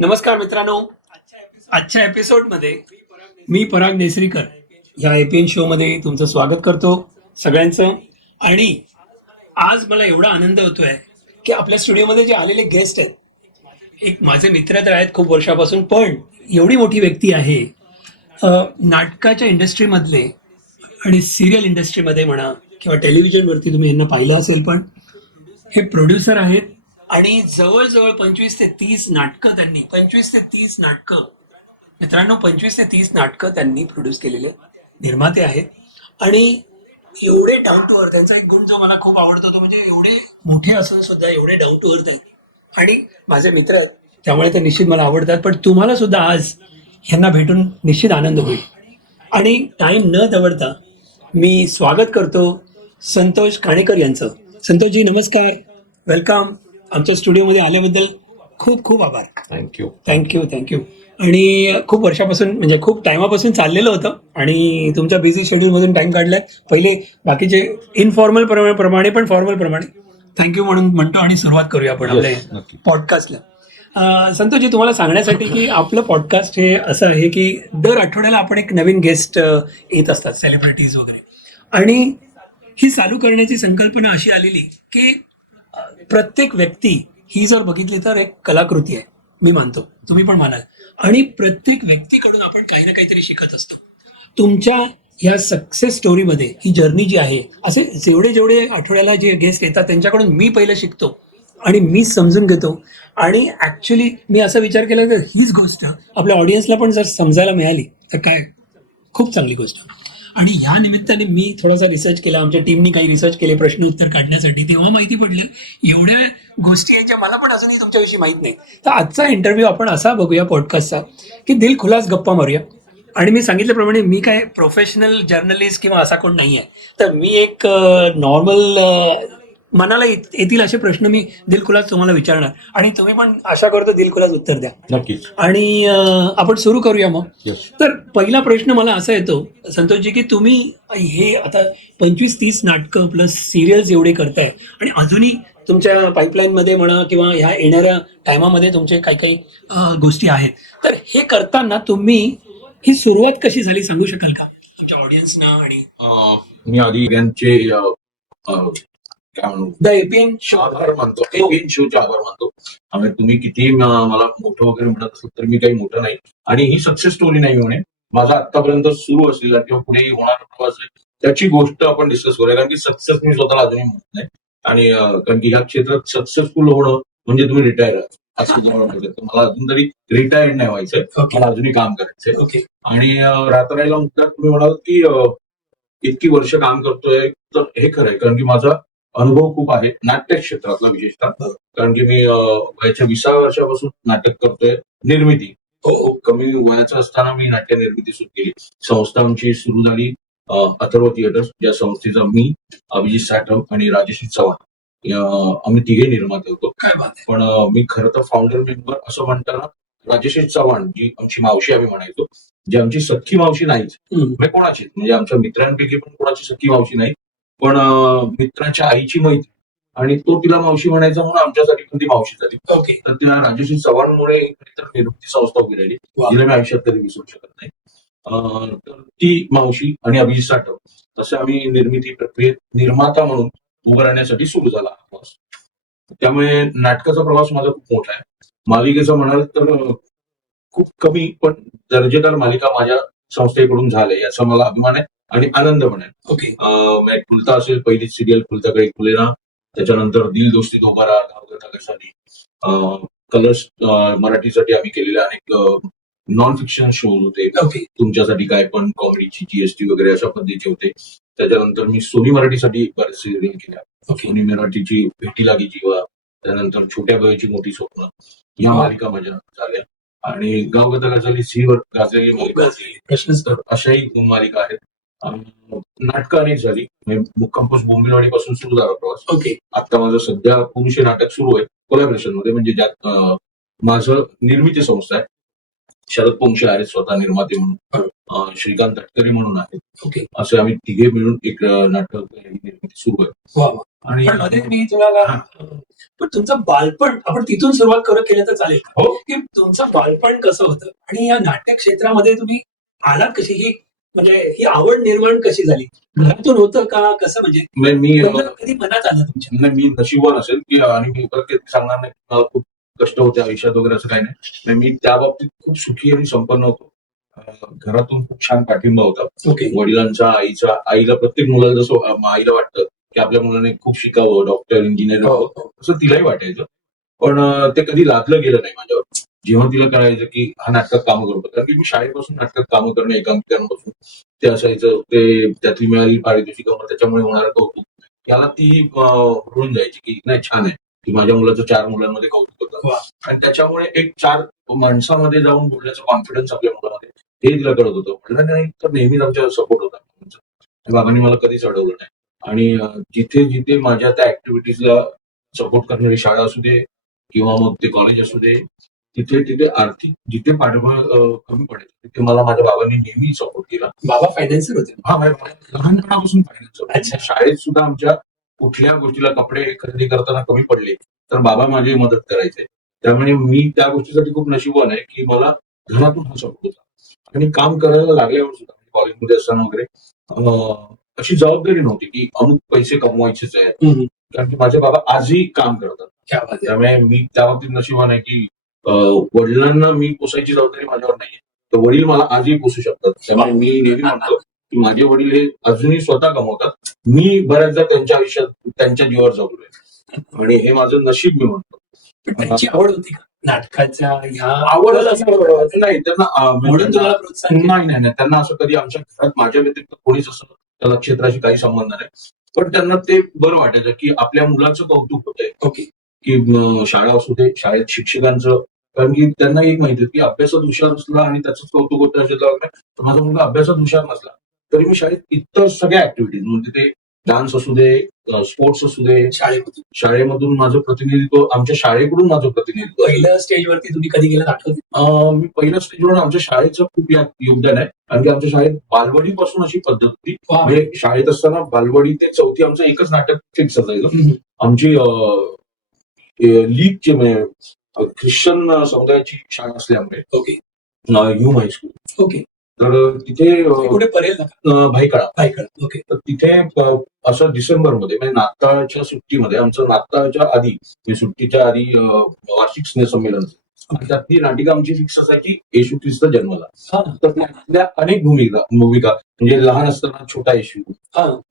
नमस्कार मित्रांनो, आजच्या एपिसोडमध्ये मी पराग नेसरीकर या एपीएन शो मध्ये तुमचं स्वागत करतो सगळ्यांचं. आणि आज मला एवढा आनंद होतोय की आपल्या स्टुडिओमध्ये जे आलेले गेस्ट आहेत, एक माझे मित्र तर आहेत खूप वर्षापासून, पण एवढी मोठी व्यक्ती आहे नाटकाच्या इंडस्ट्रीमधले आणि सिरियल इंडस्ट्रीमध्ये म्हणा किंवा टेलिव्हिजनवरती तुम्ही यांना पाहिलं असेल, पण हे प्रोड्युसर आहेत आणि जवळजवळ 25 ते 30 नाटकं मित्रांनो, 25 ते 30 नाटकं त्यांनी प्रोड्यूस केलेले निर्माते आहेत. आणि एवढे डाऊन टू अर्थ, त्यांचा एक गुण जो मला खूप आवडतो तो म्हणजे एवढे मोठे असून सुद्धा एवढे डाऊन टू अर्थ आहेत. आणि माझे मित्र आहेत त्यामुळे ते निश्चित मला आवडतात, पण तुम्हाला सुद्धा आज ह्यांना भेटून निश्चित आनंद होईल. आणि टाइम न दवडता मी स्वागत करतो संतोष काणेकर यांचं. संतोषजी नमस्कार, वेलकम. आमच्या स्टुडिओमध्ये आल्याबद्दल खूप खूप आभार. थँक्यू. थँक्यू. आणि खूप वर्षापासून म्हणजे खूप टायमापासून चाललेलं होतं आणि तुमच्या बिझी शेड्यूलमधून टाइम काढलाय. पहिले बाकीचे इनफॉर्मल प्रमाणे पण फॉर्मल प्रमाणे थँक्यू म्हणून म्हणतो आणि सुरुवात करूया आपण आपल्या नक्की. पॉडकास्टला. संतोषजी, तुम्हाला सांगण्यासाठी की आपलं पॉडकास्ट हे असं आहे की दर आठवड्याला आपण एक नवीन गेस्ट येत असतात, सेलिब्रिटीज वगैरे. आणि ही चालू करण्याची संकल्पना अशी आलेली की प्रत्येक व्यक्ती ही जर बघितली तर एक कलाकृती आहे, मी मानतो, तुम्ही पण मानाल. आणि प्रत्येक व्यक्तीकडून आपण काही ना काहीतरी शिकत असतो. तुमच्या ह्या सक्सेस स्टोरीमध्ये ही जर्नी जी आहे, असे जेवढे आठवड्याला जे गेस्ट येतात त्यांच्याकडून मी पहिलं शिकतो आणि मी समजून घेतो. आणि ऍक्च्युली मी असा विचार केला तर हीच गोष्ट आपल्या ऑडियन्सला पण जर समजायला मिळाली तर काय खूप चांगली गोष्ट. आणि ह्या निमित्ताने मी थोडासा रिसर्च केला, आमच्या टीमनी काही रिसर्च केले प्रश्न उत्तर काढण्यासाठी. तेव्हा माहिती पडलं एवढ्या गोष्टी यांच्या मला पण अजूनही तुमच्याविषयी माहित नाही. तर आजचा इंटरव्ह्यू आपण असा बघूया पॉडकास्टचा की दिल खुलास गप्पा मारूया. आणि मी सांगितल्याप्रमाणे मी काय प्रोफेशनल जर्नलिस्ट किंवा असा कोण नाही आहे, तर मी एक नॉर्मल मनाला येतील असे प्रश्न मी दिलखुलास तुम्हाला विचारणार आणि तुम्ही पण आशा करतो दिलखुलास उत्तर द्या. नक्कीच. आणि आपण सुरू करूया मग. Yes. तर पहिला प्रश्न मला असा येतो संतोषजी की तुम्ही हे आता 25-30 नाटकं प्लस सिरियल्स एवढे करताय आणि अजूनही तुमच्या पाईपलाईन मध्ये म्हणा किंवा ह्या येणाऱ्या टायमामध्ये तुमचे काही काही गोष्टी आहेत. तर हे करताना तुम्ही ही सुरुवात कशी झाली सांगू शकाल का आमच्या ऑडियन्सना? आणि मी आधी यांचे काय म्हणू, द एपीएन शो आभार मानतो, एपीएन शोचे आभार मानतो. आणि तुम्ही किती मला मोठं वगैरे म्हणत असेल तर मी काही मोठं नाही आणि ही सक्सेस स्टोरी नाही म्हणे. माझा आतापर्यंत सुरू असलेला किंवा पुढे होणारा प्रवास आहे त्याची गोष्ट आपण डिस्कस करूया. कारण की सक्सेस मी स्वतःला अजूनही म्हणत नाही. आणि कारण की ह्या क्षेत्रात सक्सेसफुल होणं म्हणजे तुम्ही रिटायर आहात असं जेव्हा म्हणतात. तर मला अजून तरी रिटायर्ड नाही व्हायचंय, मला अजूनही काम करायचंय. ओके. आणि रात्राईला मुद्दा तुम्ही म्हणाल की इतकी वर्ष काम करतोय, तर हे खरंय. कारण की माझा अनुभव खूप आहे नाट्य क्षेत्रातला विशेषतः. कारण की मी वयाच्या 20व्या वर्षापासून नाटक करतोय, निर्मिती. कमी वयाचं असताना मी नाट्य निर्मिती सुरू केली. संस्था आमची सुरू झाली अथर्व थिएटर्स, ज्या संस्थेचा मी, अभिजित साठव आणि राजेश चव्हाण आम्ही तिघे निर्माते होतो. काय बात आहे. पण मी खरं तर फाउंडर मेंबर असं म्हणताना राजेश चव्हाण जी आमची मावशी आम्ही म्हणायचो, जी आमची सख्खी मावशी नाहीच, म्हणजे कोणाची, म्हणजे आमच्या मित्रांपैकी पण कोणाची सख्खी मावशी नाही, पण मित्राच्या आईची मैत्री आणि तो तिला मावशी म्हणायचा म्हणून आमच्यासाठी पण ती मावशी झाली. ओके. तर त्या राजेश चव्हाणमुळे तर निर्मिती संस्था उभी राहिली, तिला मी आयुष्यात कधी विसरू शकत नाही. तर ती मावशी आणि अभिजित साठव तसं आम्ही निर्मिती प्रक्रियेत निर्माता म्हणून उभं राहण्यासाठी सुरू झाला हा प्रवास. त्यामुळे नाटकाचा प्रवास माझा खूप मोठा आहे. मालिकेचा म्हणाल तर खूप कमी पण दर्जेदार मालिका माझ्या संस्थेकडून झाल्या याचा मला अभिमान आहे आणि आनंद पण आहे. ओके. फुलता असेल पहिली सिरियल फुलता काही फुलेना, त्याच्यानंतर दिल दोस्ती दोबारा, गावगता कशाने, कलर्स मराठीसाठी आम्ही केलेले अनेक नॉन फिक्शन शोज होते. ओके. तुमच्यासाठी काय पण, कॉमेडीची, जीएसटी वगैरे अशा पद्धतीचे होते. त्याच्यानंतर मी सोनी मराठीसाठी बरेच सिरियल केल्या. सोनी मराठीची भेटी लागी जीवा, त्यानंतर छोट्या बळीची मोठी स्वप्न, या मालिका माझ्या झाल्या. आणि गावगता गझाली झीवर गाजलेली मालिका होती. प्रश्नच तर अशाही मालिका आहेत. नाटकं अनेक झाली. मुक्काम पोस्ट बोंबिलवाडी पासून सुरू झाला प्रवास. ओके. आता माझं सध्या पुरुष हे नाटक सुरू आहे कोलॅबरेशन मध्ये, म्हणजे ज्यात माझं निर्मिती संस्था आहे. शरद पोंक्षे आहेत स्वतः निर्माते म्हणून, श्रीकांत तटकरे म्हणून आहेत. ओके. असे आम्ही तिघे मिळून एक नाटक निर्मिती सुरू आहे. वा वा. आणि पण मध्ये मी तुम्हाला पण तुमचं बालपण आपण तिथून सुरुवात करत केलं तर चालेल का? हो. की तुमचं बालपण कसं होतं आणि या नाट्य क्षेत्रामध्ये तुम्ही आलात कशी ही म्हणजे ही आवड निर्माण कशी झाली? घरातून होतं का कसं म्हणजे मी कधी मनात आलं तुमच्या? नाही, मी नशीबवान असेल की आणि मी परत कधी सांगणार नाही की मला खूप कष्ट होते आयुष्यात वगैरे असं काही नाही. मी त्या बाबतीत खूप सुखी आणि संपन्न होतो. घरातून खूप छान पाठिंबा होता. ओके. वडिलांचा, आईला प्रत्येक मुलाला जसं आईला वाटतं की आपल्या मुलाने खूप शिकावं, डॉक्टर, इंजिनियर हो, व्हावं, हो. असं तिलाही वाटायचं. पण ते कधी लादलं गेलं नाही माझ्यावर. जेव्हा तिला कळायचं की हा नाटकात कामं करतो, कारण की मी शाळेपासून नाटकात कामं करणं, एकांकिकांपासून ते असायचं. ते त्यातली मिळालेली पारितोषिकं, त्याच्यामुळे होणारं कौतुक, त्याला ती रुळून जायची की नाही छान आहे की माझ्या मुलाचं 4 मुलांमध्ये कौतुक होतं. वा. आणि त्याच्यामुळे एक 4 माणसामध्ये जाऊन बोलण्याचं कॉन्फिडन्स आपल्या मुलामध्ये हे तिला कळत होतं. वडिलांनी तर नेहमीच आमच्यावर सपोर्ट होता. बाबांनी मला कधीच अडवलं नाही. आणि जिथे जिथे माझ्या त्या ऍक्टिव्हिटीजला सपोर्ट करणारी शाळा असू दे किंवा मग ते कॉलेज असू दे, तिथे तिथे आर्थिक जिथे पाठबळ कमी पडेल तिथे मला माझ्या बाबांनी नेहमी सपोर्ट केला. बाबा फायनान्सर होते. हा, लहानपणापासून फायनान्स. अच्छा. शाळेत सुद्धा आमच्या कुठल्या गोष्टीला कपडे खरेदी करताना कमी पडले तर बाबा माझी मदत करायचे. त्यामुळे मी त्या गोष्टीसाठी खूप नशीबवान आहे की मला घरातून हा सपोर्ट होता. आणि काम करायला लागल्यावर सुद्धा कॉलेजमध्ये असताना वगैरे अशी जबाबदारी नव्हती की अमुक पैसे कमवायचेच आहेत. कारण की माझे बाबा आजही काम करतात. त्यामुळे मी त्या बाबतीत नशीबवान आहे की वडिलांना मी पोसायची जबाबदारी माझ्यावर नाहीये. तर वडील मला आजही पोसू शकतात. त्यामुळे मी नेहमी म्हणतो की माझे वडील हे अजूनही स्वतः कमवतात. मी बऱ्याचदा त्यांच्या आयुष्यात त्यांच्या जीवावर जगलोय आणि हे माझं नशीब मी म्हणतो. त्यांची आवड होती का नाटकाच्या ह्या आवड नाही त्यांना म्हणून तुम्हाला प्रोत्साहन केलं? नाही त्यांना असं कधी आमच्या घरात माझ्या व्यतिरिक्त कोणीच असं त्या क्षेत्राशी काही संबंध नाही. पण त्यांना ते बरं वाटायचं की आपल्या मुलाचं कौतुक होतंय. ओके. की शाळा असू दे, शाळेत शिक्षकांचं, कारण की त्यांना एक माहिती की अभ्यासात हुशार असला आणि त्याचंच कौतुक होतं असेल तर माझा मुलगा अभ्यासात हुशार नसला तरी मी शाळेत इतर सगळ्या ऍक्टिव्हिटीज म्हणजे ते डान्स असू दे, स्पोर्ट्स असू दे, शाळेमधून माझं प्रतिनिधित्व, आमच्या शाळेकडून माझं प्रतिनिधित्व. पहिल्या स्टेजवरती तुम्ही कधी गेलात आठवते? मी पहिल्या स्टेजवर आमच्या शाळेचं खूप यात योगदान आहे. कारण की आमच्या शाळेत बालवाडीपासून अशी पद्धत होती. म्हणजे शाळेत असताना बालवाडी ते 4थी आमचं एकच नाटक फिक्स असायचं. आमची लीगचे म्हणजे ख्रिश्चन समुदायाची शाळा असल्यामुळे ओके. Hume high school. ओके. तर तिथे कुठे परेल भाईखळा. ओके. तर तिथे असं डिसेंबरमध्ये म्हणजे नाताळच्या सुट्टीमध्ये आमचं नाताळच्या आधी म्हणजे सुट्टीच्या आधी वार्षिक स्नेहसंमेलन त्यातली नाटिका आमची फिक्स असायची येशू ख्रिस्त जन्मला. तर त्यातल्या अनेक भूमिका म्हणजे लहान असताना छोटा येशू,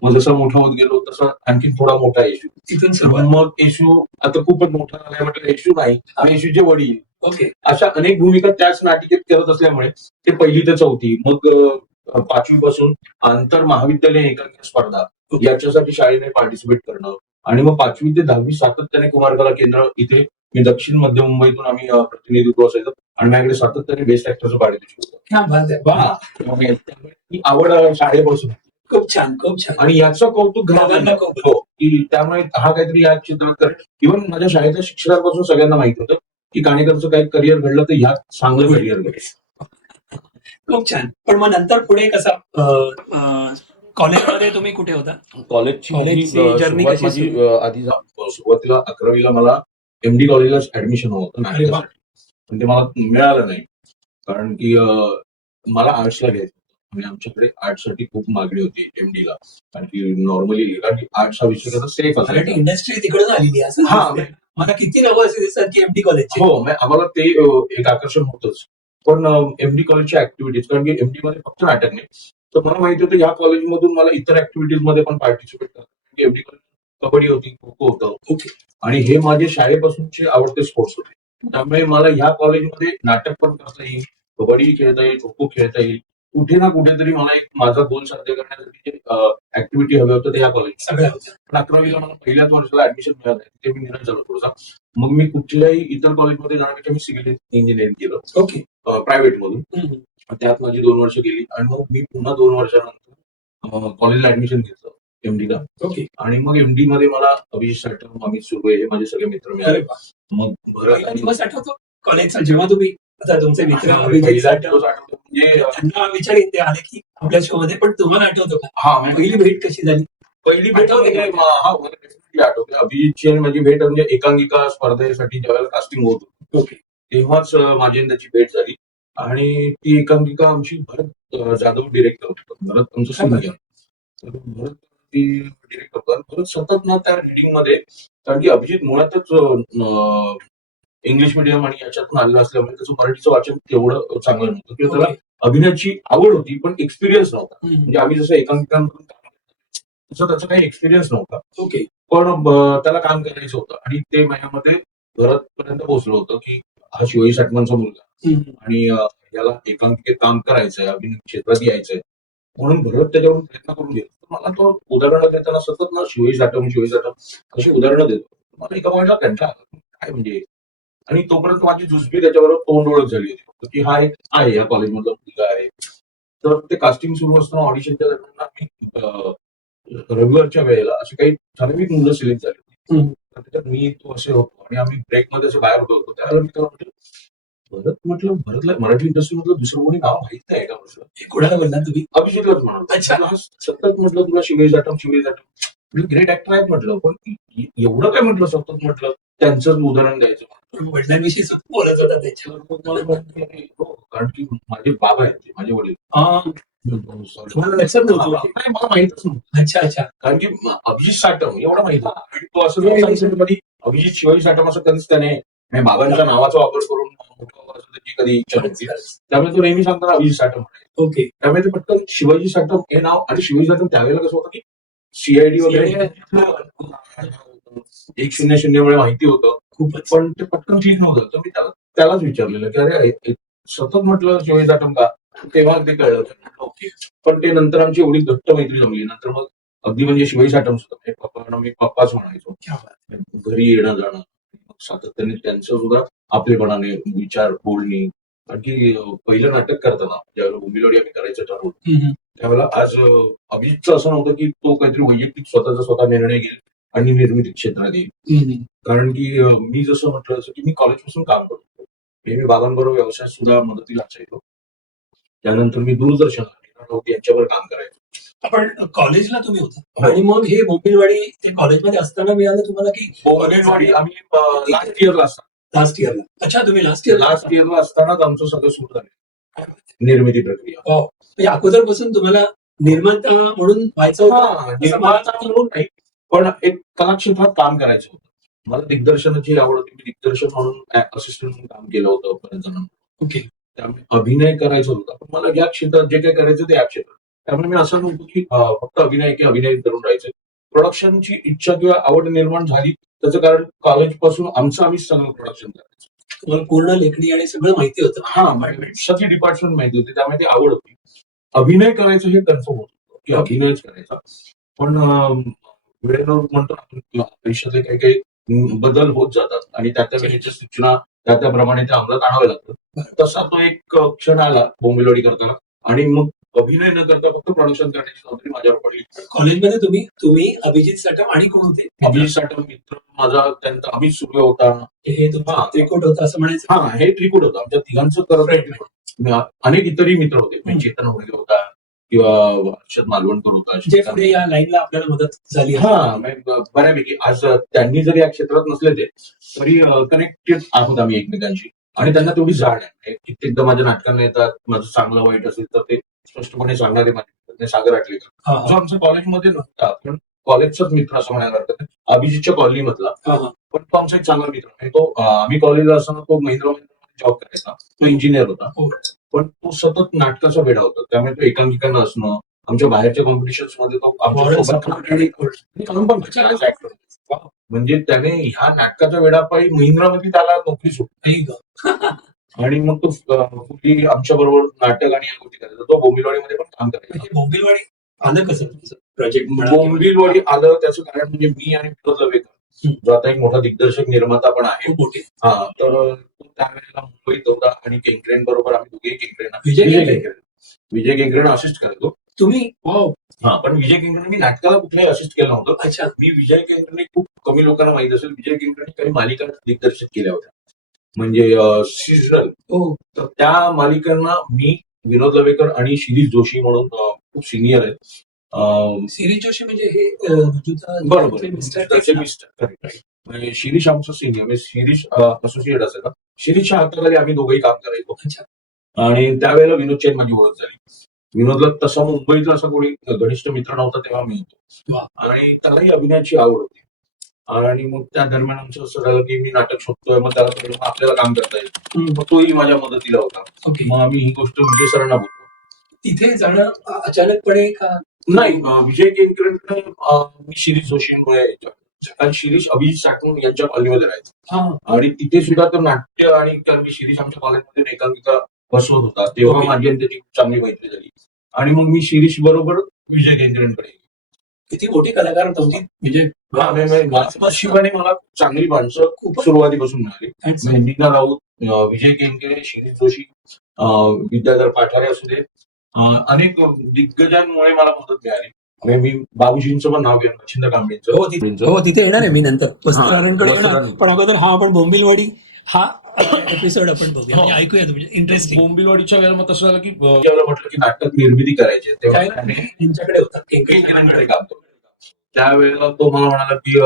मग जसं मोठा होत गेलो तसं आणखी थोडा मोठा येशू, तिथून सुरुवात. मग येशू आता खूपच मोठा झालाय म्हटलं येशू नाही, येशूचे वडील. ओके. अशा अनेक भूमिका त्याच नाटिकेत करत असल्यामुळे ते 1ली ते 4थी, मग 5वी पासून आंतर महाविद्यालयीन एकांकिका स्पर्धा याच्यासाठी शाळेने पार्टिसिपेट करणं आणि मग 5वी ते 10वी सातत्याने कुमारकला केंद्र इथे मी दक्षिण मध्य मुंबईतून आम्ही प्रतिनिधित्व असायचं आणि माझ्याकडे सातत्याने बेस्ट ऍक्टरचं पारितोषिक होतं. ही आवड शाळेपासून. खूप छान, खूप छान. आणि याचं कौतुक घरात हो की त्यामुळे हा काहीतरी या क्षेत्रात करेल. इव्हन माझ्या शाळेच्या शिक्षकांपासून सगळ्यांना माहित होतं की काणेकरचं काही करिअर घडलं तर ह्यात चांगलं करिअर घडेल. खूप छान. पण मग नंतर पुढे कसं कॉलेजमध्ये तुम्ही कुठे होता? कॉलेजची जर्नी सुरुवात कशी माझी आधी सुरुवातीला 11वीला मला MD कॉलेजला ऍडमिशन हवं होतं नाटकासाठी, पण ते मला मिळालं नाही कारण की मला आर्ट्सला घ्यायचं होतं आणि आमच्याकडे आर्ट्ससाठी खूप मागणी होती MDला. कारण की नॉर्मली आर्ट्स हा विषय कसा सेफ असायचा. इंडस्ट्री तिकडून आलेली आहे असं मला किती नवं असे दिसतात की MD कॉलेज. हो, आम्हाला ते एक आकर्षण होतंच. पण MD कॉलेजची ऍक्टिव्हिटीज, कारण की MD मध्ये फक्त नाटक नाही, तर मला माहिती होतं या कॉलेजमधून मला इतर ऍक्टिव्हिटीज मध्ये पण पार्टिसिपेट करतात. MD कॉलेज कबड्डी होती, खो खो होतं. ओके. आणि हे माझे शाळेपासूनचे आवडते स्पोर्ट्स होते. त्यामुळे मला ह्या कॉलेजमध्ये नाटक पण करता येईल, कबड्डी खेळता येईल, खो खो खेळता येईल. कुठे ना कुठेतरी मला एक माझा गोल साध्य करण्यासाठी ऍक्टिव्हिटी हवे होतं ते या कॉलेज सगळ्या होत्या. पण 11वीला मला पहिल्याच वर्षाला ऍडमिशन मिळालं नाही, ते मी निर्णय झालो थोडासा. मग मी कुठल्याही इतर कॉलेजमध्ये जाण्यापेक्षा मी सिव्हिल इंजिनिअरिंग केलं. ओके. प्रायव्हेट मधून. त्यात माझी 2 वर्ष गेली आणि मग मी पुन्हा 2 वर्षानंतर कॉलेजला ऍडमिशन घेतलं MDला. ओके. आणि मग MD मध्ये मला अभिजित साटम, अमित सुर्वे हे माझे सगळे मित्र मिळाले. मग दिवस आठवतो कॉलेजचा जेव्हा तुम्ही आता तुमचे मित्र अभिजित साटम म्हणजे त्यांना विचारीन ते आले की आपल्या शो मध्ये, पण तुम्हाला आठवतो का? हा, पहिली भेट कशी झाली? पहिली भेट आठवते का? मला definitely आठवते. अभिजितची आणि माझी भेट म्हणजे एकांकिका स्पर्धेसाठी ज्यावेळेला कास्टिंग होत होतं, ओके. तेव्हाच माझी आणि त्याची भेट झाली. आणि ती एकांकिका आमची भरत जाधव डिरेक्टर होता. भरत आमचं सिनियर. तर भरत ती डिरेक्टर होता. भरत सतत ना त्या रिडिंग मध्ये, कारण की अभिजित मुळातच इंग्लिश मिडियम आणि याच्यातून आलेलं असल्यामुळे त्याचं मराठीचं वाचन तेवढं चांगलं नव्हतं किंवा त्याला अभिनयाची आवड होती पण एक्सपिरियन्स नव्हता. म्हणजे आम्ही जसं एकांकिकांमधून तसं त्याचा काही एक्सपिरियन्स नव्हता. ओके. पण त्याला काम करायचं होतं आणि ते माझ्यामध्ये घरात पर्यंत पोहोचलं होतं की हा शिवाजी साठमांचा मुलगा आणि याला एकांकिकेत काम करायचंय, अभिनय क्षेत्रात यायचंय, म्हणून भरत त्याच्यावरून प्रयत्न करून घेतो. मला तो उदाहरणं देताना सतत ना शिवाजी साठम अशी उदाहरणं देतो. मला एका पॉईंटला कंटाळा आला. काय म्हणजे, आणि तोपर्यंत माझी जुजबी त्याच्याबरोबर तोंड ओळख झाली होती की हा एक आहे या कॉलेजमधला मुलगा आहे. तर ते कास्टिंग सुरू असताना ऑडिशनच्या दरम्यान मी रविवारच्या वेळेला अशी काही ठराविक मुलं सिलेक्ट झाली होती. तर त्याच्यात मी तो असे होतो आणि आम्ही ब्रेकमध्ये असं बाहेर होतो. त्यावेळेला मी त्याला म्हटलं, भरतला मराठी इंडस्ट्रीमधलं दुसरं कोणी नाव माहित नाही का म्हटलं. हे कोणाला बोलला तुम्ही? अभिजितलाच म्हणाल. अच्छा. सतत म्हटलं तुला शिवाजी जाटम म्हटलं ग्रेट ऍक्टर आहेत म्हटलं, पण एवढं काय म्हटलं सतत म्हटलं त्यांचं उदाहरण द्यायचं. वडिलांविषयी सतत बोलत होता त्याच्यावर. हो, कारण की माझे बाबा आहेत ते, माझे वडील. तुम्हाला लक्षात नव्हतं? नाही, मला माहितच नव्हतं. अच्छा अच्छा. कारण की अभिजित साठम एवढं माहित होतं आणि तो असं जर सांगितलं मध्ये अभिजित शिवाजी साठम असं कधीच त्याने म्हणजे बाबांच्या नावाचा वापर करून त्याची कधी इच्छा नव्हती. त्यामुळे तो नेहमी सांगताना अभिजित साठम. ओके. त्यामुळे ते पटकन शिवाजी साठम हे नाव, आणि शिवाजी साठम त्यावेळेला कसं होतं की सीआयडी वगैरे 100 मुळे माहिती होतं खूपच, पण ते पटकन ठीक नव्हतं. तर मी त्यालाच विचारलेलं की अरे सतत म्हटलं शिवाजी साठम का, तेव्हा ते कळलं. ओके. पण ते नंतर आमची एवढी घट्ट मैत्री जमली, नंतर मग अगदी म्हणजे शिवाजी साठम सुद्धा पप्पांना मी पप्पाच म्हणायचो. घरी येणं जाणं, सातत्याने त्यांचं सुद्धा आपलेपणाने विचार बोलणी. कारण की पहिलं नाटक करताना ज्यावेळेला उंबिलवाडी आम्ही करायचं ठरवलं त्यावेळेला आज अभिजितचं असं नव्हतं की तो काहीतरी वैयक्तिक स्वतःचा स्वतः निर्णय घेईल आणि निर्मिती क्षेत्रात येईल. कारण की मी जसं म्हटलं तसं की मी कॉलेजपासून काम करतो. मी बाबांबरोबर व्यवसायात सुद्धा मदतीला असायचो. त्यानंतर मी दूरदर्शन यांच्यावर काम करायचो. पण कॉलेजला तुम्ही होता आणि मग हे बोंबिलवाडी ते कॉलेजमध्ये असताना मिळालं तुम्हाला की? बोंबिलवाडी आम्ही लास्ट इयरला असताना. लास्ट इयरला. अच्छा, तुम्ही लास्ट इयरला असतानाच आमचं सगळं सुरू झालं निर्मिती प्रक्रिया. म्हणजे अगोदरपासून तुम्हाला निर्माता म्हणून व्हायचं होतं? निर्माता म्हणून नाही, पण एक कलाक्षेत्रात काम करायचं होतं. मला दिग्दर्शनाची आवड होती. मी दिग्दर्शन म्हणून असिस्टंट म्हणून काम केलं होतं बऱ्याच जणांना. ओके. त्यामुळे अभिनय करायचा होता, पण मला या क्षेत्रात जे काही करायचं ते या क्षेत्रात. त्यामुळे मी असं नव्हतं की फक्त अभिनय करून राहायचं. प्रोडक्शनची इच्छा किंवा आवड निर्माण झाली त्याचं कारण कॉलेजपासून आम्हीच सगळं प्रोडक्शन करायचं. तुम्हाला पूर्ण लेखणी आणि सगळं माहिती होतं? सगळी डिपार्टमेंट माहिती होती, त्यामुळे ती आवड होती. अभिनय करायचं हे कन्फर्म होतं की अभिनयच करायचा. पण वेळेवर म्हणतो आपण आयुष्यातले काही काही बदल होत जातात आणि त्या वेळेच्या सूचना त्याप्रमाणे ते अंमलात आणावे लागतात. तसा तो एक क्षण आला बोंबिलवाडी करताना आणि मग अभिनय न करता फक्त प्रोडक्शन करण्याची जबाबदारी माझ्यावर पडली. कॉलेजमध्ये तुम्ही अभिजित साठम आणि कोण होते? अभिजित साठम मित्र माझा, त्यांचा अमित सुर्वे होता. हे त्रिकूट होतं असं म्हणायचं? हा, हे त्रिकूट होतं आमच्या तिघांचं करत. अनेक इतरही मित्र होते. चेतन होडगे होता किंवा हर्षद मालवणकर होता. जे पुढे या लाईनला आपल्याला मदत झाली. बऱ्यापैकी आज त्यांनी जरी या क्षेत्रात नसले ते तरी कनेक्टेड आहोत आम्ही एकमेकांशी, आणि त्यांना तेवढी जाण आहे. कित्येकदा माझ्या नाटकांना येतात, माझं चांगलं वाईट असेल तर ते स्पष्टपणे सांगणारे माझे सागर आटलेकर, जो आमच्या कॉलेजमध्ये नव्हता पण कॉलेजचाच मित्र असं म्हणायला हरकत नाही, अभिजितच्या कॉलनीमधला. पण तो आमचा एक चांगला मित्र आहे. तो आम्ही कॉलेजला असताना तो महिंद्रा जॉब करायचा. तो इंजिनियर होता, पण तो सतत नाटकाचा वेडा होता. त्यामुळे तो एकांकिकांना असणं, आमच्या बाहेरच्या कॉम्पिटिशन्स मध्ये तो काम पण ऍक्टर. म्हणजे त्याने ह्या नाटकाच्या वेडापायी महिंद्रामध्ये त्याला नोकरी सुटली. आणि मग तो आमच्या बरोबर नाटक आणि या गोष्टी करायचा. तो बोंबिलवाडीमध्ये पण काम करायचा. बोंबिलवाडी आलं कसं प्रोजेक्ट? बोंबिलवाडी आलं त्याचं कारण म्हणजे मी आणि विनोद लवेकर, जो आता एक मोठा दिग्दर्शक निर्माता पण आहे. तर त्यावेळेला मुंबईत होता आणि केंकरेन बरोबर आम्ही दोघे केंकरेन विजय केंकरेन असिस्ट करायचो. तुम्ही? पण विजय केंकरेन मी नाटकाला कुठल्याही असिस्ट केलं नव्हतं. अच्छा. मी विजय केंकरेन खूप कमी लोकांना माहित असेल, विजय केंकरेन काही मालिका दिग्दर्शित केल्या होत्या म्हणजे सीझनल. तर त्या मालिकांना मी, विनोद लवेकर आणि शिरीष जोशी म्हणून खूप सिनियर आहेत, सिरीज जोशी म्हणजे हे बरोबर मिस्टर त्याचे मिस्टर करेक्ट. म्हणजे शिरीष आमचं सिनियर म्हणजे शिरीष असोसिएट असेल का, शिरीषच्या हाताखाली आम्ही दोघंही काम करायचो. अच्छा. आणि त्यावेळेला विनोद चैन माझी ओळख झाली. विनोदला तसा मुंबईतला असा कोणी घनिष्ठ मित्र नव्हता तेव्हा मी होतो. वा. आणि त्यालाही अभिनयाची आवड होती. आणि मग त्या दरम्यान आमचं असं झालं की मी नाटक शोधतोय, मग त्याला कळलं, मग आपल्याला काम करता येईल. मग तोही माझ्या मदतीला होता. ओके. मग आम्ही ही गोष्ट विजय सरांना बोलतो. तिथे जाणं अचानकपणे का? नाही, विजय केंकरेंकडे मी शिरीष जोशींमुळे कारण शिरीष अभिजित साठवून यांच्या कॉलनीमध्ये राहायचं. आणि तिथे सुद्धा तर नाट्य आणि कारण की शिरीष आमच्या कॉलेजमध्ये एकांकिका बसवत होता तेव्हा ओके. माझी आणि त्याची चांगली मैत्री झाली. आणि मग मी शिरीष बरोबर विजय केंकरेंकडे गेलो. किती मोठी कलाकार तुमची म्हणजे नशिबाने मला चांगली माणसं खूप सुरुवातीपासून मिळाली. अच्छा. नीना राऊत, विजय केंकरे, शिरीष जोशी, विद्याधर पाठारे असू दे, अनेक दिग्गजांमुळे मला मदत मिळाली. म्हणजे मी बाबूजींचं पण नाव घेऊन मच्छिंद्र कांबळेंचं. हो तिथे येणार आहे मी नंतर वस्त्रांकडे येणार. वस्त्रांकडे. पण अगोदर हा आपण बोंबिलवाडी हा एपिसोड आपण बघूया म्हणजे ऐकूया म्हणजे इंटरेस्टिंग. बोंबिलवाडीच्या वेळेला मग तसं झालं की जेव्हा म्हटलं की नाटक निर्मिती करायची तेव्हा यांच्याकडे होता केंकरेंकडे काम करतो. त्यावेळेला तो मला म्हणाला की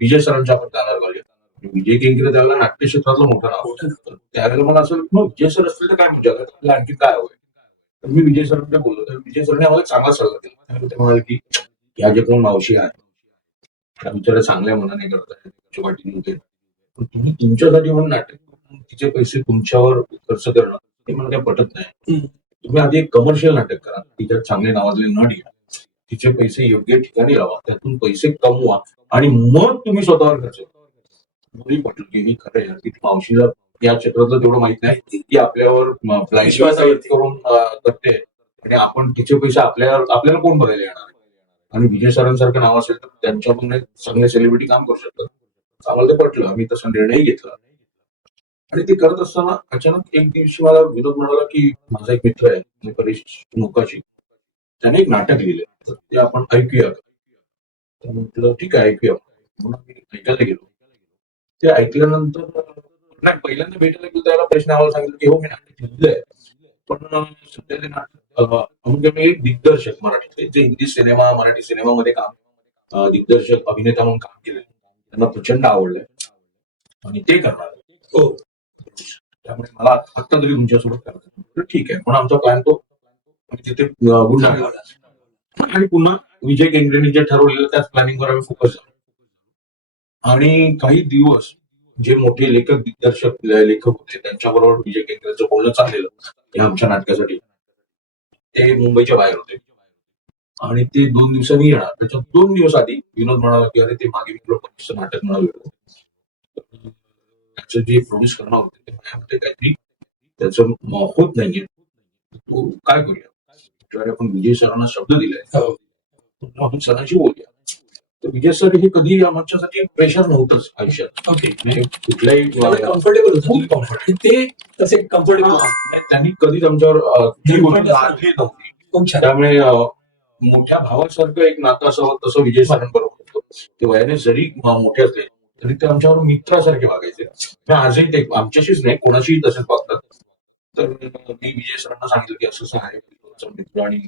विजय सरांच्या आपण जाणार कॉलेज. विजय केंकरे त्यावेळेला नाट्य क्षेत्रातलं मोठं नाव होतं. त्यावेळेला मला असं मग विजय सर असतील तर काय म्हणजे आपल्याला आणखी काय हवंय. तर मी विजय सरांकडे बोललो तर विजय सरांनी आम्हाला चांगला सल्ला दिला. ते म्हणाले की ह्या जे कोण मावशी आहेत त्या बिचाऱ्या चांगल्या मनाने करतात, पण तुम्ही तुमच्यासाठी म्हणून नाटक करून तिचे पैसे तुमच्यावर खर्च करणं हे मला काही पटत नाही. तुम्ही आधी एक कमर्शियल नाटक करा, तिच्यात चांगले नावाजले नट घ्या, तिचे पैसे योग्य ठिकाणी लावा, त्यातून पैसे कमवा आणि मग तुम्ही स्वतःवर खर्च करा. मुली पटलं की ही खरं आहे की मावशीला या क्षेत्रातलं तेवढं माहित नाही की आपल्यावर विश्वासावरती करून करते आणि आपण तिचे पैसे आपल्याला कोण बघायला येणार आहे. आणि विजय सरांसारखं नाव असेल तर त्यांच्याकडून चांगले सेलिब्रिटी काम करू शकतात. आम्हाला ते पटलं, आम्ही तसा निर्णय घेतला. आणि ते करत असताना अचानक एक दिवशी मला विनोद म्हणाला की माझा एक मित्र आहे परेश मुकाशी, त्याने एक नाटक लिहिलंय तर ते आपण ऐकूया का. तर म्हटलं ठीक आहे ऐकूया. म्हणून मी ऐकायला गेलो. ते ऐकल्यानंतर नाही पहिल्यांदा भेटायला गेलो त्याला प्रश्न आम्हाला सांगितलं की हो मी नाटक लिहिलंय, पण सध्या ते नाटक म्हणजे मी एक दिग्दर्शक मराठी जे इंग्लिश सिनेमा मराठी सिनेमामध्ये काम दिग्दर्शक अभिनेता म्हणून काम केलंय त्यांना प्रचंड आवडलंय आणि ते करणार. हो, त्यामुळे मला आत्ता तरी तुमच्यासोबत करायचं. ठीक आहे, पण आमचा प्लॅन तो तिथे गुंडाळला आणि पुन्हा विजय केंकरेंनी जे ठरवलेलं त्याच प्लॅनिंगवर आम्ही फोकस झालो. आणि काही दिवस जे मोठे लेखक दिग्दर्शक लेखक होते त्यांच्याबरोबर विजय केंकरेंचं बोलणं चाललेलं या आमच्या नाटकासाठी. ते मुंबईच्या बाहेर होते आणि ते 2 दिवसांनी येणार. त्याच्या 2 दिवस आधी विनोद म्हणाला की अरे ते मागे मी तुला परीचं नाटक मिळालं, त्याचं जे प्रोड्यूस करणार होते ते माझ्यामध्ये काहीतरी त्याचं होत नाहीये, तू काय करूया. आपण विजय सरांना शब्द दिलाय आपण सरांशी बोलूया. तर विजय सर हे कधी आमच्यासाठी प्रेशर नव्हतंच आयुष्यात. ओके, कुठल्याही कम्फर्टेबल होतं ते तसे कम्फर्टेबल त्यांनी कधीच आमच्यावर लादली नव्हती. त्यामुळे मोठ्या भावासारखं एक नातं असावं तसं विजय सरांबरोबर होतं. ते वयाने जरी मोठे असले तरी ते आमच्यावर मित्रासारखे वागायचे. आजही ते आमच्याशीच नाही कोणाशीही तसेच वागतात. तर मी विजय सरांना सांगितलं की असं आहे मित्र आणि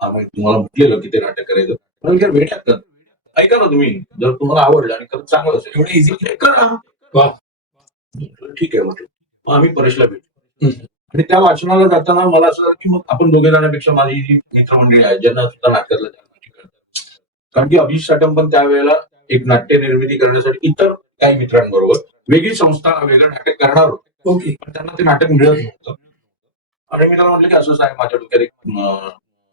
आम्ही तुम्हाला म्हटलेलं की ते नाटक करायचं भेटत ना ऐका ना तुम्ही जर तुम्हाला आवडलं आणि खरंच चांगलं असेल एवढं इझी करा. ठीक आहे म्हटलं. मग आम्ही परेशला भेटलो आणि त्या वाचनाला जाताना मला असं की मग आपण दोघे जाण्यापेक्षा माझी जी मित्रमंडळी आहेत ज्यांना सुद्धा नाटकातलं कारण की अभिजित साटम पण त्यावेळेला एक नाट्य निर्मिती करण्यासाठी इतर काही मित्रांबरोबर वेगळी संस्था वेगळं नाटक करणार होते. ओके, पण त्यांना ते नाटक मिळत नव्हतं आणि मी त्याला म्हटलं की असंच आहे माझ्या डोक्यात एक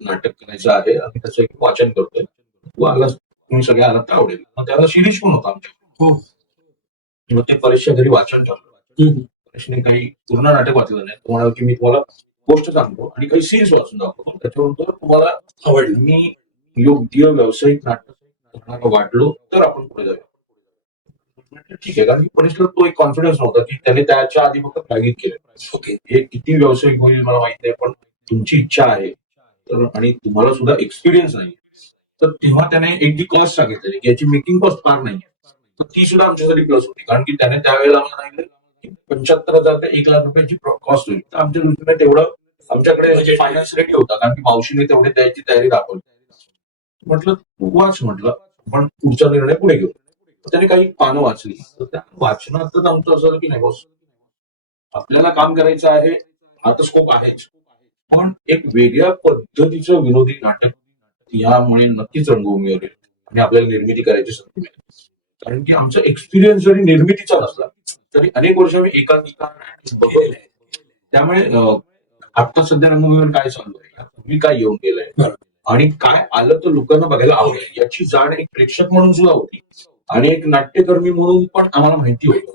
नाटक करायचं आहे आणि त्याचं एक वाचन करतोय, तू आलास तुम्ही सगळे आलात तर आवडेल. मग त्याला शिरीष पण होता आमच्या. मग ते परीक्षा घरी वाचन चाललं. परेशने काही पूर्ण नाटक वाचलं नाही. तो म्हणाला की मी तुम्हाला गोष्ट सांगतो आणि काही सीन्स वाचून दाखवतो त्याच्यानंतर तुम्हाला आवडेल. मी योग्य व्यावसायिक नाटक वाटलो तर आपण पुढे जाऊया. ठीक आहे, कारण परेशला तो एक कॉन्फिडन्स नव्हता की त्याने त्याच्या आधी फक्त प्रायोगिक केलं. ओके, हे किती व्यावसायिक होईल मला माहित नाही, पण तुमची इच्छा आहे तर आणि तुम्हाला सुद्धा एक्सपिरियन्स नाही तर तेव्हा त्याने एक जी कॉस्ट सांगितलेली की याची मेकिंग कॉस्ट फार नाही तर ती सुद्धा आमच्यासाठी प्लस होती. कारण की त्याने त्यावेळेला आम्हाला सांगितलं की 75,000 ते 1,00,000 रुपयाची कॉस्ट होईल. तर आमच्या दृष्टीने तेवढं आमच्याकडे फायनान्स रेडी होता कारण की मावशीने तेवढे द्यायची तयारी दाखवली. म्हटलं तू वाच, म्हटलं पण पुढचा निर्णय पुढे घेऊ. तर त्याने काही पानं वाचली, तर त्या वाचनातच आमचं असं की नाही बस, आपल्याला काम करायचं आहे, हा तर स्कोप आहेच, पण एक वेगळ्या पद्धतीचं विनोदी नाटक यामुळे नक्कीच रंगभूमीवर येईल आणि आपल्याला निर्मिती करायची संधी मिळेल. कारण की आमचा एक्सपिरियन्स जरी निर्मितीचा नसला तरी अनेक वर्ष मी एकांकिका नाटक बघितलंय. त्यामुळे आता सध्या रंगभूमीवर काय चालू आहे, मी काय येऊन गेलंय आणि काय आलं तर लोकांना बघायला आवडेल याची जाण एक प्रेक्षक म्हणून सुद्धा होती आणि एक नाट्यकर्मी म्हणून पण आम्हाला माहिती होतं.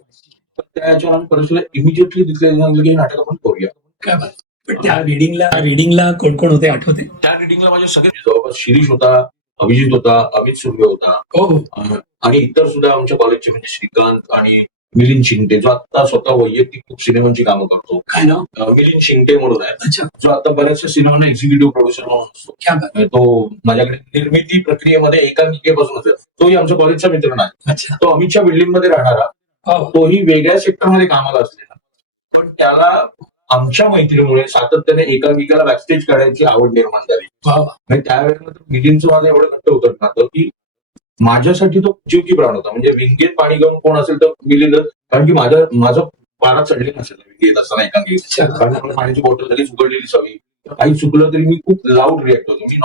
तर त्याच्यावर आम्ही परत इमिजिएटली तिथले सांगितलं की हे नाटक आपण करूया. काय बात. पण त्या रिडिंगला कोण कोण होते आठवते? त्या रिडिंगला माझे सगळे जवळपास शिरीष होता, अभिजित होता, अमित सुर्वे होता, आणि इतर सुद्धा आमच्या कॉलेजचे म्हणजे श्रीकांत आणि मिलिंद शिंगटे, जो आता स्वतः वैयक्तिक खूप सिनेमांची कामं करतो. काय नाव? मिलिंद शिंगटे म्हणून आहे, अच्छा. जो आता बऱ्याचशा सिनेमांना एक्झिक्युटिव्ह प्रोड्युसर म्हणून असतो. क्या बात. तो माझ्याकडे निर्मिती प्रक्रियेमध्ये एकांकिकेपासून असेल. तोही आमच्या कॉलेजचा मित्र नाही. अच्छा. तो अमितच्या बिल्डिंग मध्ये राहणारा, तोही वेगळ्या सेक्टरमध्ये कामाला असलेला, पण त्याला आमच्या मैत्रीमुळे सातत्याने एकांकिकाला बॅकस्टेज काढायची आवड निर्माण झाली. आणि त्यावेळेला मिलिंदचं माझं एवढं घट्ट होतं नातं की माझ्यासाठी तो जीव की प्राण होता. म्हणजे विंगेत पाणी घेऊन कोण असेल तर मिलिंद, कारण की माझं पारा चढलेला नसेल विंगेत असताना एकांकिका, कारण मला पाण्याची बॉटल लगेच उघडलेली सवयी, काही चुकलं तरी मी खूप लाऊड रिॲक्ट होतो. मी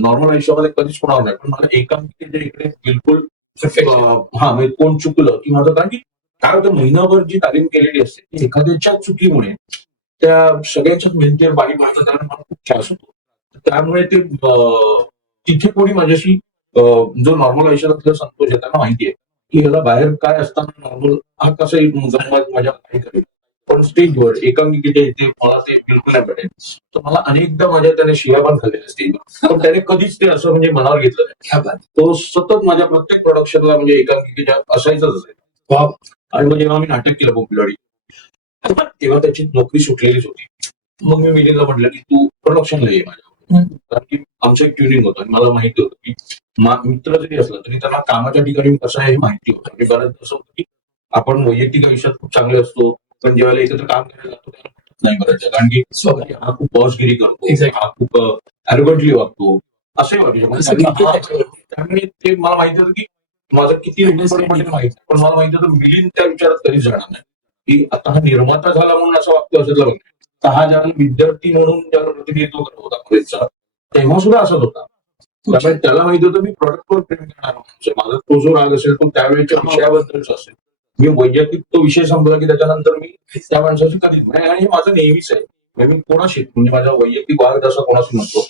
नॉर्मल आयुष्यामध्ये कधीच होणार नाही, पण मला एकांकिकेच्या इकडे बिलकुल म्हणजे कोण चुकलं की माझं, कारण की काय होतं, महिनाभर जी तालीम केलेली असते ती एखाद्याच्या चुकीमुळे त्या सगळ्यांच्याच मेहनतीवर पाणी पडतं, कारण मला खूप त्रास होतो. त्यामुळे ते तिथे कोणी माझ्याशी जो नॉर्मल आयुष्यातला संतोष आहे त्यांना माहिती आहे की याला बाहेर काय असताना नॉर्मल हा कसं माझ्या काही करेल, पण स्टेजवर एकांकिकेच्या इथे मला ते बिलकुल नाही पडेल. तर मला अनेकदा माझ्या त्याने शिव्या पण खाल्लेल्या स्टेजवर, पण त्याने कधीच ते असं म्हणजे मनावर घेतलं नाही. तो सतत माझ्या प्रत्येक प्रोडक्शनला म्हणजे एकांकिकेच्या असायचंच असायचं. आणि मग जेव्हा मी नाटक केलं पोपिलवाडी, तेव्हा त्याची नोकरी सुटलेलीच होती. मग मी मिलिंदला म्हटलं की तू प्रोडक्शनला ये माझ्या, कारण की आमचं एक ट्युनिंग होतं आणि मला माहिती होतं की मित्र जरी असलं तरी त्यांना कामाच्या ठिकाणी कसं आहे हे माहिती होतं. आणि बरंच असं होतं की आपण वैयक्तिक आयुष्यात खूप चांगले असतो, पण जेव्हा एकत्र काम करायला लागतो त्याला पटत नाही बऱ्याचशा, कारण की हा खूप बॉसगिरी करतो, हा खूप ॲरोगंटली वागतो, असंही वाटतं. त्यामुळे ते मला माहिती होतं की माझं किती माहिती, पण मला माहिती होतं मिलिंद त्या विचारात कधीच जाणार नाही की आता हा निर्माता झाला म्हणून असं वागतो असेल बघ. तर हा ज्याला विद्यार्थी म्हणून ज्याला प्रतिनिधित्व करत होता कॉलेजचा, तेव्हा सुद्धा असत होता. त्यामुळे त्याला माहिती होतं मी प्रोडक्टवर प्रेम करणार माणूस आहे. माझा तो जो राग असेल तो त्यावेळेच्या विषयाबद्दलच असेल. मी वैयक्तिक तो विषय संपला की त्याच्यानंतर मी त्या माणसाची कधीच नाही, आणि हे माझं नेहमीच आहे. मी कोणाशी म्हणजे माझा वैयक्तिक वाद असा कोणाशी नसतो,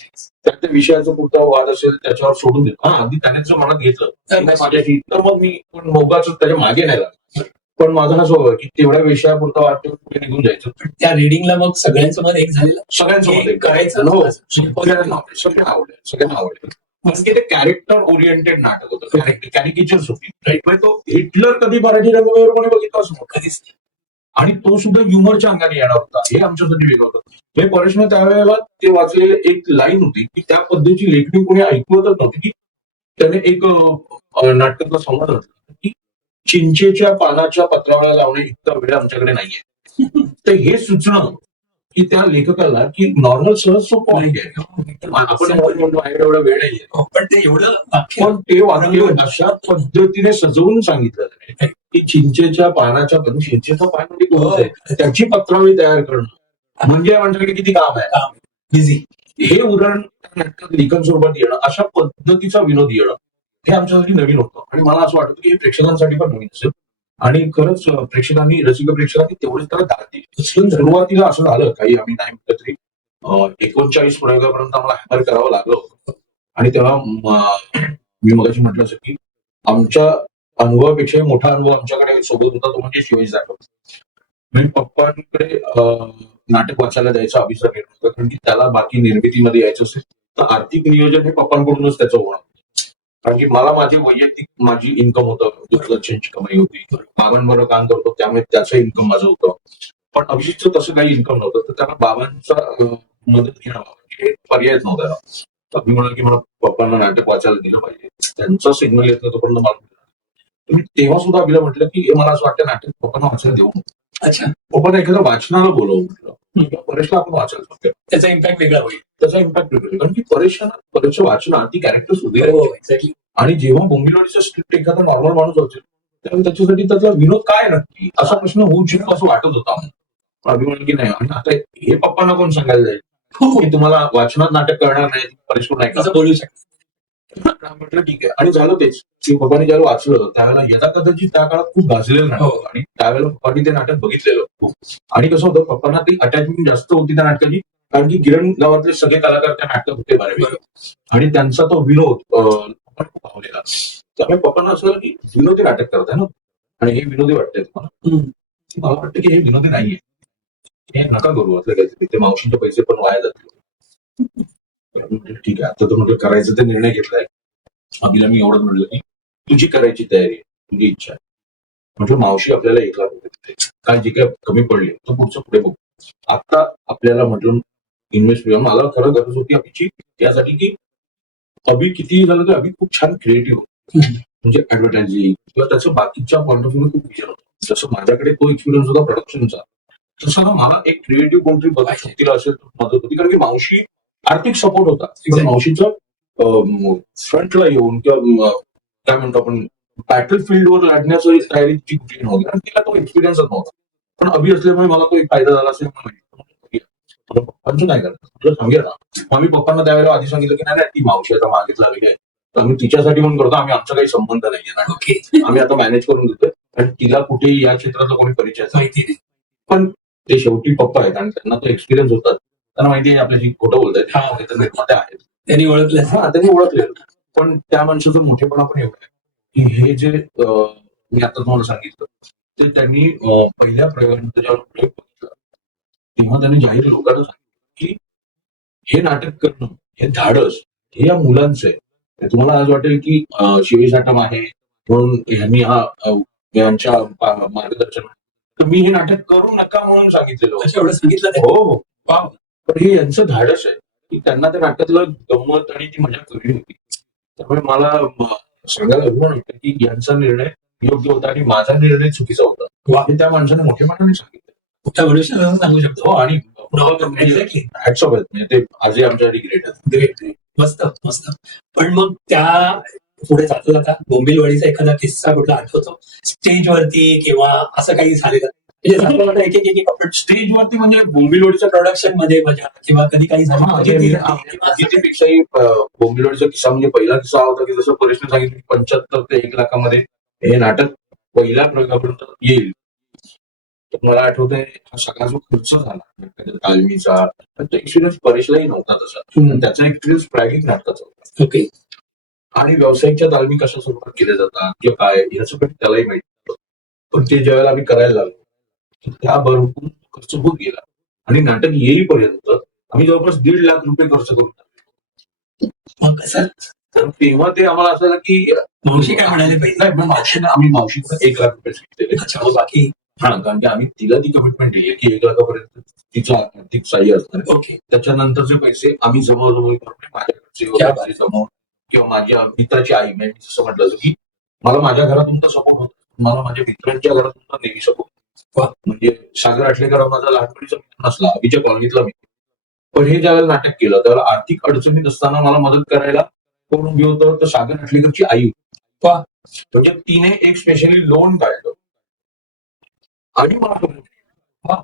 त्या विषयाचा पुढचा वाद असेल त्याच्यावर सोडून देतो. हा, अगदी त्याने जर मनात घेतलं माझ्याशी तर मग मी पण मोगाच त्याच्या मागे नाही लागला. पण माझा हा स्वभाव आहे की तेवढ्या विषयापुरता वाद पुढे निघून जायचं. त्या रिडिंगला मग सगळ्यांसोबत एक झालेलं, सगळ्यांसोबत करायचं, सगळ्यांना आवडेल. म्हणजे ते कॅरेक्टर ओरिएंटेड नाटक होतं, कॅरिकेचर्स होती. तो हिटलर कधी मराठी रंगभूमीवर कोणी बघितलं असं कधीच नाही, आणि तो सुद्धा ह्युमरच्या अंगाने येणार होता, हे आमच्यासाठी वेगळं होतं. हे परेशने त्यावेळेला ते वाचलेले एक लाईन होती की त्या पद्धतीची लेखणी कोणी ऐकवतच नव्हती, की त्याने एक नाटकातला संवाद होता की चिंचेच्या पानाच्या पत्रावळ्या लावणे इतका वेळ आमच्याकडे नाहीये. तर हे सुचणं की त्या लेखकाला की नॉर्मल सहज सोपं आहे, आपण माझ्याकडे एवढा वेळ नाहीये, पण ते एवढं पण ते वाक्य अशा पद्धतीने सजवून सांगितलं की चिंचेच्या पानाच्या चिंचेचा पान म्हणजे कोणच आहे, त्याची पत्रावळी तयार करणं म्हणजे आमच्याकडे किती काम आहे, बिझी. हे उदाहरण नाटकात लेखन स्वरूपात येणं, अशा पद्धतीचा विनोद येणं, हे आमच्यासाठी नवीन होतं. आणि मला असं वाटतं की हे प्रेक्षकांसाठी पण नवीन असेल, आणि खरंच प्रेक्षकांनी प्रेक्षकांनी तेवढेच त्याला दाद दिली. सुरुवातीला असं झालं काही आम्ही नाही म्हटलं तरी 39 प्रयोगापर्यंत आम्हाला हॅमर करावं लागलं होतं. आणि तेव्हा मी मगाशी म्हटलं असं की आमच्या अनुभवापेक्षा मोठा अनुभव आमच्याकडे सोबत होता तो म्हणजे शिवाजी जाधव. मी पप्पांकडे नाटक वाचायला द्यायचा अभिप्राय निर्माण होता, कारण की त्याला बाकी निर्मितीमध्ये यायचं असेल तर आर्थिक नियोजन हे पप्पांकडूनच त्याचं होणार. कारण की मला माझी इन्कम होतं, 2,00,000ची कमाई होती, बाबांबरोबर काम करतो त्यामुळे त्याचं इन्कम माझं होतं. पण अभिजितचं तसं काही इन्कम नव्हतं, तर त्याला बाबांचा मदत घेणं हे पर्यायच नव्हता. तर मी म्हणाल की मला पप्पांना नाटक वाचायला दिलं पाहिजे, त्यांचा सिग्नल येत नाही तोपर्यंत मला. मी तेव्हा सुद्धा अभिला म्हटलं की हे मला असं वाटतं नाटक पप्पांना वाचायला देऊ, अच्छा, पप्पाने एखाद्या वाचनाला बोलवून म्हटलं परेशला आपण वाचायला सांगतो. त्याचा इम्पॅक्ट वेगळा होईल. त्याचा इम्पॅक्ट वेगळा कारण की परेशच्या वाचनात ती कॅरेक्टर्स उभी हो, राहायची. एक्झॅक्टली. आणि जेव्हा बोंबिलवाडीचा स्क्रिप्ट एखादा नॉर्मल माणूस असेल तेव्हा त्याच्यासाठी त्याचा विनोद काय नक्की असा प्रश्न होऊ शकतो असं वाटत होता. अभिमान की नाही आणि आता हे पप्पांना कोण सांगायला जाईल की तुम्हाला वाचनात नाटक करणार नाही परेश नाही का असं बोलू शकतो. म्हटलं ठीक आहे आणि झालं तेच की पप्पांनी ज्यावेळेला वाचलं त्यावेळेला यदा कदाचित त्या काळात खूप गाजलेलं नाटक होतं आणि त्यावेळेला पप्पांनी ते नाटक बघितलेलं खूप. आणि कसं होतं पप्पांना ती अटॅचमेंट जास्त होती त्या नाटकाची कारण की गिरण गावातले सगळे कलाकार त्या नाटकात होते बऱ्यापैकी आणि त्यांचा तो विनोद खूप आवडलेला. त्यामुळे पप्पांना असं झालं की विनोदी नाटक करताय ना आणि हे विनोदी वाटतंय तुम्हाला. मला वाटतं की हे विनोदी नाहीये हे नका करू असं काहीतरी ते मावशीचे पैसे पण वाया जातील. म्हटलं ठीक आहे आता तर म्हटलं करायचं ते निर्णय घेतलाय. अभिला मी एवढं म्हणलं की तुझी करायची तयारी आहे तुझी इच्छा आहे. म्हटलं मावशी आपल्याला 1 लाख रुपये देते काय जे काय कमी पडले तो पुढचं पुढे बघू. आता आपल्याला म्हटलं इन्व्हेस्ट मला खरं गरज होती अभिची यासाठी की अभि किती झालं तर अभि खूप छान क्रिएटिव्ह म्हणजे ऍडव्हर्टायझिंग किंवा त्याचं बाकीच्या पॉईंट ऑफ व्ह्यू खूप विचार होता. जसं माझ्याकडे तो एक्सपिरियन्स होता प्रोडक्शनचा तसं ना मला एक क्रिएटिव्ह कोणतरी बघा शक्तीला असेल मदत होती कारण की मावशी आर्थिक सपोर्ट होता. पण मावशीचं फ्रंटला येऊन किंवा काय म्हणतो आपण बॅटल फील्डवर लढण्याची तयारी तिची कुठली नव्हती कारण तिला तो एक्सपिरियन्सच नव्हता. पण अभि असल्यामुळे मला तो एक फायदा झाला असेल पप्पांचं काय करतात तुला सांगूया ना मग मी पप्पांना त्यावेळेला आधी सांगितलं की नाही ती मावशी आता मागितला आहे तर आम्ही तिच्यासाठी म्हणून करतो आम्ही आमचा काही संबंध नाहीये आम्ही आता मॅनेज करून देतोय आणि तिला कुठेही या क्षेत्रातला कोणी परिचय माहिती नाही. पण ते शेवटी पप्पा आहेत आणि त्यांना तो एक्सपिरियन्स होतात त्यांना माहिती आहे आपल्याशी खोटं बोलतायत तर निर्माते आहेत त्यांनी ओळखलं त्यांनी ओळखलेलं. पण त्या माणसाचं मोठेपणा पण एवढं आहे की हे जे मी आता तुम्हाला सांगितलं ते त्यांनी पहिल्या प्रयोगानंतर जेव्हा प्रयोग बघितला तेव्हा त्यांनी जाहीर लोकांना सांगितलं की हे नाटक करणं हे धाडस हे या मुलांचं आहे. तुम्हाला आज वाटेल की शिवी साठम आहे म्हणून यांनी यांच्या मार्गदर्शन तर मी हे नाटक करू नका म्हणून सांगितलेलं एवढं सांगितलं हो हो पण हे यांचं धाडस आहे की त्यांना त्या नाटकातलं गंमत आणि ती मजा कमी होती. त्यामुळे मला सांगायला अभिमान वाटतं की यांचा निर्णय योग्य होता आणि माझा निर्णय चुकीचा होता हे त्या माणसाने मोठेपणाने सांगितलं. कुठल्या भविष्यात सांगू शकतो आणि हॅट्स ऑफ आहेत म्हणजे ते आजही आमच्यासाठी ग्रेट आहेत. ग्रेट मस्त मस्त. पण मग त्या पुढे जाता जाता बोंबिलवाडीचा एखादा किस्सा कुठला आठवतो स्टेजवरती किंवा असं काही झालेलं स्टेजवरती म्हणजे बोंबिलवाडीच्या प्रोडक्शन मध्ये मजा किंवा कधी काही पेक्षाही बोंबिलवाडीचा किस्सा म्हणजे पहिला किस्सा होता की जसं परेशने सांगितलं 75 ते 1 लाखामध्ये हे नाटक पहिल्या प्रयोगापर्यंत येईल. तर मला आठवतंय हा सगळा जो खर्च झाला तालमीचा तो एक्सपिरियन्स परेशलाही नव्हता तसा त्याचा एक्सपिरियन्स प्रायोगिक नाटकाचा होता. ओके. आणि व्यावसायिकच्या तालमी कशा स्वरूपात केल्या जातात किंवा काय याचं पण त्यालाही माहिती होतं. पण ते ज्यावेळेला आम्ही करायला लागलो त्या भरपूर खर्च होत गेला आणि नाटक येईपर्यंत आम्ही जवळपास 1.5 लाख रुपये खर्च करून तर तेव्हा ते आम्हाला असं की मावशी काय म्हणाले पाहिजे नाही मावशीने आम्ही मावशीकडे 1 लाख रुपये सांगितलेले बाकी कारण की आम्ही तिला ती कमिटमेंट दिली की 1 लाखापर्यंत तिचं आर्थिक सहाय्य असणार. ओके. त्याच्यानंतरचे पैसे आम्ही जवळजवळ माझ्याकडचे जमवून किंवा माझ्या मित्राची आई म्हणजे जसं म्हटलं की मला माझ्या घरातून तर सपोर्ट होतो मला माझ्या मित्रांच्या घरातून तर नेहमी सपोर्ट म्हणजे सागर आठलेकर माझा लहानपणीचा मित्र नसला अभिच्या कॉलनीतला मित्र पण हे ज्यावेळेला नाटक केलं त्यावेळेला आर्थिक अडचणीत असताना मला मदत करायला कोण उभी होतं तर सागर आठलेकरची आई होती. म्हणजे तिने एक स्पेशली लोन काढलं आणि मला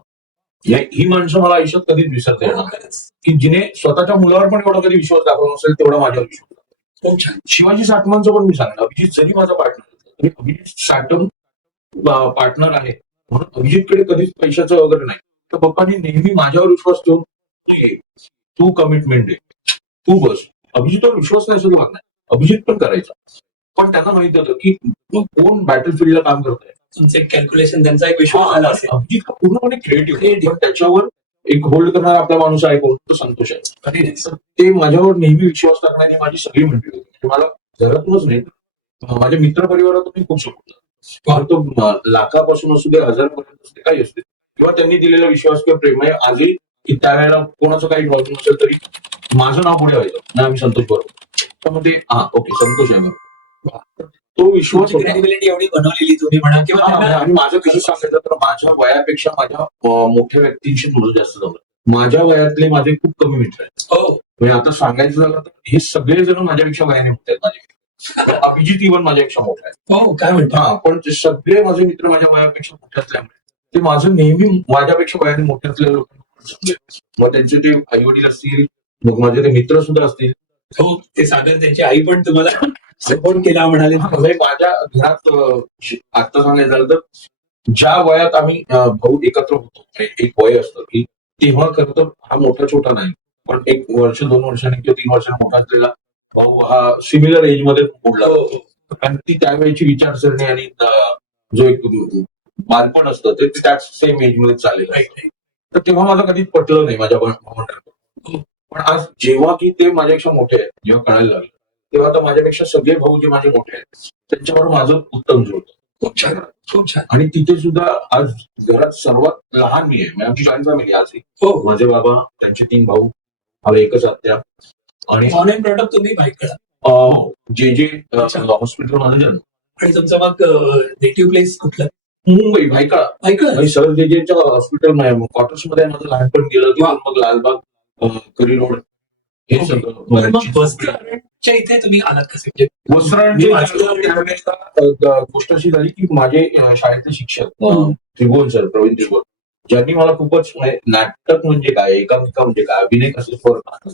ही माणसं मला आयुष्यात कधीच विसरता येणार की जिने स्वतःच्या मुलावर पण एवढा कधी विश्वास दाखवला नसेल तेवढा माझ्यावर विश्वास. खूप छान. शिवाजी साटमांचं पण मी सांगितलं अभिजित जरी माझा पार्टनर तरी अभिजित साटम पार्टनर आहे म्हणून अभिजितकडे कधीच पैशाचं वगैरे नाही. तर पप्पांनी नेहमी माझ्यावर विश्वास ठेवून तू ये तू कमिटमेंट दे तू बस. अभिजितवर विश्वास नाही सुरू नाही अभिजित पण करायचा पण त्यांना माहित होतं की कोण बॅटल फील्डला काम करत आहे तुमचे कॅल्क्युलेशन त्यांचा एक विश्वास आला असेल. अभिजित पूर्णपणे क्रिएटिव्ह पण त्याच्यावर एक होल्ड करणारा आपला माणूस आहे कोण तो संतोष आहे. ते माझ्यावर नेहमी विश्वास टाकण्याची माझी सगळी मंडळी होती. मला घरातूनच नाही माझ्या मित्र परिवारातूनही खूप सपोर्ट तो लाखापासून असू दे हजारपर्यंत असते काही असते किंवा त्यांनी दिलेला विश्वास किंवा प्रेम आहे आजही की त्यावेळेला कोणाचं काही प्रॉब्लेम असेल तरी माझं नाव पुढे व्हायचं ना आम्ही संतोष बरोबर तर मग ते ओके संतोष आहे बरोबर तो विश्वास होता. क्रेडिबिलिटी एवढी बनवलेली तुम्ही म्हणा किंवा हा, त्यांना- आणि माझं कसं सांगायचं तर माझ्या वयापेक्षा माझ्या मोठ्या व्यक्तींशी तुझं जास्त जमलं. माझ्या वयातले माझे खूप कमी मित्र आहेत. हो म्हणजे आता सांगायचं झालं तर हे सगळेजण माझ्यापेक्षा वयाने मोठे आहेत. माझे अभिजित इवन माझ्यापेक्षा मोठा आहे. हो काय म्हणता हा, पण ते सगळे माझे मित्र माझ्या वयापेक्षा मोठे असल्यामुळे ते माझं नेहमी माझ्यापेक्षा वयाने मोठे असलेल्या लोकांना समजेल. मग त्यांचे ते आई वडील असतील, मग माझे ते मित्र सुद्धा असतील. हो ते सागर त्यांची आई पण तुम्हाला सपोर्ट केला म्हणाले म्हणजे माझ्या घरात आता सांगायचं झालं तर ज्या वयात आम्ही भाऊ एकत्र होतो, एक वय असतं की तेव्हा खरं तर हा मोठा छोटा नाही, पण 1 वर्ष 2 वर्षांनी किंवा 3 वर्षांनी मोठा असलेला भाऊ हा सिमिलर एज मध्ये मोडला हो, जातो. कारण ती त्यावेळेची विचारसरणी आणि जो एक बालपण असतं ते त्याच सेम एज मध्ये चाललेलं असतं. राईट तर तेव्हा मला कधीच पटलं नाही माझ्या भावंडांना. पण आज जेव्हा की ते माझ्यापेक्षा मोठे आहेत, जेव्हा कळायला लागलं तेव्हा आता माझ्यापेक्षा सगळे भाऊ जे माझे मोठे आहेत त्यांच्यावर माझं उत्तम जुळतं. खूप छान खूप छान आणि तिथे सुद्धा आज घरात सर्वात लहान मी आहे. म्हणजे आमची जॉईंट फॅमिली आज आहे. हो माझे बाबा, त्यांचे 3 भाऊ, मला एकच आत्या आणि ऑनलाईन प्रॉडक्ट तुम्ही भाईकडा जे हॉस्पिटल मध्ये जन्म. आणि तुमचं मग नेटिव्ह प्लेस कुठलं मुंबई भायखळा. ऐकलं सर जेजेच्या हॉस्पिटल क्वार्टर्स मध्ये माझं लहानपण गेलं की वा. मग लालबाग, करी रोड हे ओके. सगळं. मग वस्त्राच्या इथे तुम्ही आलात कसे म्हणजे वस्त्रांची मी गोष्ट अशी झाली की माझे शाळेतले शिक्षक हम्म. त्रिभुवन सर, प्रवीण त्रिभुवन, ज्यांनी मला खूपच नाटक म्हणजे काय, एकांकिका म्हणजे काय, अभिनय कसे फरक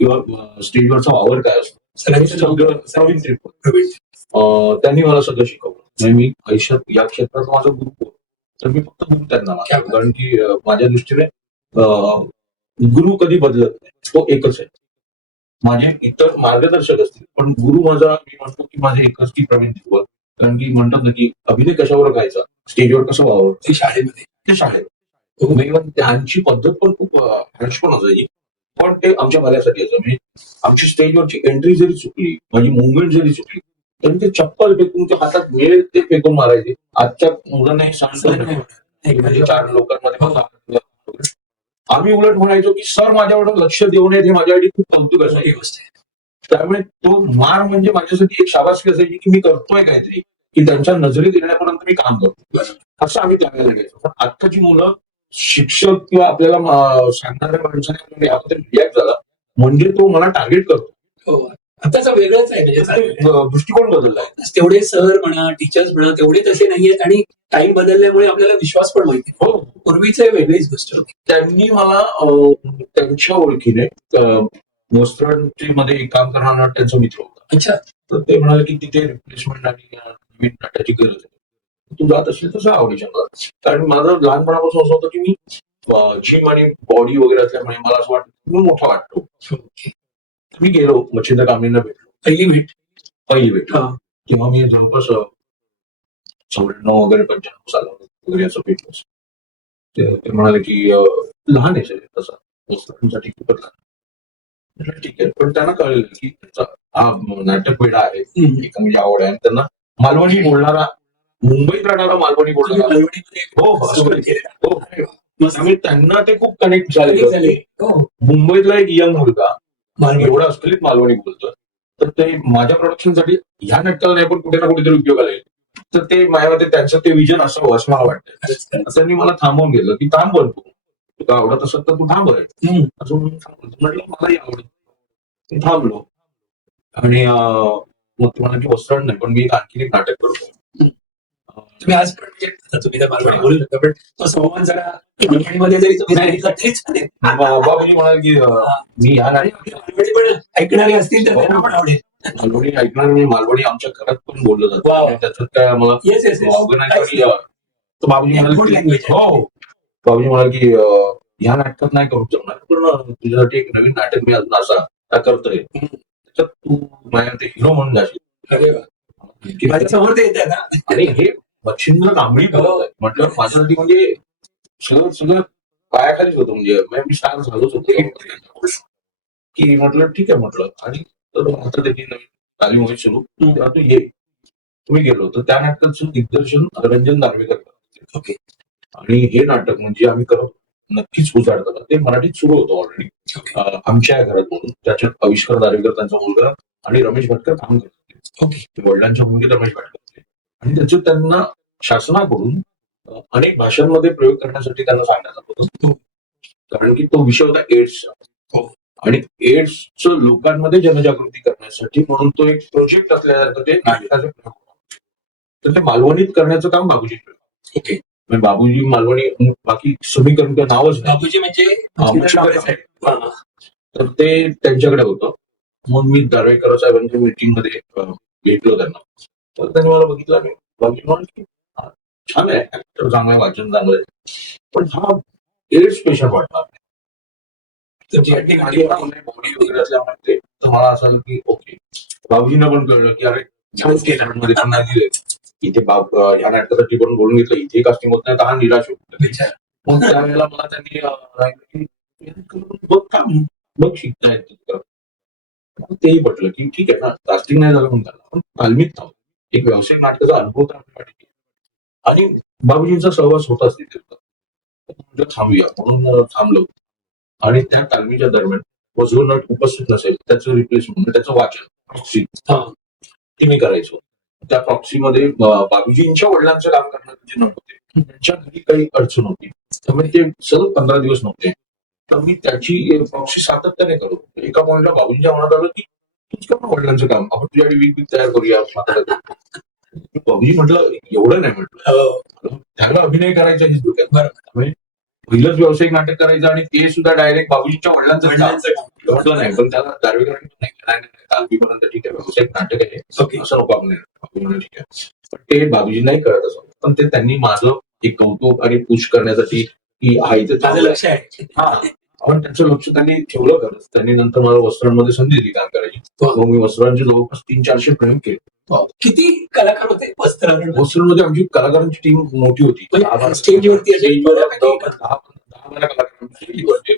किंवा स्टेजवरचा वावर काय असतो सगळ्यांचं नाव सगळं प्रवीण त्रिभुवन प्रवीण. त्यांनी मला सगळं शिकवलं. म्हणजे मी आयुष्यात या क्षेत्रात माझा गुरु होता. तर मी फक्त गुरु त्यांना क्या मानतो. बात. कारण की माझ्या दृष्टीने गुरु कधी बदलत नाही, तो एकच आहे. माझे इतर मार्गदर्शक असतील पण गुरु माझा मी म्हणतो की माझे एकच की प्रवीण त्रिभुवन. कारण की म्हणतात ना की अभिनय कशावर व्हायचा, स्टेजवर कसं व्हावं ते शाळेमध्ये ते शाळेत. इव्हन त्यांची पद्धत पण खूप हर्ष पण असायची, पण ते आमच्या भल्यासाठी असं. म्हणजे आमची स्टेजवरची एंट्री जरी चुकली, माझी मुवमेंट जरी चुकली तरी ते चप्पल फेकून ते हातात मिळेल ते फेकून मारायचे. आजच्या मुलांना हे सांगतो म्हणजे 4 लोकांमध्ये मला आवडलं. आम्ही उलट म्हणायचो की सर माझ्यावर लक्ष देऊ नयेत, हे माझ्यासाठी खूप कौतुक मोठी असायची. गोष्ट आहे त्यामुळे तो मार म्हणजे माझ्यासाठी एक शाबासकी असायची की मी करतोय काहीतरी, की त्यांच्या नजरेत येण्यापर्यंत मी काम करतो. असं आम्ही त्यावेळेला घ्यायचो. पण आत्ताची मुलं शिक्षक किंवा आपल्याला सांगणाऱ्या माणसाने याबद्दल रिॲक्ट झाला म्हणजे तो मला टार्गेट करतो. हो आताचा वेगळंच आहे म्हणजे चाललेलं आहे. दृष्टिकोन बदलला आहे. तेवढे सर म्हणा टीचर्स म्हणा तेवढे तसे नाहीयेत आणि टाइम बदलल्यामुळे आपल्याला विश्वास पण माहिती हो, पूर्वीचे वेगळीच गोष्ट होती. त्यांनी मला त्यांच्या ओळखीने वस्त्रांची मध्ये एक काम करणारा त्यांचा मित्र होता. अच्छा तर ते म्हणाले की तिथे रिप्लेसमेंट आणि नवीन नटाची गरज आहे. तू जात असेल तसं आवडीच्या मला. कारण माझं लहानपणापासून असं होतं की मी जिम आणि बॉडी वगैरे असल्यामुळे मला असं वाटतं मी मोठा वाटतो. ओके. मी गेलो मच्छिंद्र कांबळेंना भेटलो. पहिली भेट पहिली भेटलो हा. तेव्हा मी जवळपास 94 वगैरे 95 साला वगैरे असं भेटलो. ते म्हणाले की लहान आहे शरीर तसा, वस्त्रांसाठी खूपच लहान. म्हटलं ठीक आहे. पण त्यांना कळलं की त्याचा हा नाटक वेडा आहे, हम्म. एक म्हणजे आवड आहे. आणि त्यांना मालवणी बोलणारा, मुंबईत राहणारा मालवणी तुम्ही बोलणारा हळवणीमध्ये हो सुरुवात केली. हो. अरे वा. मस्त. त्यामुळे त्यांना ते खूप कनेक्ट झाले झाले. हो मुंबईतला एक यंग मुलगा मालवणी. एवढा अस्खलित मालवणी बोलतोय, तर ते माझ्या प्रोडक्शनसाठी ह्या नाटकाला नाही पण कुठे ना कुठेतरी उपयोगाला येईल. तर ते माझ्यामध्ये त्यांचं ते विजन असावं असं मला वाटतं. खरंच, खरंच. त्यांनी मला थांबवून घेतलं की थांब बोल तू, तुला आवडत असेल तर तू थांब आहे. हम्म. असं म्हणून म्हटलं मलाही आवडत. मी थांबलो आणि मग तुम्हाला की वस्त्रांत नाही पण मी आणखी एक नाटक करतो. तुम्ही आज पण म्हणजे आता तुम्ही तर मालवणी बोलू शकता पण तो संवाद जरा मालवणीमध्ये जरी तुम्ही सांगितलं तरी चालेल. बाबाजी म्हणाले की मी ह्या आणि नाटक मालवणी पण ऐकणारे असतील तर त्यांना पण आवडेल. मालवणी ऐकणार मी मालवणी आमच्या घरात पण बोललं जातं. वा. आणि त्याच्यात काय मला येस येस ऑर्गनायझर तर बाबूजी Good म्हणाले language की आहे. हो. बाबूजी म्हणाले की ह्या नाटकात नाही करू जमणार पण तुझ्यासाठी एक नवीन नाटक मी अजून असा करतोय, त्याच्यात तू माझ्या ते हिरो म्हणून जाशील. अरे वा. की माझ्या समोर ते येत आहे ना. आणि हे मच्छिंद्र कांबळी बोलत म्हटलं माझ्यासाठी म्हणजे सगळं सगळं पायाखालीच होतं. म्हणजे मी स्टार झालोच होतो की म्हटलं ठीक आहे म्हटलं. आणि तर आता त्याची नवीन तालीम होईल सुरू, तेव्हा तू ये. तुम्ही गेलो तर त्या नाटकाचं दिग्दर्शन रंजन दार्वेकर करतात. ओके. आणि हे नाटक म्हणजे आम्ही करत नक्कीच उजाडतात. ते मराठीत सुरू होतं ऑलरेडी ओके. आमच्या घरात म्हणून. त्याच्यात आविष्कार दार्वेकर त्यांचा मुलगा आणि रमेश भटकर काम करतात. ओके. वडिलांच्या भूमिकेत रमेश भाटकर होते. आणि त्याचे त्यांना शासनाकडून अनेक भाषांमध्ये प्रयोग करण्यासाठी त्यांना सांगण्यात आलं होतं. कारण की तो विषय होता एड्सचा. हो. आणि एड्सचं लोकांमध्ये जनजागृती करण्यासाठी म्हणून तो एक प्रोजेक्ट असल्यासारखं ते नाटकाचे प्रयोग होता. तर ते मालवणीत करण्याचं काम बाबूजी केलं. ओके. म्हणजे बाबूजी मालवणी, बाकी समीकरण नावच नाही. बाबूजी म्हणजे मच्छीमार साहेब. तर ते त्यांच्याकडे होतं. मग मी दारवेकर साहेबांच्या मीटिंगमध्ये भेटलो त्यांना. तर त्यांनी मला बघितलं, मी बाबूजी म्हणाले की "हा, छान आहे, ऍक्टर चांगलं आहे, वाचन चांगलं आहे, पण हा एड्स पेशंट वाटणार नाही." तर माझी बॉडी वगैरे असल्यामुळे ते तर मला असं आलं की ओके. बाबूजींना पण कळलं की अरे छान मध्ये पण नाही दिले, इथे या नाटकासाठी पण बोलून घेतलं, इथे कास्टिंग होत नाही तर हा निराश होतो. मग त्यावेळेला मला त्यांनी सांगितलं की बघ काम, बघ शिकता येतं. तेही पटलं की ठीक आहे ना, कास्टिंग नाही झालं म्हणून पण तालमीत थांब, एक व्यावसायिक नाटकाचा अनुभव तर आपल्यासाठी. आणि बाबूजींचा सहवास होताच तिथे. म्हटलं थांबूया म्हणून थांबलो. आणि त्या तालमीच्या दरम्यान जो नट उपस्थित नसेल त्याचं रिप्लेसमेंट, त्याचं वाचन प्रॉक्सी ते मी करायचो. त्या प्रॉक्सीमध्ये बाबूजींच्या वडिलांचं काम करणारे जे नट होते त्यांच्या घरी काही अडचण होती, त्यामुळे ते सलग 15 दिवस नव्हते. तर मी त्याची प्रॉक्सी सातत्याने करतो. एका पॉईंटला बाबूजींच्या मनात आलं की तूच कर वडिलांचं काम, आपण तुझ्याकडे वीक तयार करूया. बाबूजी म्हटलं एवढं नाही, म्हटलं त्याला अभिनय करायचा ही डोक्यात. बरं, पहिलंच व्यावसायिक नाटक करायचं आणि ते सुद्धा डायरेक्ट बाबूजींच्या वडिलांचं म्हटलं नाही, पण त्याला दारवेकरांनी तालमीपर्यंत ठीक आहे, व्यावसायिक नाटक आहे असं नको आपण. ठीक आहे, पण ते बाबूजींनाही कळत असं. पण ते त्यांनी माझं एक कौतुक आणि पुश करण्यासाठी की हा इथे चांगलं लक्ष आहे, पण त्याचं लक्ष त्यांनी ठेवलं खरंच. त्यांनी नंतर मला वस्त्रांमध्ये संधी दिली काम करायची. मग मी वस्त्रांचे जवळपास 300-400 प्रयोग केले. किती कलाकार होते वस्त्रांमध्ये? आमची कलाकारांची टीम मोठी होती. स्टेजवरती 10-12 कलाकार होते.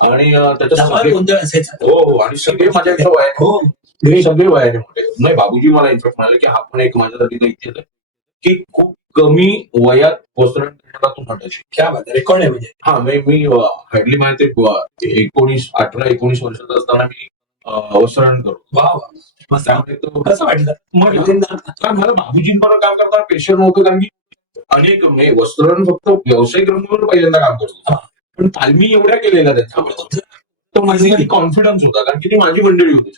आणि त्याच्यात गोंधळ असायचा. हो, आणि सगळे माझ्या इथं वयाने, सगळे वयाने मोठे. नाही, बाबूजी मला इन्फॅक्ट म्हणाले की हा पण एक माझ्यासाठी इतिहास आहे की खूप कमी वयात वस्त्रांतून हटायची. क्या बात आहे, रेकॉर्ड आहे म्हणजे. हा, मी हार्डली माहिती 18-19 वर्षाचा असताना मी वस्त्रांत करतो. त्यामुळे तो कसं वाटलं? कारण मला बाबूजींबरोबर काम करताना प्रेशर नव्हतं, कारण की अनेक वस्त्रण फक्त व्यावसायिक रंगावर पहिल्यांदा काम करतो, पण तालमी एवढ्या केलेल्या त्याच्यामुळे तर माझ्यासाठी कॉन्फिडन्स होता, कारण की ती माझी मंडळी होती.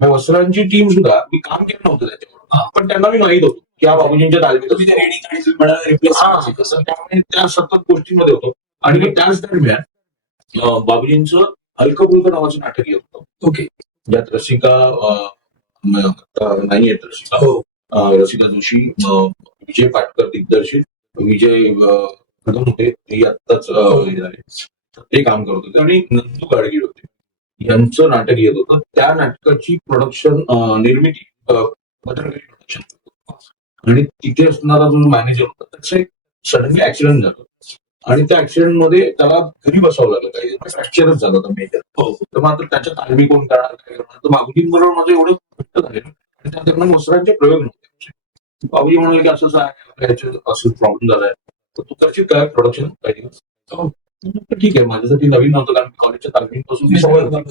वस्त्रांची टीम सुद्धा मी काम केलं नव्हतं त्याच्यावर, पण त्यांना मी माहित होतो की या बाबूजींच्या तालमीत त्यामुळे त्या सतत गोष्टींमध्ये होतो. आणि मी त्याच दरम्यान बाबूजींचं हलकं फुलकं नावाचं नाटक येत होतं. ओके. ज्यात रसिका नाही येत, रसिका जोशी, विजय पाटकर दिग्दर्शित, विजय कदम होते, ते आत्ताच झाले, ते काम करत होते. आणि नंदू गाडगीळ होते, यांचं नाटक येत होतं. त्या नाटकाची प्रोडक्शन निर्मिती भद्रकाली प्रोडक्शन. आणि तिथे असणारा जो मॅनेजर होता त्याचा एक सडनली ऍक्सिडेंट झाला, आणि त्या ऍक्सिडेंटमध्ये त्याला घरी बसावं लागलं, काही फ्रॅक्चरच झालं होतं मेजर. तर मात्र त्याच्या तालमी कोण करणार, काय करणार. तर बाबूजींबरोबर माझं एवढं घट्ट झालेलं, आणि त्या दरम्यान वस्त्रांचे प्रयोग नव्हते. बाबूजी म्हणाले की असं असं प्रॉब्लेम झालाय, तर तू करशील काय प्रोडक्शन काही दिवस. ठीक आहे, माझ्यासाठी नवीन नव्हतं, कारण कॉलेजच्या तालमीपासून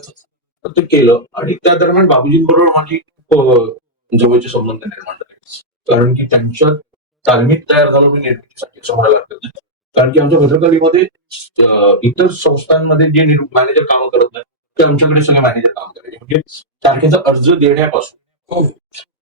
तर ते केलं. आणि त्या दरम्यान बाबूजींबरोबर माझी जवळचे संबंध निर्माण झाले, कारण की त्यांच्या तालमीत तयार झालो मी निर्मितीसाठी, असं म्हणायला लागतं. कारण की आमच्या भद्रकालीमध्ये इतर संस्थांमध्ये जे मॅनेजर कामं करत नाही ते आमच्याकडे सगळे मॅनेजर काम करायचे. म्हणजे तारखेचा अर्ज देण्यापासून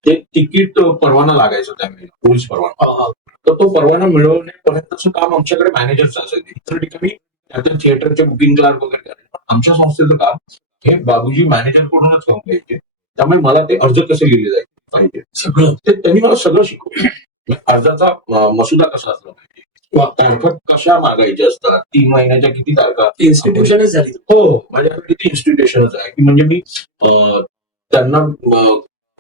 ते तिकीट परवाना लागायचा त्यावेळेला, पोलीस परवाना. तर तो परवाना मिळवण्यापर्यंतचं काम आमच्याकडे मॅनेजरचं असायचं. इतर ठिकाणी त्या थिएटरचे बुकिंग क्लार्क वगैरे करायचे. आमच्या संस्थेचं काम हे बाबूजी मॅनेजरकडूनच काम घ्यायचे. त्यामुळे मला ते अर्ज कसे लिहिले जायचे पाहिजे सगळं ते त्यांनी मला सगळं शिकवलं. अर्जाचा मसुदा कसा असला पाहिजे, तारखा कशा मागायच्या असतात, 3 महिन्याच्या किती तारखा. इन्स्टिट्यूशनच झाली. हो, माझ्याकडे ती इन्स्टिट्यूशनच आहे की म्हणजे मी त्यांना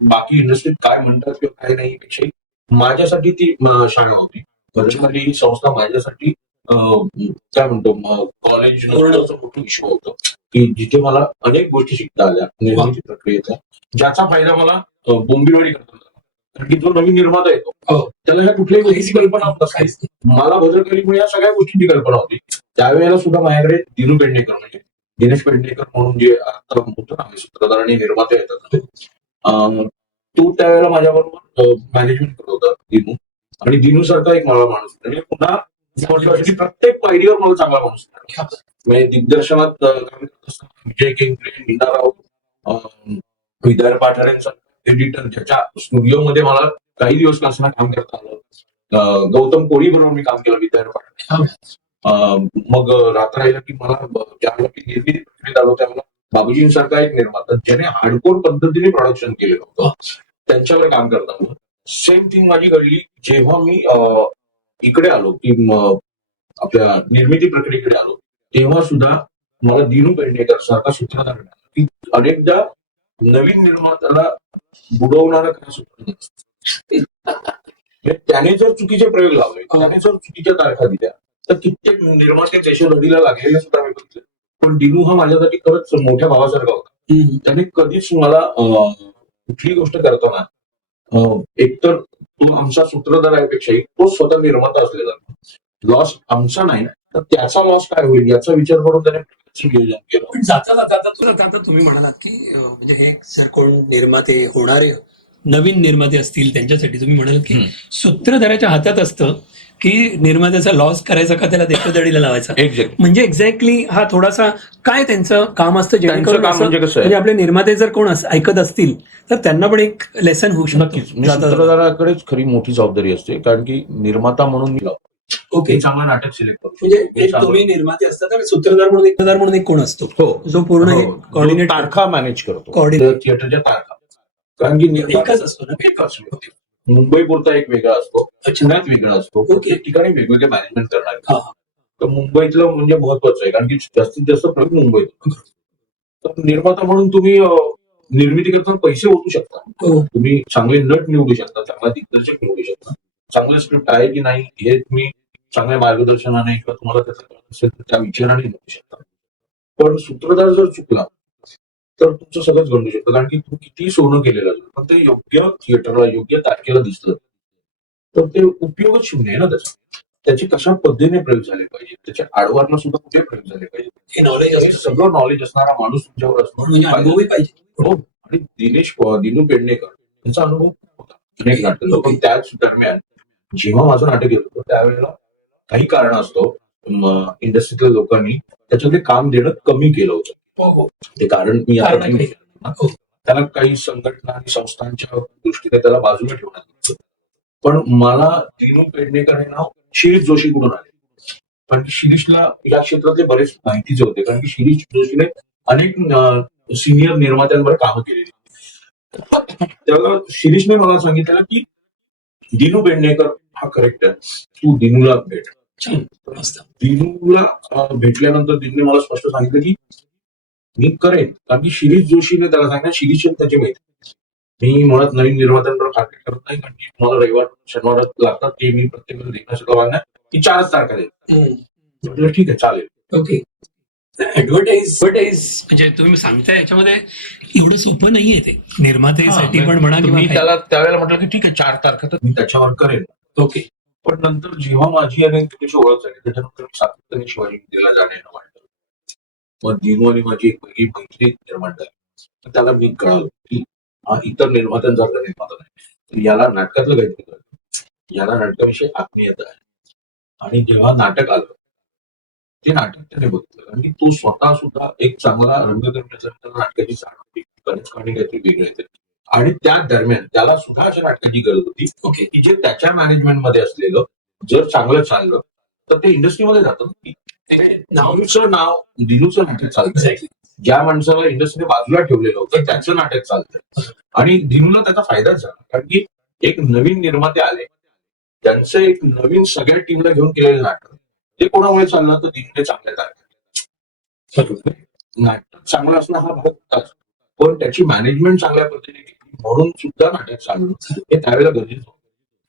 बाकी इंडस्ट्रीत काय म्हणतात किंवा काय नाही पेक्षा माझ्यासाठी ती शाळा होती. भद्रकाली ही संस्था माझ्यासाठी काय म्हणतो कॉलेज मोठं विषय होतं की जिथे मला अनेक गोष्टी शिकता आल्या निर्मिती प्रक्रियेचा, ज्याचा फायदा मला बोंबिवली करता आला. कारण की जो नवीन निर्माता येतो त्याला ह्या कुठल्याही गोष्टीची कल्पना होत. मला भद्रकालीमुळे या सगळ्या गोष्टींची कल्पना होती. त्यावेळेला सुद्धा माझ्याकडे दिनू पेडणेकर म्हणजे दिनेश पेडणेकर म्हणून जे आता होतं ना सूत्रधार आणि निर्माते येतात, तो त्यावेळेला माझ्याबरोबर मॅनेजमेंट करत होता दिनू. आणि दिनू सारखा एक मला माणूस म्हणजे पुन्हा प्रत्येक पायरीवर मला चांगला माणूस मिळाला. म्हणजे दिग्दर्शनात काम करत असताना विजय केंद्रे, मीना राव, विद्यार पाठाऱ्यांचा एडिटर, ज्याच्या स्टुडिओमध्ये मला काही दिवस नसताना काम करता आलं. गौतम कोळी बरोबर मी काम केलं विद्यार पाठारे. मग रात्र राहिलं की मला ज्यावेळेला मी निर्मिती प्रक्रियेत आलो त्यावेळेला बाबूजींसारखा एक निर्माता ज्याने हार्डकोर पद्धतीने प्रोडक्शन केलेलं होतं त्यांच्यावर काम करताना सेम थिंग माझी घडली जेव्हा मी इकडे आलो की आपल्या निर्मिती प्रक्रियेकडे आलो तेव्हा सुद्धा मला दिनू पेडणेकर सारखा सूत्रधार मिळाला की अनेकदा नवीन निर्मात्याला बुडवणारा खरा सूत्रधार असतो. त्याने जर चुकीचे प्रयोग लावले, त्याने जर चुकीच्या तारखा दिल्या तर कित्येक निर्माते देशोधडीला लागलेले सुद्धा मी बघितले. पण दिनू हा माझ्यासाठी खरंच मोठ्या भावासारखा होता. त्याने कधीच मला कुठली गोष्ट करताना एकतर तो आमचा सूत्रधार आहे तो स्वतः निर्माता असलेला लॉस आमचा नाही तर त्याचा लॉस काय होईल याचा विचार करून त्याने नियोजन केलं. पण जाता तुम्ही म्हणालात की म्हणजे हे जर कोण निर्माते होणारे नवीन निर्माते असतील त्यांच्यासाठी तुम्ही म्हणाल की सूत्रधाराच्या हातात असतं की निर्मात्याचा लॉस करायचा का त्याला देशोधडीला लावायचा. एक्झॅक्ट म्हणजे एक्झॅक्टली हा थोडासा काय त्यांचं काम असतं जेणेकरून काम म्हणजे कसं आहे म्हणजे आपले निर्माते जर कोण ऐकत असतील तर त्यांना पण एक लेसन होऊ शकतं. सूत्रधाराकडेच खरी मोठी जबाबदारी असते कारण की निर्माता म्हणून मी ओके चांगला नाटक सिलेक्ट करतो. म्हणजे तुम्ही निर्माते असता तर सूत्रधार म्हणून एक कोण असतो जो पूर्ण कोऑर्डिनेट तारखा मॅनेज करतो कोऑर्डिनेट थिएटरच्या तारखा. कारण की एकच असतो ना एकच मुंबई पुरता एक वेगळा असतो, पुण्यात वेगळा असतो, प्रत्येक ठिकाणी वेगवेगळे मॅनेजमेंट करणार. तर मुंबईतलं म्हणजे महत्वाचं आहे कारण की जास्तीत जास्त प्रयोग मुंबईत. तर निर्माता म्हणून तुम्ही निर्मिती करताना पैसे ओतू शकता, तुम्ही चांगले नट निवडू शकता, चांगला दिग्दर्शक निवडू शकता, चांगलं स्क्रिप्ट आहे की नाही हे तुम्ही चांगल्या मार्गदर्शनाने किंवा तुम्हाला त्याचा त्या विचाराने निवडू शकता. पण सूत्रधार जर चुकला तर तुमचं सगळंच घडू शकतं कारण की तुम्ही किती सोनं केलेलं असेल पण ते योग्य थिएटरला योग्य तारखेला दिसलं तर ते उपयोगच शून्य आहे ना त्याचा. त्याचे कशा पद्धतीने प्रयोग झाले पाहिजे, त्याच्या आडवारला सुद्धा कुठे प्रयोग झाले पाहिजे हे नॉलेज सगळं नॉलेज असणारा माणूस तुमच्यावर असतो पाहिजे. हो आणि दिनू पेडणेकर यांचा अनुभव होता अनेक नाटक. पण त्याच दरम्यान जेव्हा माझं नाटक येत होतं त्यावेळेला काही कारण असतो इंडस्ट्रीतल्या लोकांनी त्याच्यामध्ये काम देणं कमी केलं होतं. ते कारण मी आता नाही त्याला काही संघटना आणि संस्थांच्या दृष्टीने त्याला बाजूला ठेवण्यात होतं. पण मला दिनू पेडणेकर हे नाव शिरीष जोशी कडून आले कारण की शिरीषला या क्षेत्रातले बरेच माहितीचे होते कारण की शिरीष जोशीने अनेक सिनियर निर्मात्यांवर कामं केलेली. त्याला शिरीषने मला सांगितलं की दिनू पेडणेकर हा करेक्ट आहे, तू दिनूला भेट. दिनूला भेटल्यानंतर दिनूने मला स्पष्ट सांगितलं की मी करेन कारण की शिरीष जोशीने त्याला सांगितलं शिरीष त्याची माहिती मी मुळात नवीन निर्मात्यांवर टार्गेट करत नाही कारण की मला रविवार शनिवार लागतात ते मी प्रत्येक देखण्यासाठी वागणार ती 4 तारखा देईल. ठीक आहे चालेल. ओके ऍडव्हर्टाईज म्हणजे तुम्ही सांगताय याच्यामध्ये एवढं सोपं नाहीये ते निर्मात्यासाठी पण म्हणा मी त्याला त्यावेळेला म्हटलं की ठीक आहे 4 तारखा तर मी त्याच्यावर करेन. ओके पण नंतर जेव्हा माझी आणि त्याची ओळख झाली त्याच्यानंतर मी सातत्याने शिवाजी मंदिरला जाण्यानं वाटलं. मग दिनू आणि माझी एक वेगळी मैत्री निर्माण झाली. त्याला मी कळालो की हा इतर निर्मात्यांसारखा निर्माता नाही, याला नाटकातलं काहीतरी कळतं, याला नाटकाविषयी आत्मीयता आहे. आणि जेव्हा नाटक आलं ते नाटक त्याने बघितलं कारण की तो स्वतः सुद्धा एक चांगला रंगकर्मीचा त्याला नाटकाची जाण होती, कणिच काहीतरी वेगळं येते. आणि त्या दरम्यान त्याला सुद्धा अशा नाटकाची गरज होती ओके की जे त्याच्या मॅनेजमेंटमध्ये असलेलं जर चांगलं चाललं तर ते इंडस्ट्रीमध्ये जातं. नावचं नाव दिनूचं नाटक चालतंय, ज्या माणसाला इंडस्ट्रीने बाजूला ठेवलेलं होतं त्याचं नाटक चालतंय आणि दिनूला त्याचा फायदाच झाला कारण की एक नवीन निर्माते आले त्यांचं एक नवीन सगळ्या टीमला घेऊन केलेलं नाटक ते कोणामुळे चाललं तर दिनूने चांगल्या तारखेला नाटक चांगलं असणं हा भाग होताच पण त्याची मॅनेजमेंट चांगल्या पद्धतीने केली म्हणून सुद्धा नाटक चाललं हे त्यावेळेला गरजेचं होतं.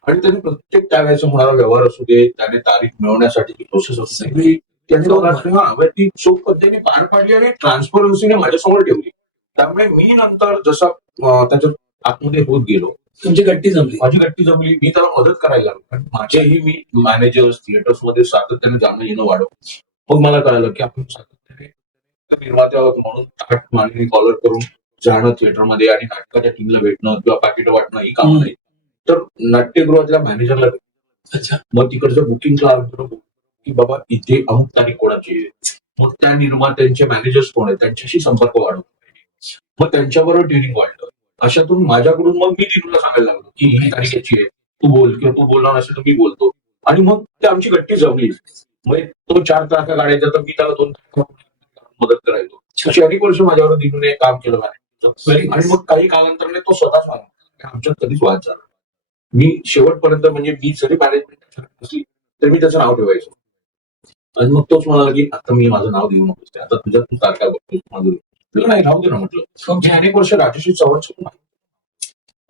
आणि त्यांनी प्रत्येक त्यावेळेचा होणारा व्यवहार असू दे त्याने तारीख मिळवण्यासाठी प्रोसेस असू दे त्यांनी ती चोख पद्धतीने पार पाडली आणि ट्रान्सपरन्सीने माझ्यासमोर ठेवली. त्यामुळे मी नंतर जसा त्याच्यात आतमध्ये होत गेलो माझी गट्टी जमली मी त्याला मदत करायला लागलो कारण माझेही मी मॅनेजर्स थिएटर्स मध्ये सातत्याने जाणं येणं वाढवलं. मग मला कळालं की आपण सातत्याने निर्माते आहोत म्हणून ताट मागणी कॉलर करून जाणं थिएटरमध्ये आणि नाटकाच्या टीमला भेटणं किंवा पाकिटं वाटणं ही कामं नाही. तर नाट्यगृहातल्या मॅनेजरला अच्छा. मग तिकडचं बुकिंग क्लार्क की बाबा इथे अमुक तारीख कोणाची आहे, मग त्या निर्मात्यांचे मॅनेजर्स कोण आहेत त्यांच्याशी संपर्क वाढवतो, मग त्यांच्याबरोबर ट्युनिंग वाढलं. अशातून माझ्याकडून मग मी तिथूनला सांगायला लागलो की ही तारीख याची आहे, तू बोल, किंवा तू बोलणार असेल तर मी बोलतो. आणि मग ते आमची गट्टी जमली. मग तो 4 तारखा काढायचा तर मी त्याला 2 मदत करायचो. अशी अनेक वर्ष माझ्यावर दिनूने काम केलं मॅनेजरचं. आणि मग काही कालांतराने तो स्वतःच मला आमच्यात कधीच वाद झाला. मी शेवटपर्यंत म्हणजे मी जरी मॅनेजमेंट नसली तरी मी त्याचं नाव ठेवायचो. आणि मग तोच म्हणाला की आता मी माझं नाव देऊ नकोस, आता तुझ्या तू तारखा बघतोस माझं नाही राहू दे ना म्हटलं. म्हणजे अनेक वर्ष राजश्री चव्हाण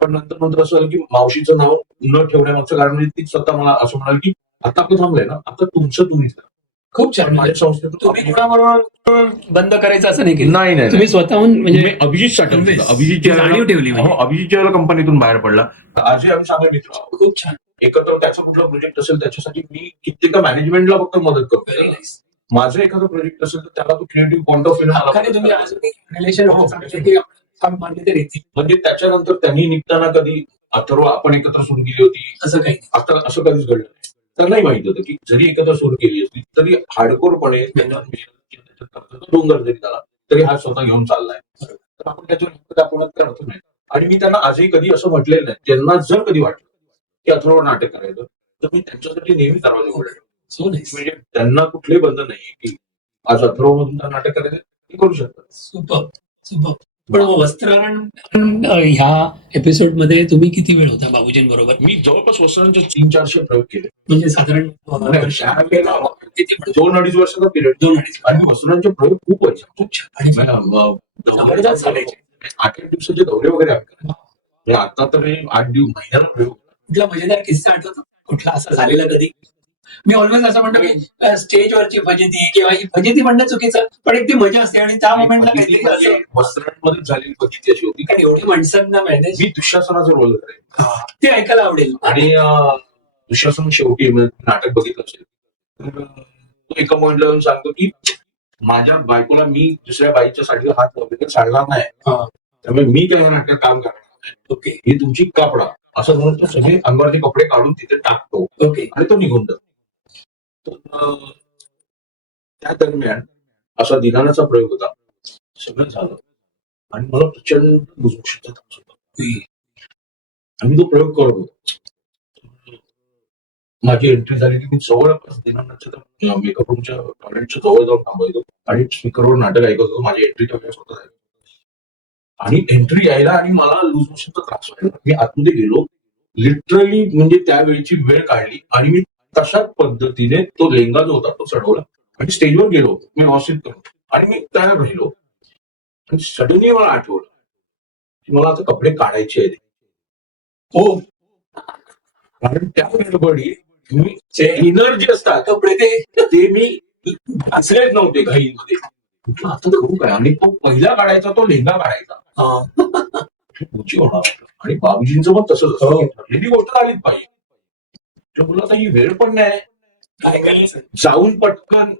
पण नंतर असं झालं की मावशीचं नाव न ठेवण्यामागचं कारण म्हणजे ती स्वतः मला असं म्हणाल की आता आपलं थांबलंय ना, आता तुमचं तुम्हीच करा. खूप छान. माझ्या संस्थेतून तुम्ही कोणाबरोबर बंद करायचं असं नाही केलं, नाही तुम्ही स्वतःहून म्हणजे अभिजित Invest. अभिजितच्या जाणीव ठेवली म्हणजे. अभिजितच्या वेळेला कंपनीतून बाहेर पडला. आजही आम्ही चांगले मित्र आहोत. खूप छान. एकत्र त्याचा कुठला प्रोजेक्ट असेल त्याच्यासाठी मी कित्येका मॅनेजमेंटला फक्त मदत करतो. Very nice. माझं एखादं प्रोजेक्ट असेल तर त्याला तो क्रिएटिव्ह पॉइंट ऑफ खाली तुम्ही अजूनही रिलेशन मानले तर येते म्हणजे त्याच्यानंतर त्यांनी निघताना कधी अथर्व आपण एकत्र सुरू केली होती असं काही नाही. आता असं कधीच घडलं नाही. त्यांनाही माहिती होतं की जरी एकत्र सुरू केली असती तरी हार्डकोरपणे डोंगर जरी झाला तरी हा स्वतः घेऊन चाललाय. तर आपण त्याच्यावर दाखवण्यात काय अर्थ नाही. आणि मी त्यांना आजही कधी असं म्हटलेलं नाही. त्यांना जर कधी वाटलं की अथर्व नाटक करायचं तर मी त्यांच्यासाठी नेहमी दरवाजा उघडेल. So nice. म्हणजे त्यांना कुठलेही बंधन नाहीये की आज अथर्व मधून नाटक करायचं ते करू शकतात. Super super. पण वस्त्रारण ह्या एपिसोड मध्ये तुम्ही किती वेळ होता बाबूजींबरोबर? मी जवळपास वस्त्रांचे 300-400 प्रयोग केले. म्हणजे साधारण किती 2-2.5 वर्षाचा पिरियड. 2-2.5. आणि वस्त्रांचे प्रयोग खूप व्हायचे. खूप छान. जबरदस्त झाले. 8 दिवसाचे दौरे वगैरे आम्ही करायचो. म्हणजे आता तर 8 महिन्याला प्रयोग. कुठला मजेदार किस्सा आठवतो कुठला असा झालेला कधी? मी ऑलवेज असं म्हणतो की स्टेजवरची फजिती किंवा ही फजिती म्हणणं चुकीचं, पण एक ती मजा असते आणि त्या मोमेंटला काहीतरी असं वस्त्रांमध्ये झालेली फजिती अशी होती कारण एवढी माणसांना मॅनेज मी दुःशासनाचं रोल करायचो. ते ऐकायला आवडेल. आणि दुःशासन शेवटी नाटक बघितलं असेल तर तो एका पॉइंटला जाऊन सांगतो की माझ्या बायकोला मी दुसऱ्या बाईच्या साठी हात वगैरे चालणार नाही, त्यामुळे मी त्या नाटकात काम करणार नाही. ओके. ही तुमची कापडा असं म्हणून तो सगळे अंगावरचे कपडे काढून तिथे टाकतो. ओके. आणि तो निघून जातो. त्या दरम्यान असा दिनानाचा प्रयोग होता. सगळं झालं आणि मला प्रचंड बुजबुशीचा त्रास होता आणि तो प्रयोग करत होतो. माझी एंट्री झाली की मी जवळपास दिनानाच्या मेकअप रूमच्या टॉयलेटच्या जवळ जाऊन थांबायचो आणि स्पीकरवर नाटक ऐकत होतो. माझी एंट्रीच्या वेळेस होता आणि एंट्री यायला आणि मला लूज मोशनचा त्रास व्हायला. मी आतमध्ये गेलो, लिटरली म्हणजे त्यावेळीची वेळ काढली आणि मी तशाच पद्धतीने तो लेंगा जो होता तो चढवला आणि स्टेजवर गेलो मी व्यवस्थित करून आणि मी तयार राहिलो. आणि सडनली मला आठवलं की मला आता कपडे काढायचे आहेत. हो, कारण त्या गडबडी मी इनर जे असतात कपडे ते मी घासलेच नव्हते घाईमध्ये. आता करू काय आणि तो पहिला काढायचा तो लेंगा काढायचा उंची होणार. आणि बाबूजींचं पण तसंच असतं, ठरलेली गोष्ट झालीच पाहिजे. मुलं आता ही वेळ पण नाही काय करायचं जाऊन पटकन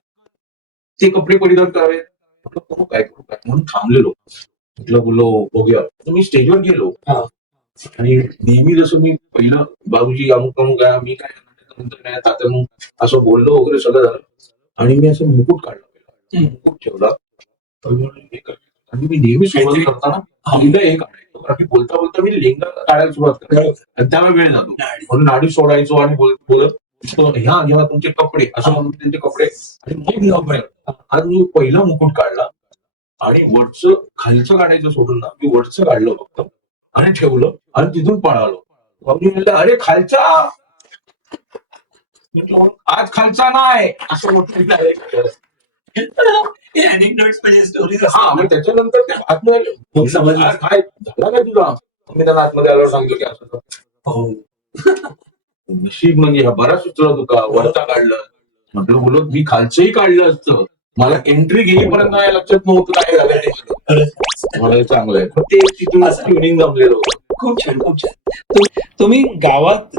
ते कपडे परिधान करावे. करू काय म्हणून थांबलेलो. म्हटलं बोललो बघूया. तर मी स्टेजवर गेलो आणि नेहमी जसं मी पहिलं बाबूजी अमुक अमुक आहे मी काय तात्या मग असं बोललो वगैरे सगळं झालं. आणि मी असं मुकुट काढला, मुकुट ठेवला. आणि मी नेहमी सुरुवात करताना पहिलं हे काढायचो कारण की बोलता बोलता मी लेंगा काढायला सुरुवात करायचो आणि त्यामुळे वेळ जातो म्हणून नाडी सोडायचो आणि बोलत ह्या घ्या तुमचे कपडे असं म्हणून त्यांचे कपडे आणि मग आज मी पहिला मुकुट काढला आणि वरचं खालचं काढायचं सोडून ना मी वरचं काढलं फक्त आणि ठेवलं आणि तिथून पळालो. म्हणलं अरे खालचा आज खालचा नाही असं मोठं म्हणजे स्टोरीज हा. मग त्याच्यानंतर ते आतमध्ये समजलं काय झाला काय तुझा. मी त्यांना आतमध्ये आल्यावर सांगतो की असं नशीब म्हणजे हा बराच सुचला तुका वरचा काढलं. म्हटलं बोलत मी खालचंही काढलं असतं मला एंट्री घेईपर्यंत माझ्या लक्षात नव्हतं काय झालं ते. मला चांगलं आहे ते तिथून ट्युनिंग जमलेलं होतं. खूप छान खूप छान. तुम्ही गावात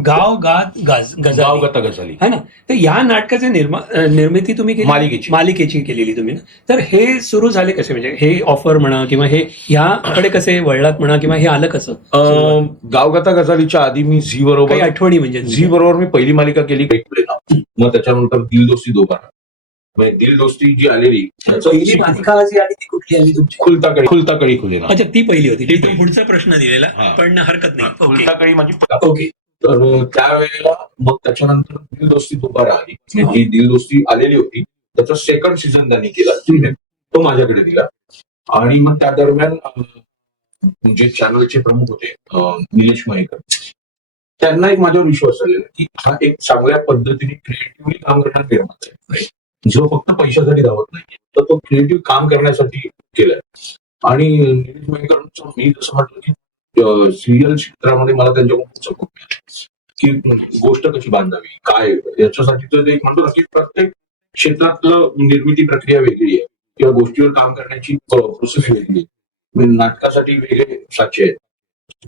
गाव गात गजाली गावगता गजाली है ना. तर या नाटकाचे निर्मिती तुम्ही केली, मालिकेची केलेली तुम्ही ना. तर हे सुरू झाले कसे, म्हणजे हे ऑफर म्हणा किंवा हे ह्याकडे कसे वळलात म्हणा, किंवा हे आलं कसं? गावगता गजालीच्या आधी मी झी काही बरोबर आठवणी म्हणजे झी बरोबर मी पहिली मालिका केली. मग त्याच्यानंतर दिल दोस्ती दोबारा, म्हणजे दिल दोस्ती जी आलेली पहिली मालिका जी आली ती कुठली आली तुमची? खुलता कळी खुलेना. अच्छा, ती पहिली होती. ती ती पहिली. पुढचा प्रश्न दिलेला, हा. पण हरकत नाही. ओके खुलता कळी म्हणजे ओके. तर त्यावेळेला मग त्याच्यानंतर दिल दोस्ती दोबारा आली. जी दिल दोस्ती आलेली होती त्याचा सेकंड सीझन त्यांनी केला, तो माझ्याकडे दिला. आणि मग त्या दरम्यान जे चॅनलचे प्रमुख होते निलेश मयेकर, त्यांना एक माझ्यावर विश्वास आलेला की हा एक चांगल्या पद्धतीने क्रिएटिव्हली काम करणारा निर्माता आहे, जो फक्त पैशासाठी धावत नाही, तर तो क्रिएटिव्ह काम करण्यासाठी केलाय. आणि निलेश मयेकरांचं मी जसं म्हटलं की सिरियल क्षेत्रामध्ये मला त्यांच्याकडून सपोर्ट मिळाला की गोष्ट कशी बांधावी, काय याच्यासाठी. तर एक म्हणतो ना की प्रत्येक क्षेत्रातलं निर्मिती प्रक्रिया वेगळी आहे किंवा गोष्टीवर काम करण्याची प्रोसेस वेगळी आहे. म्हणजे नाटकासाठी वेगळे साचे आहेत,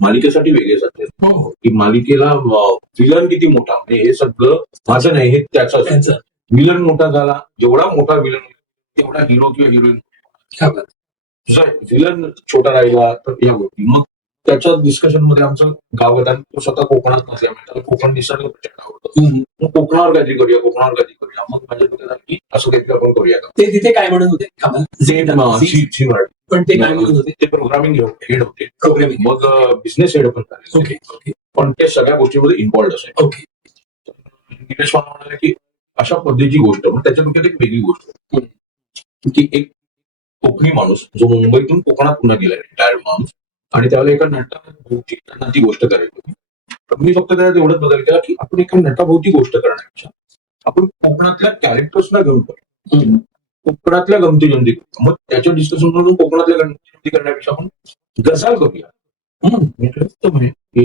मालिकेसाठी वेगळे साचे आहेत. हो की मालिकेला विलन किती मोठा, म्हणजे हे सगळं माझं नाही, हे त्याचं. त्यांचं. विलन मोठा झाला, जेवढा मोठा विलन तेवढा हिरो किंवा हिरोईन. तुझा विलन छोटा राहिला तर या गोष्टी. मग त्याच्या डिस्कशन मध्ये आमचं गावात, तो स्वतः कोकणात नसल्यामुळे त्याला कोकण निसर्ग प्रचंड आवडतं. मग कोकणावर काहीतरी करूया. मग माझ्या डोक्यात आलं की असं काहीतरी आपण करूया का. ते तिथे काय म्हणत होते पण ते काय म्हणत होते? ते प्रोग्रामिंग हेड होते, प्रोग्रामिंग. मग बिझनेस हेड पण झाले. ओके ओके पण ते सगळ्या गोष्टीमध्ये इन्व्हॉल्ड असायचे. ओके. निलेश मला म्हणाले की अशा पद्धतीची गोष्ट, मग त्याच्या डोक्यात एक वेगळी गोष्ट की एक कोकणी माणूस जो मुंबईतून कोकणात पुन्हा गेला, रिटायर्ड माणूस, आणि त्यावेळेला एका नटाभोवती त्यांना ती गोष्ट करायची होती. तर मी फक्त त्यात एवढंच बदल केला की आपण एका नटाभोवती गोष्ट करण्यापेक्षा आपण कोकणातल्या कॅरेक्टर्सना घेऊन करू, कोकणातल्या गमती जमती. मग त्याच्या डिस्कशन मधून कोकणातल्या गमती जमती करण्यापेक्षा आपण गजाल करूया.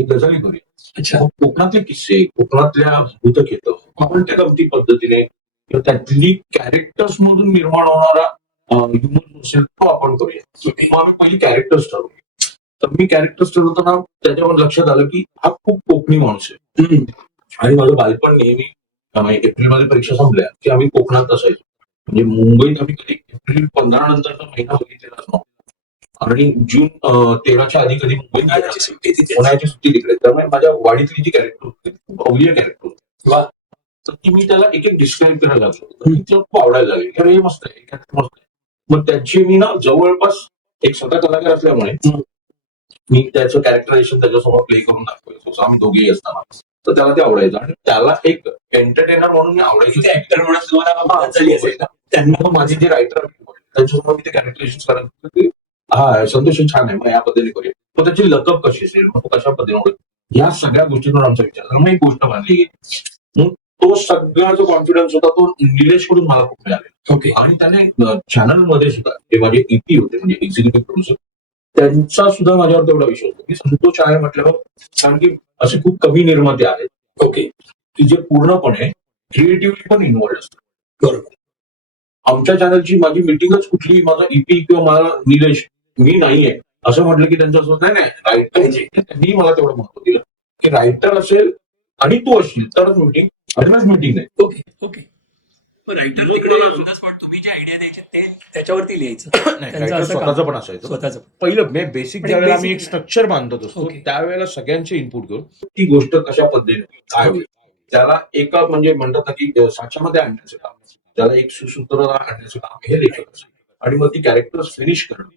गजाली करूया. अच्छा. कोकणातले किस्से, कोकणातल्या भूतखेतं आपण त्या गमती पद्धतीने किंवा त्यातली कॅरेक्टर्स मधून निर्माण होणारा ह्युमन असेल तो आपण करूया. मग आम्ही पहिली कॅरेक्टर्स ठरवली. तर मी कॅरेक्टर्स ठरवताना त्याच्यावर लक्षात आलं की हा खूप कोकणी माणूस आहे. आणि माझं बालपण नेहमी एप्रिलमध्ये परीक्षा संपल्या की आम्ही कोकणात असायचो. म्हणजे मुंबईत आम्ही कधी एप्रिल 15 नंतरचा महिना बघितलेलाच नव्हता. आणि जून 13च्या आधी कधी मुंबईत उन्हाळ्याची सुट्टी तिकडे. त्यामुळे माझ्या वाडीतली जी कॅरेक्टर होती खूप अवलीय कॅरेक्टर होती. तर ती मी त्याला एक एक डिस्क्राईब करायला लागलो. खूप आवडायला लागली. अरे हे मस्त आहे, मस्त आहे. मग त्याची मी ना जवळपास एक स्वतः कलाकार असल्यामुळे मी त्याचं कॅरेक्टरायझेशन त्याच्यासमोर प्ले करून दाखवायचो. आम्ही दोघेही असताना. तर त्याला ते आवडायचं आणि त्याला एक एंटरटेनर म्हणून मी आवडायचं. ऍक्टर म्हणून तुम्हाला झाली असेल का? त्यांना माझे जे रायटर त्यांच्यासमोर मी ते कॅरेक्टरायझेशन करायचं. हा संतोष छान आहे, मग या पद्धतीने करूया. मग त्याची लकअप कशी असेल, मग कशा पद्धतीने, या सगळ्या गोष्टींवर आमचा विचार झाला. मग एक गोष्ट बांधली गेली. मग तो सगळा जो कॉन्फिडन्स होता तो निलेशकडून मला खूप मिळाला. ओके. आणि त्याने चॅनलमध्ये सुद्धा ते माझे ईपी होते, म्हणजे एक्झिक्युटिव्ह प्रोड्युसर, त्यांचा सुद्धा माझ्यावर तेवढा विश्वास होता की संतोष आहे म्हटल्यावर. कारण की असे खूप कमी निर्माते आहेत, ओके, की जे पूर्णपणे क्रिएटिव्हली पण इन्व्हॉल्ड असतात. बरोबर. आमच्या चॅनलची माझी मिटिंगच कुठली, माझा ईपी किंवा मला निलेश मी नाहीये असं म्हटलं की त्यांचं असं नाही, रायटर. त्यांनी मला तेवढं महत्व दिलं की रायटर असेल आणि तू असशील तरच मीटिंग, अदरवाईज मीटिंग नाही. Okay okay. रायटर तिकडे ऑन द स्पॉट तुम्ही जे आयडिया द्यायचे ते त्याच्यावरती लिहायचं. स्वतःचं पण असायचं. स्वतःचं पहिलं बेसिक ज्यावेळेला आम्ही एक basic स्ट्रक्चर बांधत असतो Okay. त्यावेळेला सगळ्यांचे इनपुट घेऊन ती गोष्ट कशा पद्धतीने काय होईल त्याला एका म्हणजे म्हणतात ना की साच्यामध्ये आणण्याचं काम, त्याला एक सुसूत्र आणण्याचं काम हे लेखक असतं. आणि मग ती कॅरेक्टर्स फिनिश करणं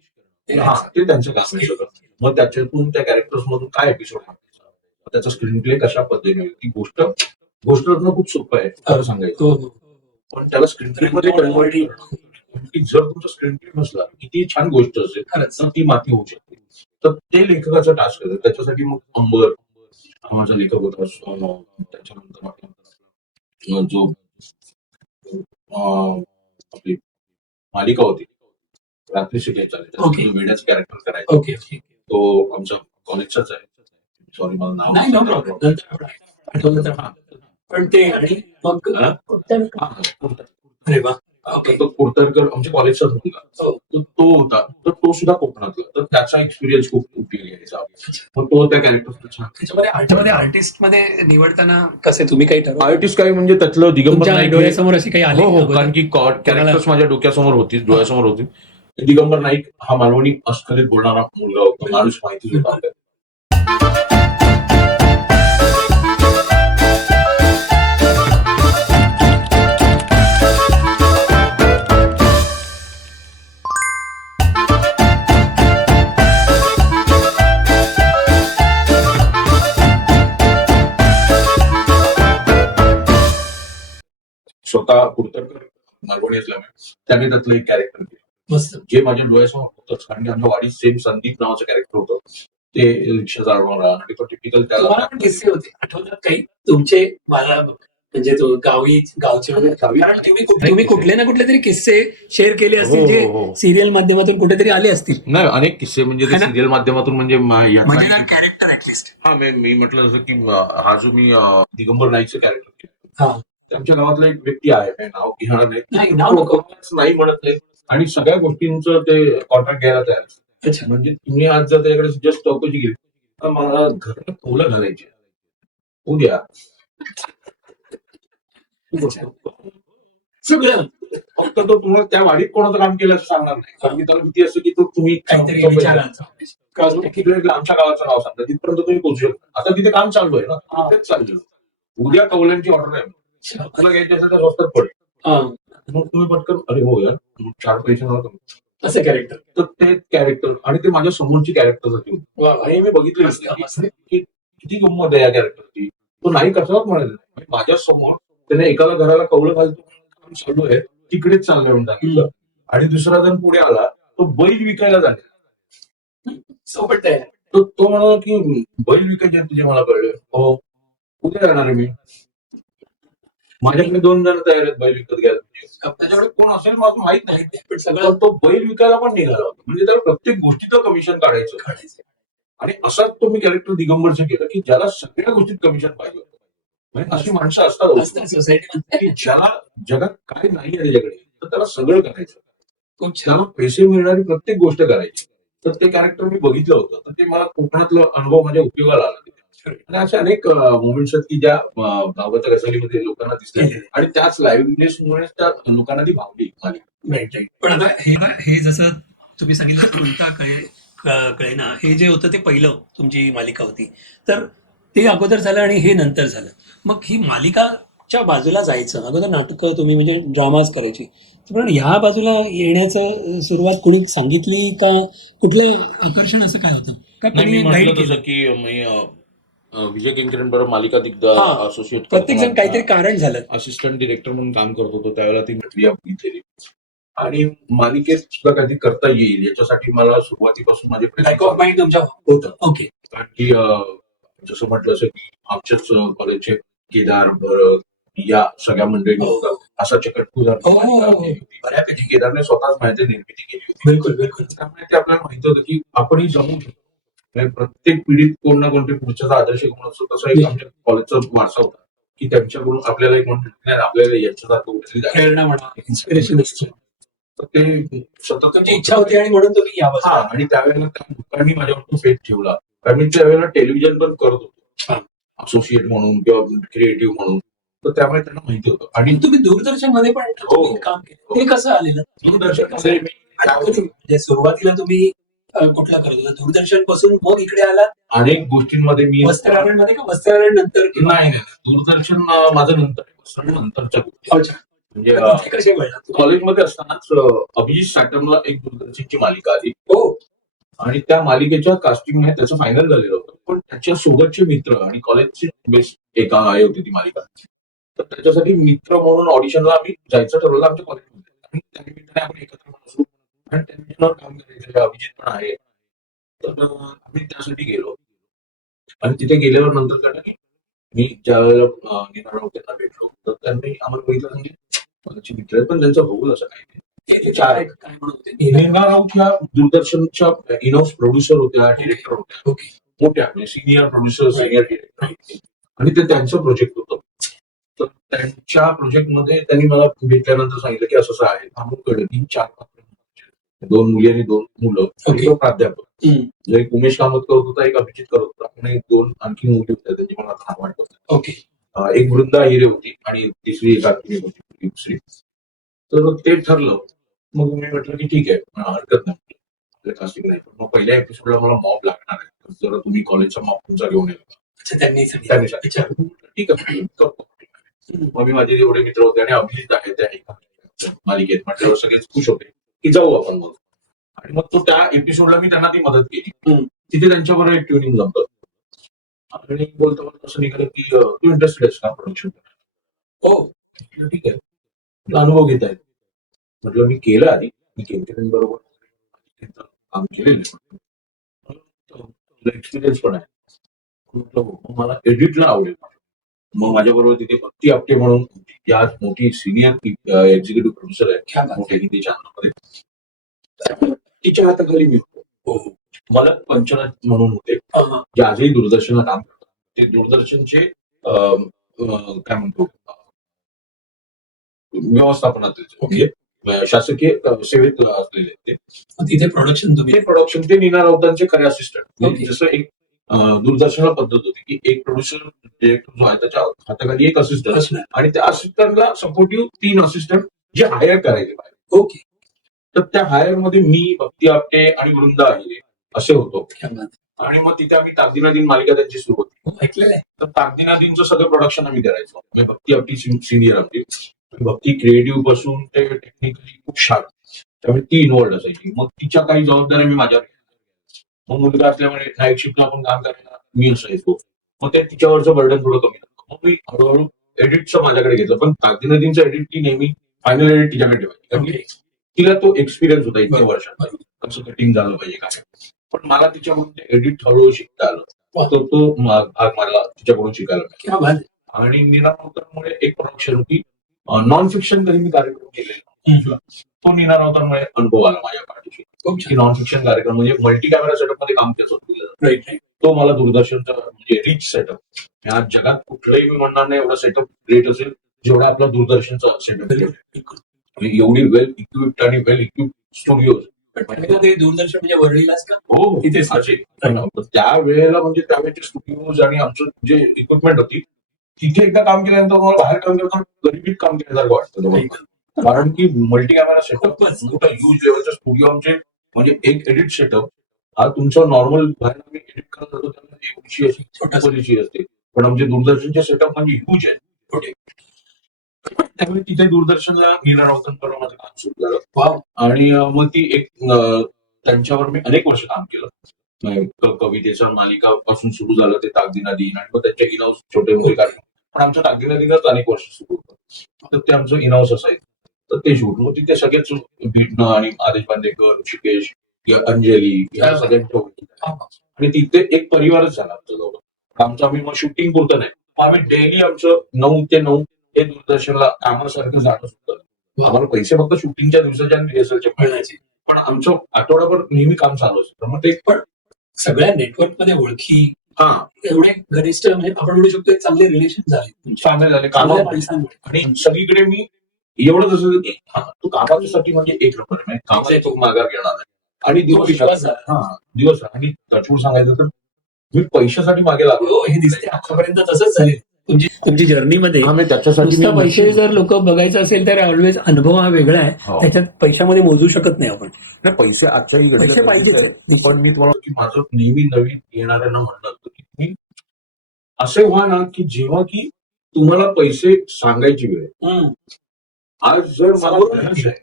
हा ते त्यांचं काम आहे सगळं. मग त्याच्यातून त्या कॅरेक्टर्स मधून काय एपिसोड आणायचा, त्याचा स्क्रीन प्ले कशा पद्धतीने होईल, ती गोष्ट रचणं खूप सोपं आहे खरं सांगायचं. पण त्याला स्क्रीन प्ले मध्ये कन्वर्ट की जर तुमचा स्क्रीन प्ले नसला किती छान गोष्ट असेल तर ती माती होऊ शकते. तर ते लेखकाचं टास्क आहे. त्याच्यासाठी मग अंबर माझा लेखक होता. त्याच्यानंतर जो आपली मालिका होती रात्री शिकायचं Okay. वेड्याचं कॅरेक्टर करायचं. ओके. तो आमचा कॉलेजचाच आहे. सॉरी मला नाव नाही, नो प्रॉब्लेम. आठवलं तर. पण ते आणि मग अरे वा. ओके. तो कुडतरकर आमच्या कॉलेजचाच मुलगा. हो. तर तो होता, तर तो सुद्धा कोकणातला, तर त्याचा एक्सपिरियन्स खूप उपयोगी आहे याचा. मग तो त्या कॅरेक्टर छान. त्याच्यामध्ये आठवमध्ये आर्टिस्ट मध्ये निवडताना कसे तुम्ही काही ठरवलं? आर्टिस्ट काय म्हणजे त्यातलं दिगंबर तुमच्या नाईक हे- डोळ्यासमोर अशी काही आली हो हो, अगोदर? कारण की कॅरेक्टर्स माझ्या डोक्यासमोर होती, डोळ्यासमोर होती. दिगंबर नाईक हा मालवणी अस्खलित बोलणारा मुलगा होता, माणूस माहितीच होता आपल्याला. स्वतः कुडतरकर मालवणी असल्यामुळे त्याने त्यातलं एक कॅरेक्टर केलं मस्त. जे माझ्या डोळ्यासमोर होतंच, कारण की आमच्या वाडीत सेम संदीप नावाचं कॅरेक्टर होतं, ते रिक्षा चालवणारा आणि तो टिपिकल तुम्हाला त्याला पण किस्से होते आठवतात काही तुमचे? मला म्हणजे तो गावचे वगैरे. कारण तुम्ही कुठले ना कुठले तरी किस्से शेअर केले असतील हो, जे हो, हो. सिरियल माध्यमातून कुठेतरी आले असतील. नाही, अनेक किस्से म्हणजे है ते ना? सिरियल माध्यमातून म्हणजे मजेदार कॅरेक्टर ऍटलिस्ट. हा मी म्हटलं जसं की हा जो मी दिगंबर नाईकचं कॅरेक्टर केलं, हा. त्यांच्या गावातला एक व्यक्ती आहे, काही नाव घेणार नाही, नाही, नाव नको. कोणाच नाही म्हणत नाही, आणि सगळ्या गोष्टींचं ते कॉन्ट्रॅक्ट घ्यायला तयार आहे. अच्छा. म्हणजे तुम्ही आज जर त्याच्याकडे जस्ट चौकशी केली तर मला घरात फुलं घालायची उद्या सगळं फक्त तो तुम्हाला त्या वाडीत कोणाचं काम केलं असं सांगणार नाही, कारण की त्याला भीती असते की तो तुम्ही काहीतरी चौकशी विचारायचं. तिकडे आमच्या गावाचं नाव सांगता तिथपर्यंत तुम्ही पोहोचू शकता. आता तिथे काम चालू आहे ना, हा. तेच चाललं. उद्या कौल्यांची ऑर्डर आहे, तुला घ्यायची असेल तर स्वस्तात पडेल, हा. मग तुम्ही पटकन अरे हो यार, मग 4 पैसे मला कमी. असं कॅरेक्टर. तर ते कॅरेक्टर आणि ते माझ्या समोरची कॅरेक्टर होती आणि मी बघितलं मस्त. की किती गंमत आहे या कॅरेक्टरची. तो नाही कशावर म्हणायचं, माझ्या समोर त्याने एकाला घराला कौलं घालतो, काम चालू आहे तिकडेच चाललंय म्हणून सांगितलं, आणि दुसरा जण पुढे आला तो बैल विकायला जाणार, सोबत आहे. तो म्हणाला की बैल विकायचे आहेत तुझे, मला कळले, हो उद्या जाणार आहे मी, माझ्याकडे 2 जण तयार आहेत बैल विकत घ्यायला, त्याच्याकडे कोण असेल मला माहित नाही, पण सगळं तर तो बैल विकायला पण निघाला होता. म्हणजे त्याला प्रत्येक गोष्टीचं कमिशन काढायचं. काढायचं. आणि असाच तो मी कॅरेक्टर दिगंबरचं केलं की ज्याला सगळ्या गोष्टीत कमिशन पाहिजे होतं. म्हणजे अशी माणसं असतात सोसायटी की ज्याला जगात काय नाही आहे त्याच्याकडे, तर त्याला सगळं करायचं, खूप छान. त्याला पैसे मिळणारी प्रत्येक गोष्ट करायची. तर ते कॅरेक्टर मी बघितलं होतं, तर ते मला कोकणातलं अनुभव माझ्या उपयोगाला आला. आणि अशा अनेक मोमेंट्स आहेत की ज्या भागवत गझालीमध्ये लोकांना दिसले, आणि त्याच लाईव्हनेसमुळे त्या लोकांना ती भावली आली. Right right. पण आता हे जसं तुम्ही सांगितलं उलटा कळेना, हे जे होतं ते पहिलं तुमची मालिका होती, तर ते अगोदर झालं आणि हे नंतर झालं. मग ही मालिकाच्या बाजूला जायचं, अगोदर नाटकं तुम्ही म्हणजे ड्रामाज करायची, पण ह्या बाजूला येण्याचं सुरुवात कोणी सांगितली का? कुठलं आकर्षण असं काय होतं का? नाही, मी कोणी म्हटलं गाईड तसं केलं? की मी विजय केंकरें बरोबर मालिका हा. असोसिएट प्रत्येक जण काहीतरी कारण झालं. असिस्टंट डिरेक्टर म्हणून काम करत होतो त्यावेळेला ती प्रक्रिया बघितलेली, आणि मालिकेत सुद्धा काहीतरी करता येईल याच्यासाठी मला सुरुवातीपासून माझे बॅक ऑफ माइंड तुमच्या होतं. ओके. कारण की जसं म्हटलं असं की आमच्याच कॉलेजचे केदार, भरत या सगळ्या मंडळींनी हो. असा चकटपूर हो, हो, हो. बऱ्यापैकी केदारने स्वतःच माहिती निर्मिती केली होती. बिलकुल बिलकुल. त्यामुळे ते आपल्याला माहिती होतं की आपणही जमू शकतो. म्हणजे प्रत्येक पिढीत कोण ना कोणते पुढच्याचा आदर्श घेऊन असतो, तसा एक आमच्या कॉलेजचा वारसा होता की त्यांच्याकडून आपल्याला एक म्हणून नाही, आपल्याला याच्यासारखं कुठेतरी जायचं. प्रेरणा म्हणा, इन्स्पिरेशन असतं. तर ते सतत तुमची इच्छा होती आणि म्हणून तुम्ही हा, यावं. आणि त्यावेळेला त्या लोकांनी माझ्यावर फेथ ठेवला, कारण मी त्यावेळेला टेलिव्हिजन पण करत होतो असोसिएट म्हणून किंवा क्रिएटिव्ह म्हणून, तर त्यामुळे त्यांना माहिती होतं. आणि तुम्ही दूरदर्शन मध्ये पण तुम्ही काम केलं, ते कसं आलेलं? दूरदर्शनमध्ये मी म्हणजे सुरुवातीला तुम्ही कुठला करत होता? दूरदर्शन पासून मग इकडे आला अनेक गोष्टींमध्ये मी वस्त्रालय मध्ये का वस्त्रालय नंतर? नाही, दूरदर्शन माझं नंतर आहे, नंतरच्या गोष्टी. अच्छा. म्हणजे ते कसे कळलं? कॉलेजमध्ये असतानाच अभिजित साटमला एक दूरदर्शनची मालिका आली, हो. आणि त्या मालिकेच्या कास्टिंग मध्ये त्याचं फायनल झालेलं होतं, पण त्याच्या सोबतचे मित्र आणि कॉलेजची बेस्ट एका आहे होती ती मालिका, तर त्याच्यासाठी मित्र म्हणून ऑडिशनला आम्ही जायचं ठरवलं आमच्या कॉलेजमध्ये, आणि त्या निमित्ताने आपण एकत्र बसू आणि त्या मिशनवर काम करायचं. अभिजित पण आहे, तर आम्ही त्यासाठी गेलो. आणि तिथे गेल्यावर नंतर कळलं की मी ज्या वेळेला निनाराव त्यांना भेटलो, तर त्यांनी आम्हाला बघितलं म्हणजे माझे मित्र आहेत, पण त्यांचं बघून असं काही नाही. ते चार काय म्हणत होते? निनाराव ह्या दूरदर्शनच्या इनहाऊस प्रोड्युसर होत्या, डिरेक्टर होत्या, ओके. मोठ्या म्हणजे सिनियर प्रोड्युसर, सिनियर डिरेक्टर, आणि ते त्यांचं प्रोजेक्ट होतं. तर त्यांच्या प्रोजेक्टमध्ये त्यांनी मला भेटल्यानंतर सांगितलं की असं आहे अमुककडे 3-4-5 2 मुली आणि 2 मुलं आणि Okay. तो प्राध्यापक. हम्म. जो एक उमेश कामत करत होता, एक अभिजित करत होता आणि 2 आणखी मुली होत्या त्यांची मला नाव वाटत होतं. ओके. एक वृंदा हिरे होती आणि तिसरी एक आणखी होती दुसरी. तर ते ठरलं. मग मी म्हटलं की ठीक आहे, हरकत नाही. कास्टिंग नाही. मग पहिल्या एपिसोडला मला मॉब लागणार आहे. तर जरा तुम्ही कॉलेजचा मॉब तुमचा घेऊन येतो. अच्छा, त्यांनी सांगितलं. त्यांनी सांगितलं. ठीक आहे, करतो. मग मी माझे जेवढे मित्र होते आणि अभिजित आहे त्या एका मालिकेत म्हटल्यावर सगळेच खुश होते की जाऊ आपण मग. आणि मग तो त्या एपिसोडला मी त्यांना ती मदत केली. तिथे त्यांच्याबरोबर एक ट्युनिंग जमतं. आणि बोलतो असं निघालं की तू इंटरेस्टेड आहेस का प्रोडक्शन? हो. म्हटलं, ठीक आहे. म्हटलं, अनुभव घेत आहेत. म्हटलं मी केलं आधी, मी केंद्रेन बरोबर काम केलेलं एक्सपिरियन्स पण आहे. म्हटलं हो, मग मला एडिटला आवडेल. मग माझ्याबरोबर तिथे भक्ती आपटे म्हणून या मोठी सिनियर एक्झिक्युटिव्ह प्रोड्युसर आहे मोठ्या हिंदी चॅनलमध्ये. तिच्या हाताखाली मी होतो. हो. मला पंचनाथ म्हणून होते जे आजही दूरदर्शनला काम करतात. ते दूरदर्शनचे काय म्हणतो व्यवस्थापनात ओके शासकीय सेवेत असलेले ते. तिथे प्रोडक्शन तुम्ही ते प्रोडक्शन ते नीना राऊतांचे खरे असिस्टंट. Okay. जसं एक दूरदर्शनला पद्धत होती की एक प्रोड्युसर डिरेक्टर जो आहे त्याच्या हाताखाली एक असिस्टंट असणार. आणि त्या असिस्टंटला सपोर्टिव्ह 3 असिस्टंट जे हायर करायचे पाहिजे. ओके. तर त्या हायर मध्ये मी भक्ती आपटे आणि वृंदा अहिरे असे होतो. क्या बात. आणि मग तिथे आम्ही ताकदीना दिन मालिका त्यांची सुरू होती. ऐकलेलं आहे. तर ताकदीना दिनचं सगळं प्रोडक्शन आम्ही करायचो. म्हणजे भक्ती आपली सिनियर आमची. भक्ती क्रिएटिव्ह पासून ते टेक्निकली खूप शार्प. त्यामुळे ती इन्व्हॉल्ड असायची. मग तिच्या काही जबाबदाऱ्या मी माझ्यावर घेतल्या. मग मुलगा असल्यामुळे नाईट शिफ्टला आपण काम करायला मी असायचो. मग ते तिच्यावरचं बर्डन थोडं कमी झालं. मग मी हळूहळू एडिटचं माझ्याकडे घेतलं. पण ताकदीना दिनचं एडिट ती नेहमी फायनल एडिट तिच्याकडे ठेवायची. कारण की तिला तो एक्सपिरियन्स होता इतक्या वर्षात. कसं कटिंग झालं पाहिजे काय. पण मला तिच्याकडून ते एडिट हळूहळू शिकता आलं. तर तो भाग मला तिच्याकडून शिकायला क्या बात. आणि नीना राऊतांमुळे एक प्रोडक्शन होती नॉन फिक्शन कधी मी कार्यक्रम केलेला. तो नीना राऊतांमुळे अनुभव आला माझ्या पाठीशी. की नॉन फिक्शन कार्यक्रम म्हणजे मल्टी कॅमेरा सेटअप मध्ये काम केलं. राईट. तो मला दूरदर्शनचा म्हणजे रिच सेटअप. आज जगात कुठलंही मी म्हणणार नाही एवढा सेटअप ग्रेट असेल जेवढा आपला दूरदर्शनचा सेटअप. एवढी वेल इक्विप्ड आणि वेल इक्विप्ड स्टुडिओ. ते दूरदर्शन म्हणजे वरळीलाच का? हो, तिथे साचे. त्या वेळेला म्हणजे त्यावेळेचे स्टुडिओज आणि आमचं जे इक्विपमेंट होती तिथे एकदा काम केल्यानंतर मला बाहेर काम करताना गरिबीत काम केल्यासारखं वाटतं. कारण की मल्टी कॅमेरा सेटअप मोठा ह्यूज लेवलचा स्टुडिओ आमचे म्हणजे एक एडिट सेटअप हा तुमचा नॉर्मल बाहेर आम्ही एडिट करत होतो त्यामध्ये एवढीशी अशी छोटीशी असते. पण आमचे दूरदर्शनचे सेटअप म्हणजे ह्यूज आहे छोटे. त्यामुळे तिथे दूरदर्शनला नीना राऊतांबरोबर माझं काम सुरू झालं. आणि मग ती एक त्यांच्यावर मी अनेक वर्ष काम केलं. कवितेच्या मालिका पासून सुरू झालं ते ताकदीना दिन आणि मग त्यांच्या इनहाऊस छोटे मोठे कार्यक्रम. पण आमच्या ताकदीना दिनच अनेक वर्ष सुरू होतं. तर ते आमचं इनहाऊस असायचं. तर ते शूट मग तिथे सगळेच भेटणं आणि आदेश बांदेकर, ऋषिकेश, अंजली या सगळ्यांच्या आणि तिथे एक परिवारच झाला आमचा जवळ. आमचं आम्ही मग शूटिंग पुरतं नाही. आम्ही डेली आमचं 9 ते 9 हे दूरदर्शनला कामासारखं जाणं होतं. आम्हाला पैसे फक्त शूटिंगच्या दिवसाच्या आणि रिहर्सलच्या मिळायचे. पण आमचं आठवडाभर नेहमी काम चालू असतं. मग ते पण सगळ्या नेटवर्क मध्ये ओळखी हा एवढे घनिष्ठ म्हणजे आपण म्हणू शकतो एक चांगले रिलेशन झाले चांगले झाले चांगल्या कामामध्ये. पैशांमुळे. आणि सगळीकडे मी एवढंच असं की तू कामाच्यासाठी म्हणजे एक नंबर आहे. कामाचा तो माघार घेणार नाही. आणि दिवस विश्वास झाला. दिवस आणि तटपूर सांगायचं तर मी पैशासाठी मागे लागलो. हे दिसते आतापर्यंत तसंच झाले तुमची जर्नीमध्ये. त्याच्यासाठी नुसतं पैसे जर लोक बघायचं असेल तर ऑलवेज अनुभव हा वेगळा आहे. हो. त्याच्यात पैशामध्ये मोजू शकत नाही आपण. पैसे आजच्याही पैसे पाहिजेच. पण मी तुम्हाला की माझं नेहमी नवीन येणाऱ्यांना म्हणणं असतं की तुम्ही असे व्हा ना की जेव्हा की तुम्हाला पैसे सांगायची वेळ आहे. आज जर मला गरज आहे,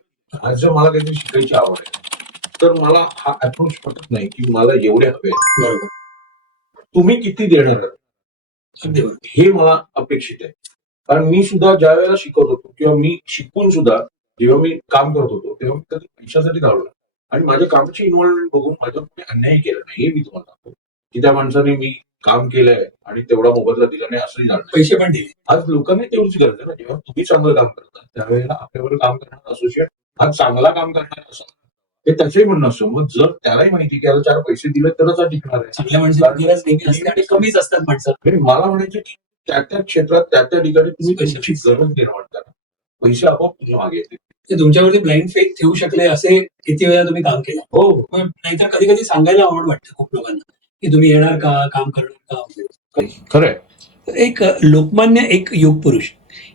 आज जर मला काहीतरी शिकायची आवड आहे तर मला हा अप्रोच पटत नाही की मला एवढे हवे. बरोबर. तुम्ही किती देणार आहात? हे मला अपेक्षित आहे. कारण मी सुद्धा ज्या वेळेला शिकवत होतो किंवा मी शिकून सुद्धा जेव्हा मी काम करत होतो तेव्हा मी कधी पैशासाठी धावलो आणि माझ्या कामाची इन्व्हॉल्वमेंट बघून माझ्यावर कोणी अन्याय केला नाही हे मी तुम्हाला सांगतो की त्या माणसाने मी काम केलंय आणि तेवढा मोबदला दिला नाही असंही झालं. पैसे पण दिले. आज लोकांनी तेवढीच गरज आहे ना. जेव्हा तुम्ही चांगलं काम करता त्यावेळेला आपल्यावर काम करणारा असोसिएट हा चांगला काम करणारा असा हे त्याचंही म्हणणं असतं. मग जर त्यालाही माहिती की याला 4 पैसे दिले तरच हा टिकणार आहे. चांगल्या माणसाला गरज देखील असते आणि कमीच असतात माणसं. मला म्हणायचे की त्या क्षेत्रात त्या ठिकाणी तुम्ही पैशाची गरज निर्माण करा, पैसे आपोआप तुझ्या मागे येतील. ते तुमच्यावरती ब्लाइंड फेथ ठेवू शकले असे किती वेळा तुम्ही काम केलं. हो पण नाहीतर कधी कधी सांगायला आवड वाटतं खूप लोकांना की तुम्ही येणार का, काम करणार का वगैरे. खरंय. एक लोकमान्य एक युग पुरुष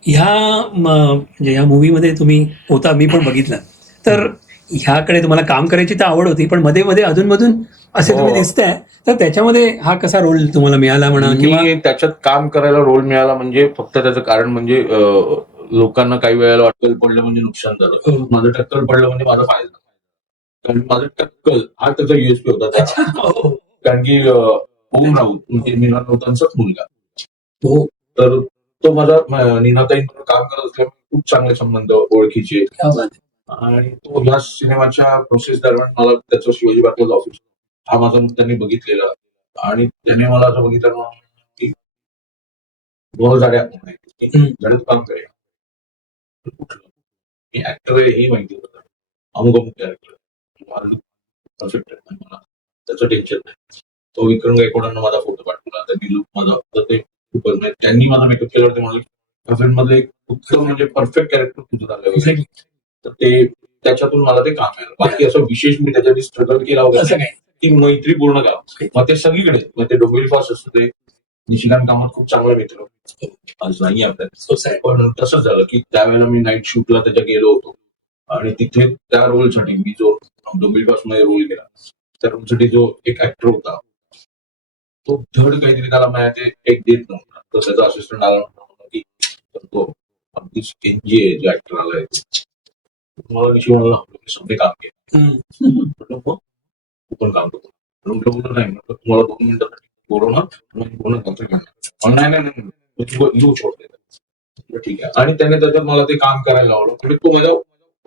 ह्या म्हणजे ह्या मूवीमध्ये तुम्ही होता, मी पण बघितलं. तर ह्याकडे तुम्हाला काम करायची तर आवड होती, पण मध्ये मध्ये अधूनमधून असे तुम्ही हो. दिसताय. तर त्याच्यामध्ये हा कसा रोल तुम्हाला मिळाला म्हणा, किंवा मी त्याच्यात काम करायला रोल मिळाला म्हणजे फक्त त्याचं कारण म्हणजे लोकांना काही वेळेला वाटतं टक्कल पडलं म्हणजे नुकसान झालं. हो. माझं टक्कल पडलं म्हणजे माझा फायदा. कारण माझं टक्कल हा त्याचा युएसपी होता त्या. अच्छा. हो. कारण की ओम राऊत म्हणजे मीना राऊतांचाच मुलगा. हो. तर तो माझा नीनाताईंबरोबर काम करत असल्यामुळे खूप चांगले संबंध ओळखीचे. क्या बात आहे. आणि तो ह्या सिनेमाच्या प्रोसेस दरम्यान मला त्याचं शिवाजी पार्कला ऑफिस हा माझा त्यांनी बघितलेला, आणि त्याने मला असं बघितलं की बहुत झाड्या झाड्यात काम करेल. कुठलं मी ऍक्टर आहे हे माहिती होतं, अमुक अमुक कॅरेक्टर परफेक्ट आहे, मला त्याचं टेन्शन नाही. तो विक्रम गायकवाडांना माझा फोटो पाठवला, त्यांनी लुक माझा तर ते खूप म्हणजे त्यांनी माझा मेकअप केल्यावर ते म्हणाले त्या फिल्ममध्ये एक उत्तम म्हणजे परफेक्ट कॅरेक्टर तुझं झालं वगैरे. तर ते त्याच्यातून मला ते काम आहे. बाकी असं विशेष मी त्याच्यासाठी स्ट्रगल केला वगैरे असं काय. ती मैत्री पूर्ण का मग ते सगळीकडे मग ते डोंबिवली फास्ट असू दे, निशिकांत कामत खूप चांगला मित्र आज नाही आपल्याला, पण तसंच झालं की त्यावेळेला मी नाईट शूटला त्याच्या गेलो होतो, आणि तिथे त्या रोलसाठी मी जो डोंबिवली फास्ट मध्ये रोल केला त्या रोलसाठी जो एक ऍक्टर होता तो धड काहीतरी त्याला माहिती एक देत नव्हता. तर त्याचा असिस्टंट आला की तो अगदीच एनजी आहे जो ऍक्टर आलाय तुम्हाला निशी म्हणाला सगळे काम केलं. म्हटलं मग तू पण काम करतो म्हटलं नाही, म्हटलं तुम्हाला 2 मिनिटासाठी कोरोना पूर्ण कंट्री करणार नाही नाही नाही यू छोडते ठीक आहे. आणि त्याने त्याच्यात मला ते काम करायला लावलं. म्हणजे तो माझ्या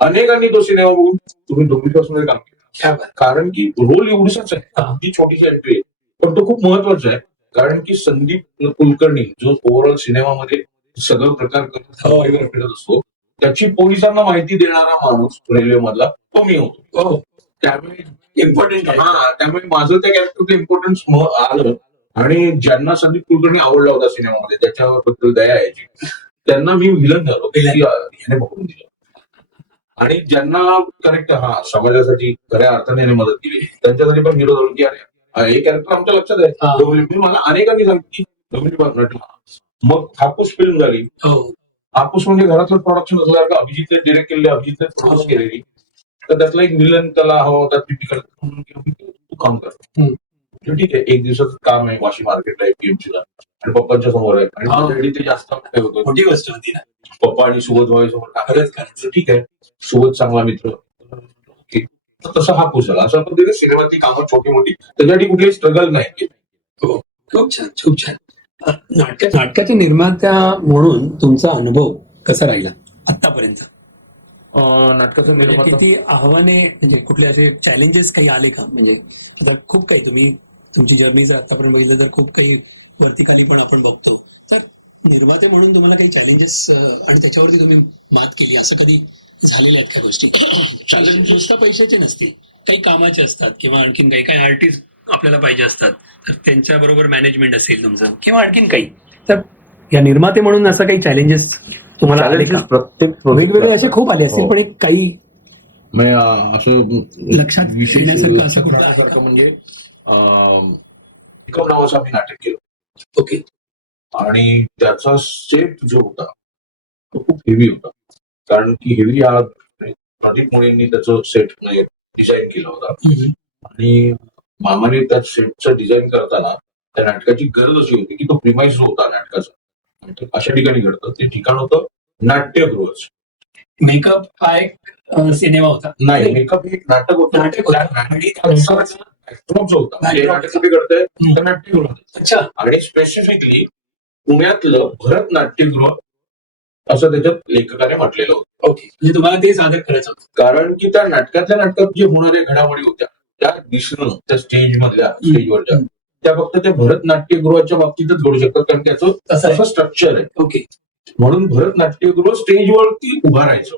अनेकांनी तो सिनेमा बघून तुम्ही डोंबिवली फास्ट मध्ये काम केलं, कारण की रोल एवढीचाच आहे, अगदी छोटीशी एंट्री आहे, पण तो खूप महत्वाचा आहे. कारण की संदीप कुलकर्णी जो ओव्हरऑल सिनेमामध्ये सगळं प्रकार करत असतो त्याची पोलिसांना माहिती देणारा माणूस रेल्वे मधला तो मी होतो. त्यामुळे इम्पॉर्टंट त्यामुळे माझं त्या कॅरेक्टरचं इम्पॉर्टन्स आलं. आणि ज्यांना संदीप कुलकर्णी आवडला होता सिनेमामध्ये त्याच्याबद्दल दया यायची त्यांना मी विलन झालो ह्याने पकडून दिलं. आणि ज्यांना करेक्ट समाजासाठी खऱ्या अर्थाने मदत केली त्यांच्यासाठी पण हिरो झालो की अरे हे कॅरेक्टर आमच्या लक्षात आहे. मला अनेकांनी सांगितलं की मग हापूस फिल्म झाली. हापूस म्हणजे घरातलं प्रोडक्शन असल्यासारखं अभिजितने डिरेक्ट केलेली, अभिजितने प्रोड्यूस केलेली. तर त्यातला एक विलन त्याला हवा होता तू काम कर ठीक आहे. एक दिवसाचं काम आहे वाशी मार्केटला एपीएमसी ला आणि पप्पांच्या समोर आहे आणि ते जास्त काय होतं मोठी गोष्ट होती ना. पप्पा आणि सुबोध भाई समोर टाकायलाच करायचं ठीक आहे. सुबोध चांगला मित्र तर तसा हापूस झाला. अशा पद्धतीने सिनेमातली कामं छोटी मोठी त्याच्यासाठी कुठेही स्ट्रगल नाही. खूप छान खूप छान. नाटकाच्या निर्मात्या म्हणून तुमचा अनुभव कसा राहिला आतापर्यंत? नाटकाचा निर्माता किती आव्हाने म्हणजे कुठले असे चॅलेंजेस काही आले का? म्हणजे आता खूप काही तुम्ही तुमची जर्नी जर आतापर्यंत बघितलं तर खूप काही वरती खाली पण आपण बघतो. तर निर्माते म्हणून तुम्हाला काही चॅलेंजेस आणि त्याच्यावरती तुम्ही मात केली असं कधी झालेल्या आहेत का गोष्टी? चॅलेंज नुसतं पैशाचे नसते, काही कामाचे असतात किंवा आणखीन काही काही आर्टिस्ट आपल्याला पाहिजे असतात, तर त्यांच्या बरोबर मॅनेजमेंट असेल तुमचं किंवा आणखीन काही. तर या निर्माते म्हणून असं काही चॅलेंजेस तुम्हाला आले का? प्रत्येक वेगवेगळे असे खूप आले असतील, पण एक काही असं लक्षात घेण्यासारखं असं कुठलं आहे का? सारखं म्हणजे विक्रम नावाचं आम्ही नाटक केलं. ओके. आणि त्याचा सेट जो होता तो खूप हेवी होता. कारण की हेवी हा प्रदीप मुळेंनी त्याचं सेट डिझाईन केला होता. आणि मामाने त्या सेटचं डिझाईन करताना त्या नाटकाची गरज अशी होती की तो प्रिमाइस जो होता नाटकाचा अशा ठिकाणी घडतं ते ठिकाण होतं नाट्यगृह. मेकअप हा एक सिनेमा होता. नाही मेकअप एक नाटक होतं. जो होता हे नाटक कुठे घडतंय तर नाट्यगृह. अच्छा. आणि स्पेसिफिकली पुण्यातलं भरत नाट्यगृह असं त्याच्यात लेखकाने म्हटलेलं होतं. ओके. म्हणजे तुम्हाला ते सादर करायचं होतं. कारण की त्या नाटकातल्या नाटकात जे होणाऱ्या घडामोडी होत्या त्या दिसणं त्या स्टेजवरच्या त्या फक्त त्या भरत नाट्यगृहाच्या बाबतीतच घडू शकतात. कारण त्याचं तसं स्ट्रक्चर आहे. ओके. म्हणून भरत नाट्यगृह स्टेजवरती उभा राहायचं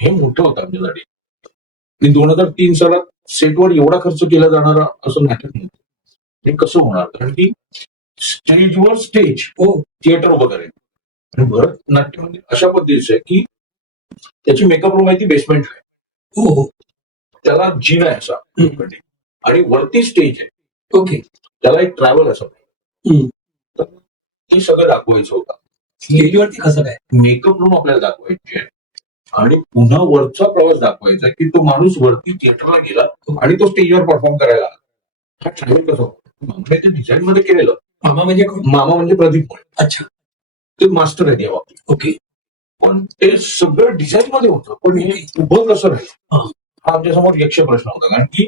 हे मोठं होतं आमच्यासाठी. 2003 सालात सेटवर एवढा खर्च केला जाणारा असं नाटक नव्हतं. हे कसं होणार? कारण की स्टेजवर स्टेज हो थिएटर उभं करेल. आणि भरतनाट्य म्हणजे अशा पद्धतीचं आहे की त्याची मेकअप रूम आहे ती बेसमेंट आहे, हो हो त्याला जिना आहे असा लोखंडी, आणि वरती स्टेज आहे, ओके त्याला एक ट्रॅव्हल असं. हम्म. तर ते सगळं दाखवायचं होतं. स्टेजवरती कसं काय मेकअप रूम आपल्याला दाखवायची आहे आणि पुन्हा वरचा प्रवास दाखवायचा आहे की तो माणूस वरती थिएटरला गेला आणि तो स्टेजवर परफॉर्म करायला आला. हा ट्रॅव्हल कसं होतं मामाने ते डिझाईन मध्ये केलेलं. मामा म्हणजे कोण मामा म्हणजे प्रदीप मोळे, अच्छा ते मास्टर आहेत या बाबतीत. ओके पण ते सगळं डिझाईन मध्ये होतं, पण हे उभं कसं राहील हा. हा आमच्या समोर यक्ष प्रश्न होता. कारण की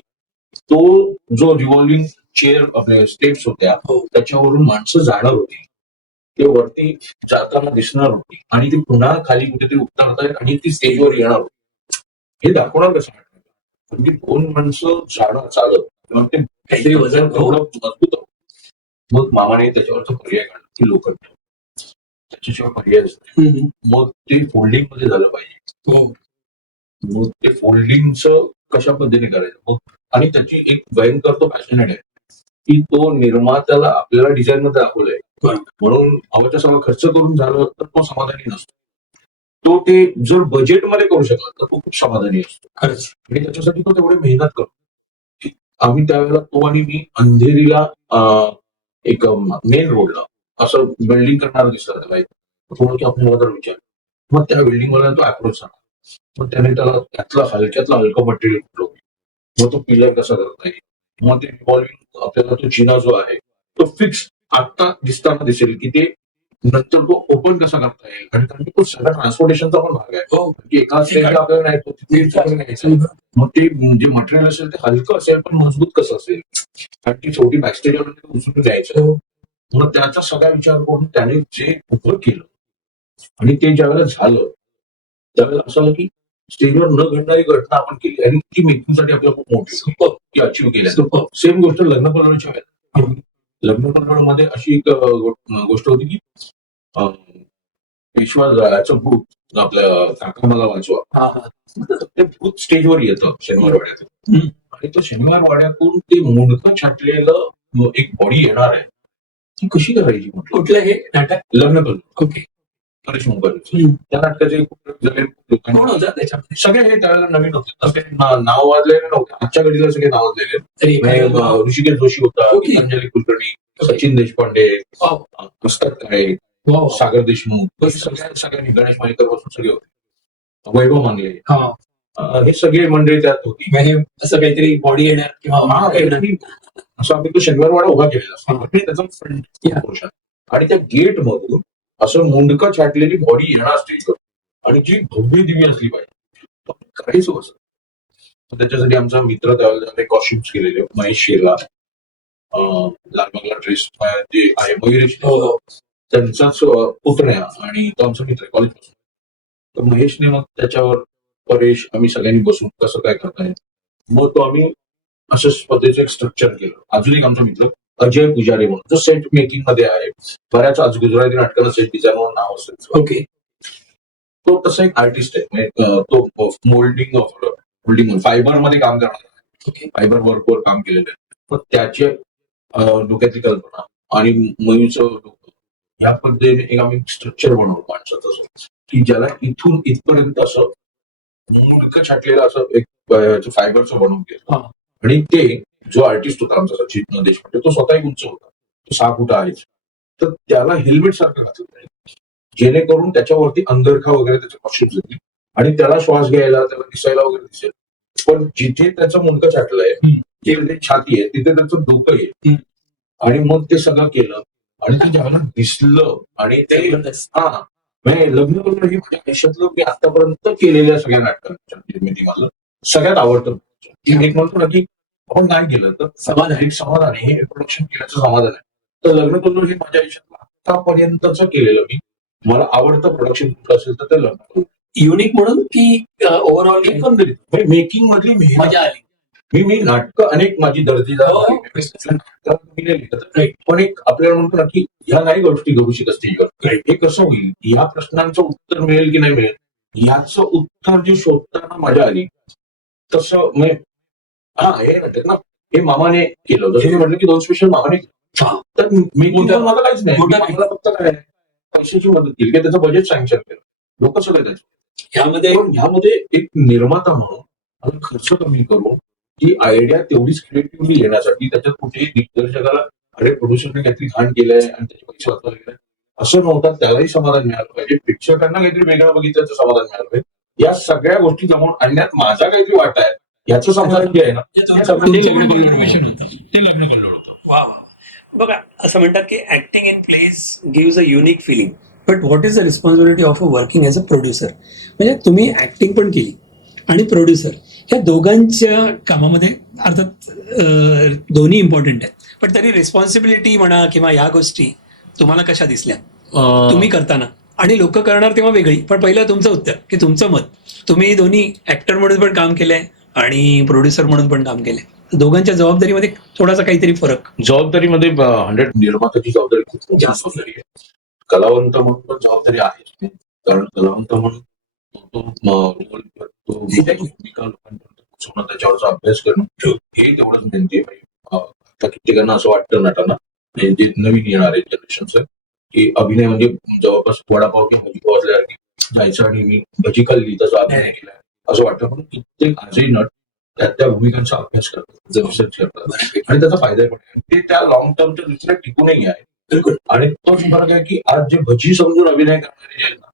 तो जो रिव्हॉल्विंग चेअर आपल्या स्टेप्स होत्या हो. त्याच्यावरून माणसं जाणार होती, ते वरती जाताना दिसणार होती आणि ती पुन्हा खाली कुठेतरी उतरतायत आणि ती स्टेजवर येणार होती. हे दाखवणार कसं वाटतं, म्हणजे दोन माणसं जाणं चालत किंवा ते काहीतरी वजन एवढं मजबूत होतं. मग मामाने त्याच्यावरचा पर्याय काढला की लोखंड, त्याच्याशिवाय पर्याय नाही. मग ते फोल्डिंग मध्ये झालं पाहिजे. हो मग ते फोल्डिंगचं कशा पद्धतीने करायचं, मग आणि त्याची एक भयंकर तो पॅशनेट आहे की तो निर्मात्याला आपल्याला डिझाईन मध्ये दाखवलंय म्हणून हवं सगळं खर्च करून झालं तर तो समाधानी नसतो. तो ते जर बजेटमध्ये करू शकला तर तो खूप समाधानी असतो. खरंच आणि त्याच्यासाठी तो तेवढी मेहनत करतो. आम्ही त्यावेळेला तो आणि मी अंधेरीला एक मेन रोडला असं बिल्डिंग करणार दिसला त्याला एक थोडं की आपल्याला जर विचार, मग त्या बिल्डिंगवाला तो अप्रोच झाला. मग त्याने त्याला त्यातलं हलक्यातलं हलकं मटेरियल कुठलं, मग तो पिलर कसा करता येईल, मग ते रिव्हॉल्विंग आपल्याला तो जिना जो आहे तो फिक्स आता दिसताना दिसेल की ते नंतर तो ओपन कसा करता येईल. आणि कारण की तो सगळा ट्रान्सपोर्टेशनचा पण भाग आहे. हो की एका स्टेजला आपल्याला नाही, तो तिथे तिकडे न्यायचा. मग ते जे मटेरियल असेल ते हलकं असेल पण मजबूत कसं असेल, कारण की छोटी बॅकस्टेज उचलून द्यायचं. मग त्याचा सगळा विचार करून त्याने जे उभं केलं आणि ते ज्यावेळेला झालं त्यावेळेला असं आलं की स्टेजवर न घडणारी घटना आपण केली आणि ती मेकिंगसाठी आपल्याला खूप मोठी ती अचीव्ह केली. सेम गोष्ट लग्न पलवडीच्या वेळेला. लग्न पलवडमध्ये अशी एक गोष्ट होती की पेशवाचं भूत आपल्या काका मला वाचवा, ते भूत स्टेजवर येतं शनिवार वाड्यातून आणि तो शनिवार वाड्यातून ते मुंडकं छाटलेलं एक बॉडी येणार आहे. ती कशी करायची म्हटलं. कुठलं हे नाटक लग्न पलवड ओके परेश मुंबई. त्या नाटकाचे कोण होतं त्याच्यामध्ये सगळे हे त्यावेळेला नवीन होते, तसे नाव वाजलेले नव्हते. आजच्या घडीला सगळे नाव वाजलेले. तरी एखादं ऋषिकेश जोशी होता, Okay. गीतांजली कुलकर्णी, सचिन देशपांडे, वाव, पुस्तक काळे, वाव. सागर देशमुख, सगळ्यांनी गणेश माईकर पासून सगळे होते, वैभव मांगले, हा हे सगळे मंडळी त्यात होती. म्हणजे असं काहीतरी बॉडी येणार किंवा असं आम्ही तो शनिवारवाडा उभा केलेला असतो. त्याचा फ्रंट पोर्शन आणि त्या गेट मधून असं मुंडकं छाटलेली बॉडी येणार स्टेजवर आणि जी भव्य दिव्य असली पाहिजे करायचं असं. त्याच्यासाठी आमचा मित्र त्यावेळेला कॉस्ट्युम्स केलेले, महेश शेरला, लालबागला ड्रेस जे आहे मयुरेश त्यांचाच पुतण्या आणि तो आमचा मित्र कॉलेजपासून. तर महेशने मग त्याच्यावर परेश आम्ही सगळ्यांनी बसून कसं काय करताय, मग तो आम्ही असं पद्धतीचं एक स्ट्रक्चर केलं. अजून एक आमचा मित्र अजय पुजारी म्हणून जो सेट मेकिंग मध्ये आहे, बऱ्याच आज गुजराती नाटकाला सेट डिझायनर म्हणून नाव असेल. ओके तो तसा एक आर्टिस्ट आहे, तो मोल्डिंग फायबर मध्ये काम करणार, ओके फायबर वर्कवर काम केलेलं आहे. पण त्याचे डोक्यातली कल्पना आणि मयूचं डोकं ह्या पद्धतीने एक आम्ही स्ट्रक्चर बनवलं माणसाचं की ज्याला इथून इथपर्यंत असं मुंडकं छाटलेलं असं एक फायबरचं बनवून केलं. आणि ते जो आर्टिस्ट होता आमचा सचिन देशपांडे, तो स्वतः उंच होता, तो 6 फूट आहे. तर त्याला हेल्मेट सारखं घातलं पाहिजे जेणेकरून त्याच्यावरती अंगरखा वगैरे त्याचे कॉस्ट्युम्स येतील आणि त्याला श्वास घ्यायला त्याला दिसायला वगैरे दिसेल. पण जिथे त्याचं मुंडकं छाटलंय जिथे छाती आहे तिथे त्याचं डोकं येईल. आणि मग ते सगळं केलं आणि ते ज्यावेळेला दिसलं आणि ते म्हणजे लग्न करणं ही माझ्या आयुष्यातलं मी आतापर्यंत केलेल्या सगळ्या नाटकांच्या निर्मिती मला सगळ्यात आवडतं. एक म्हणतो ना की आपण काय केलं तर समाधान हे प्रोडक्शन केल्याचं समाधान आहे. तर लग्न करणं हे माझ्या आयुष्यात आतापर्यंतच केलेलं मी मला आवडतं प्रोडक्शन असेल तर ते लग्न युनिक म्हणून की ओव्हरऑल एकंदरीत मेकिंग मधली मजा आली. मी नाटकं अनेक माझी दर्जेदार पण एक आपल्याला म्हणतो ना की ह्या काही गोष्टी घडू शकत स्टेजवर, हे कसं होईल, या प्रश्नांचं उत्तर मिळेल की नाही मिळेल याचं उत्तर जे शोधताना मजा आली. तसं म्हणजे हे नाटक ना हे मामाने केलं, जसं मी म्हटलं की 2 स्पेशल मामाने हा. तर मेकिंग मोठं- मला काहीच नाही. मोठं नाही. मला फक्त काय आहे, पैशाची मदत केली की त्याचं बजेट सँक्शन केलं, लोक सगळे त्याचे. ह्यामध्ये पण ह्यामध्ये एक निर्माता म्हणून आम्ही खर्च कमी करून ती आयडिया तेवढीच क्रिएटिव्हली येण्यासाठी त्याच्यात कुठेही दिग्दर्शकाला अरे प्रोड्युसरने काहीतरी घाण केलंय आणि त्याचे पैसे वाचवले गेले असं नव्हतं, त्यालाही समाधान मिळालं पाहिजे, प्रेक्षकांना काहीतरी वेगळं बघितल्याचं समाधान मिळालं पाहिजे. या सगळ्या गोष्टी जमून आणण्यात माझा काहीतरी वाटा आहे याचं समाधान जे आहे ना, तुमचं contribution होतं. ते लग्न कल्लोळ होतं. वा वा. बघा असं म्हणतात की acting in place gives a unique feeling, but what is the responsibility of a working as a producer. म्हणजे तुम्ही ऍक्टिंग पण केली आणि प्रोड्युसर, ह्या दोघांच्या कामामध्ये अर्थात दोन्ही इम्पॉर्टंट आहेत, पण तरी रिस्पॉन्सिबिलिटी म्हणा किंवा ह्या गोष्टी तुम्हाला कशा दिसल्या तुम्ही करताना, आणि लोक करणार तेव्हा वेगळी. पण पहिलं तुमचं उत्तर की तुमचं मत, तुम्ही दोन्ही ऍक्टर म्हणून पण काम केलंय आणि प्रोड्युसर म्हणून पण काम केलंय, दोघांच्या जबाबदारीमध्ये थोडासा काहीतरी फरक. जबाबदारीमध्ये 100 निर्मात्याची जबाबदारी खूप मोठी जास्त. जबाबदारी आहे. कलावंत म्हणून पण जबाबदारी आहे, कारण कलावंत म्हणून तो रोल तो भूमिका लोकांपर्यंत पोहोचवणं, त्याच्यावरचा अभ्यास करणं हे तेवढंच मेहनती आहे. आता कित्येकांना असं वाटतं नटांना, जे नवीन येणारे जनरेशन की अभिनय म्हणजे जवळपास वडापाव किंवा भजी पोहोचल्यासारखी जायचं आणि मी भजी खाल्ली तसा अभिनय केलाय असं वाटतं. पण कित्येक आजही नट त्या भूमिकांचा अभ्यास करतात, रिसर्च करतात आणि त्याचा फायदा पण आहे. ते त्या लॉंग टर्मच्या दुसऱ्या टिकूनही आहे. बिलकुल. आणि तोच फरक आहे की आज जे भजी समजून अभिनय करणारे जे आहेत ना,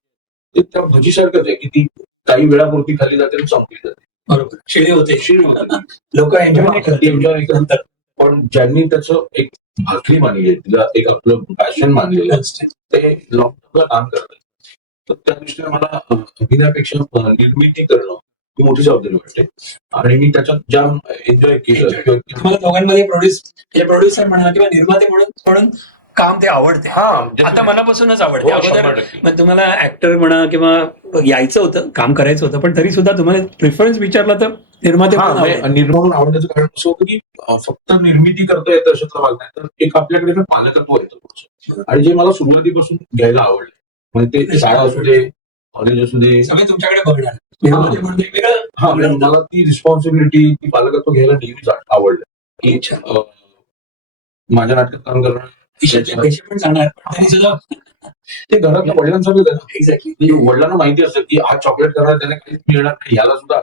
ते त्या भजीसारखंच आहे की ती काही वेळापुरती खाली जाते आणि संपली जाते. बरोबर, शिळी होते. शिळी होते. लोक एन्जॉय नाही करत. एन्जॉय नाही करतात. पण ज्यांनी त्याचं एक भाकरी मानली आहे, तिला एक आपलं पॅशन मानलेलं आहे, ते लॉंग टर्मला काम करतात. तर त्या दृष्टीने मला अभिनयापेक्षा निर्मिती करणं ही मोठी जबाबदारी वाटते आणि मी त्याच्यात जाम एन्जॉय केलं. तुम्हाला दोघांमध्ये प्रोड्युसर म्हणा किंवा निर्माते म्हणून काम ते आवडते. आता मनापासूनच आवडते. अगोदर मग तुम्हाला ऍक्टर म्हणा किंवा यायचं होतं, काम करायचं होतं, पण तरी सुद्धा तुम्हाला प्रिफरन्स विचारला तर निर्माते म्हणून आवडेल. निर्माण आवडण्याचं कारण असं होतं की फक्त निर्मिती करता येतं अशातला भाग नाही, तर एक आपल्याकडे ना पालकत्व येतं पुढचं. आणि जे मला सुरुवातीपासून घ्यायला आवडलं, म्हणजे ते शाळा असू दे, कॉलेज असू दे, सगळे तुमच्याकडे बघणार. निर्माते म्हणून वेगवेगळं. हा, म्हणजे मला ती रिस्पॉन्सिबिलिटी, ती पालकत्व घ्यायला नेहमीच आवडलं की माझ्या नाटकात काम करणं पैसे पण जाणार, पण तरी सुद्धा ते घरातल्या वडिलांसोबत आहे ना. एक्झॅक्टली. वडिलांना माहिती असतं की हा चॉकलेट करणार त्याने काहीच मिळणार नाही, ह्याला सुद्धा.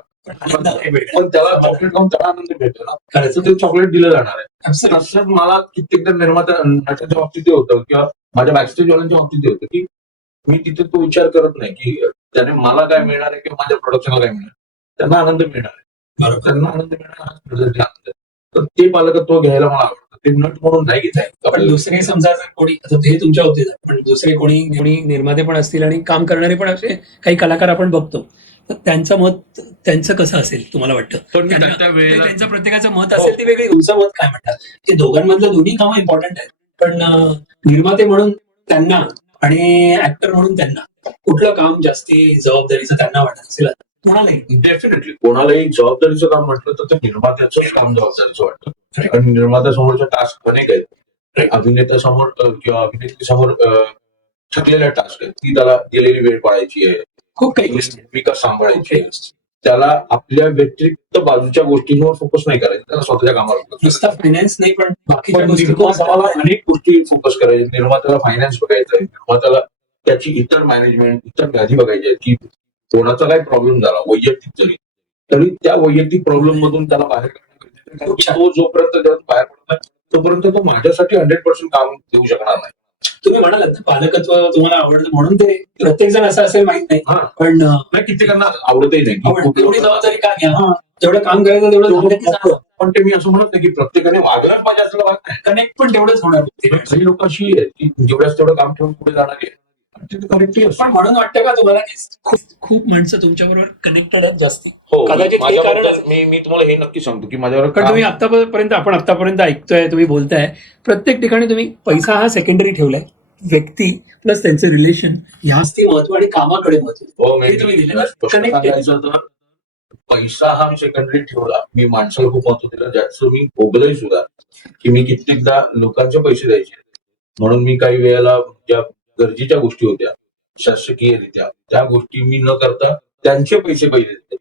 पण त्याला चॉकलेट खाऊन त्याला आनंद मिळतो ना, करायचं ते चॉकलेट दिलं जाणार आहे. Absolutely. असं मला कित्येकदा निर्माता नाटकाच्या बाबतीत ते होतं किंवा माझ्या बॅकस्टेज वाल्यांच्या बाबतीत ते होतं की मी तिथे तो विचार करत नाही की त्याने मला काय मिळणार आहे किंवा माझ्या प्रोडक्शनला काय मिळणार, त्यांना आनंद मिळणार आहे. बरोबर. त्यांना आनंद मिळणार हाच आनंद आहे. तर ते पालकत्व घ्यायला मला आवडतं. ते नट म्हणून नाही घेत आहे. पण दुसरे समजा जर कोणी, आता हे तुमच्या बाबतीत आहे, पण दुसरे कोणी निर्माते पण असतील आणि काम करणारे पण असे काही कलाकार आपण बघतो, तर त्यांचं मत त्यांचं कसं असेल तुम्हाला वाटतं? पण मी त्यांना- त्या वेळेला- ते त्यांचं प्रत्येकाचं मत असेल ते वेगळी. तुमचं मत काय म्हणतात? ते दोघांमधलं दोन्ही कामं इम्पॉर्टंट आहेत, पण निर्माते म्हणून त्यांना आणि ऍक्टर म्हणून त्यांना कुठलं काम जास्ती जबाबदारीचं त्यांना वाटत असेल? कोणालाही डेफिनेटली कोणालाही जबाबदारीचं काम म्हटलं तर ते निर्मात्याचं काम जबाबदारीचं वाटतं. कारण निर्मात्यासमोरचे टास्क अनेक आहेत. अभिनेत्यासमोर किंवा अभिनेत्रीसमोर ठरलेल्या टास्क आहेत, ती त्याला दिलेली वेळ पाळायची आहे, खूप काही गोष्टी विकास सांभाळायची आहे. त्याला आपल्या व्यतिरिक्त बाजूच्या गोष्टींवर फोकस नाही करायचं, त्याला स्वतःच्या कामावर focus नुसता फायनान्स नाही, पण बाकीच्या पण गोष्टी निर्मात्याला अनेक गोष्टी फोकस करायचे. निर्मात्याला फायनान्स बघायचं आहे, निर्मात्याला त्याची इतर मॅनेजमेंट, इतर व्याधी बघायची आहेत की कोणाचा काय प्रॉब्लेम झाला वैयक्तिक जरी, तरी त्या वैयक्तिक प्रॉब्लेम मधून त्याला बाहेर काढणं गरजेचं आहे. तो जोपर्यंत त्यात बाहेर पडत नाही तोपर्यंत तो माझ्यासाठी 100% काम देऊ शकणार नाही. तुम्ही म्हणालात ना पालकत्व तुम्हाला आवडतं म्हणून ते प्रत्येक जण असं असेल माहित नाही, हा, पण नाही कित्येकांना आवडतही नाही की तेवढी कुठलं- जबाबदारी का घ्या? हा, जेवढं काम करायचं तेवढं झालं की झालं. पण ते मी असं म्हणत नाही की प्रत्येकाने वागणं पाहिजे असलं भाग नाही. कनेक्ट पण तेवढंच होणार. काही लोक अशी आहेत की जेवढ्याच तेवढं काम ठेवून पुढे जाणार आहे, करेक्टली असतं. पण म्हणून वाटतं का तुम्हाला की खूप माणसं तुमच्या बरोबर कनेक्टेड आहेत जास्त? हो, कदाचित हे माझ्याबद्दल कारण- मी तुम्हाला हे नक्की सांगतो की माझ्यावर कारण तुम्ही आतापर्यंत ऐकतोय, तुम्ही बोलताय, प्रत्येक ठिकाणी तुम्ही पैसा हा सेकंडरी ठेवलाय, व्यक्ती प्लस त्यांचे रिलेशन ह्याच महत्व आणि कामाकडे महत्व. हो, हे तुम्ही दिलं. स्पष्ट सांगायचं तर पैसा हा मी सेकंडरी ठेवला. मी माणसाला खूप महत्व दिलं, ज्याचं मी भोगलंय सुद्धा की मी कित्येकदा लोकांचे पैसे द्यायचे म्हणून मी काही वेळेला ज्या गरजेच्या गोष्टी होत्या शासकीयरित्या त्या गोष्टी मी न करता त्यांचे पैसे पहिले दिले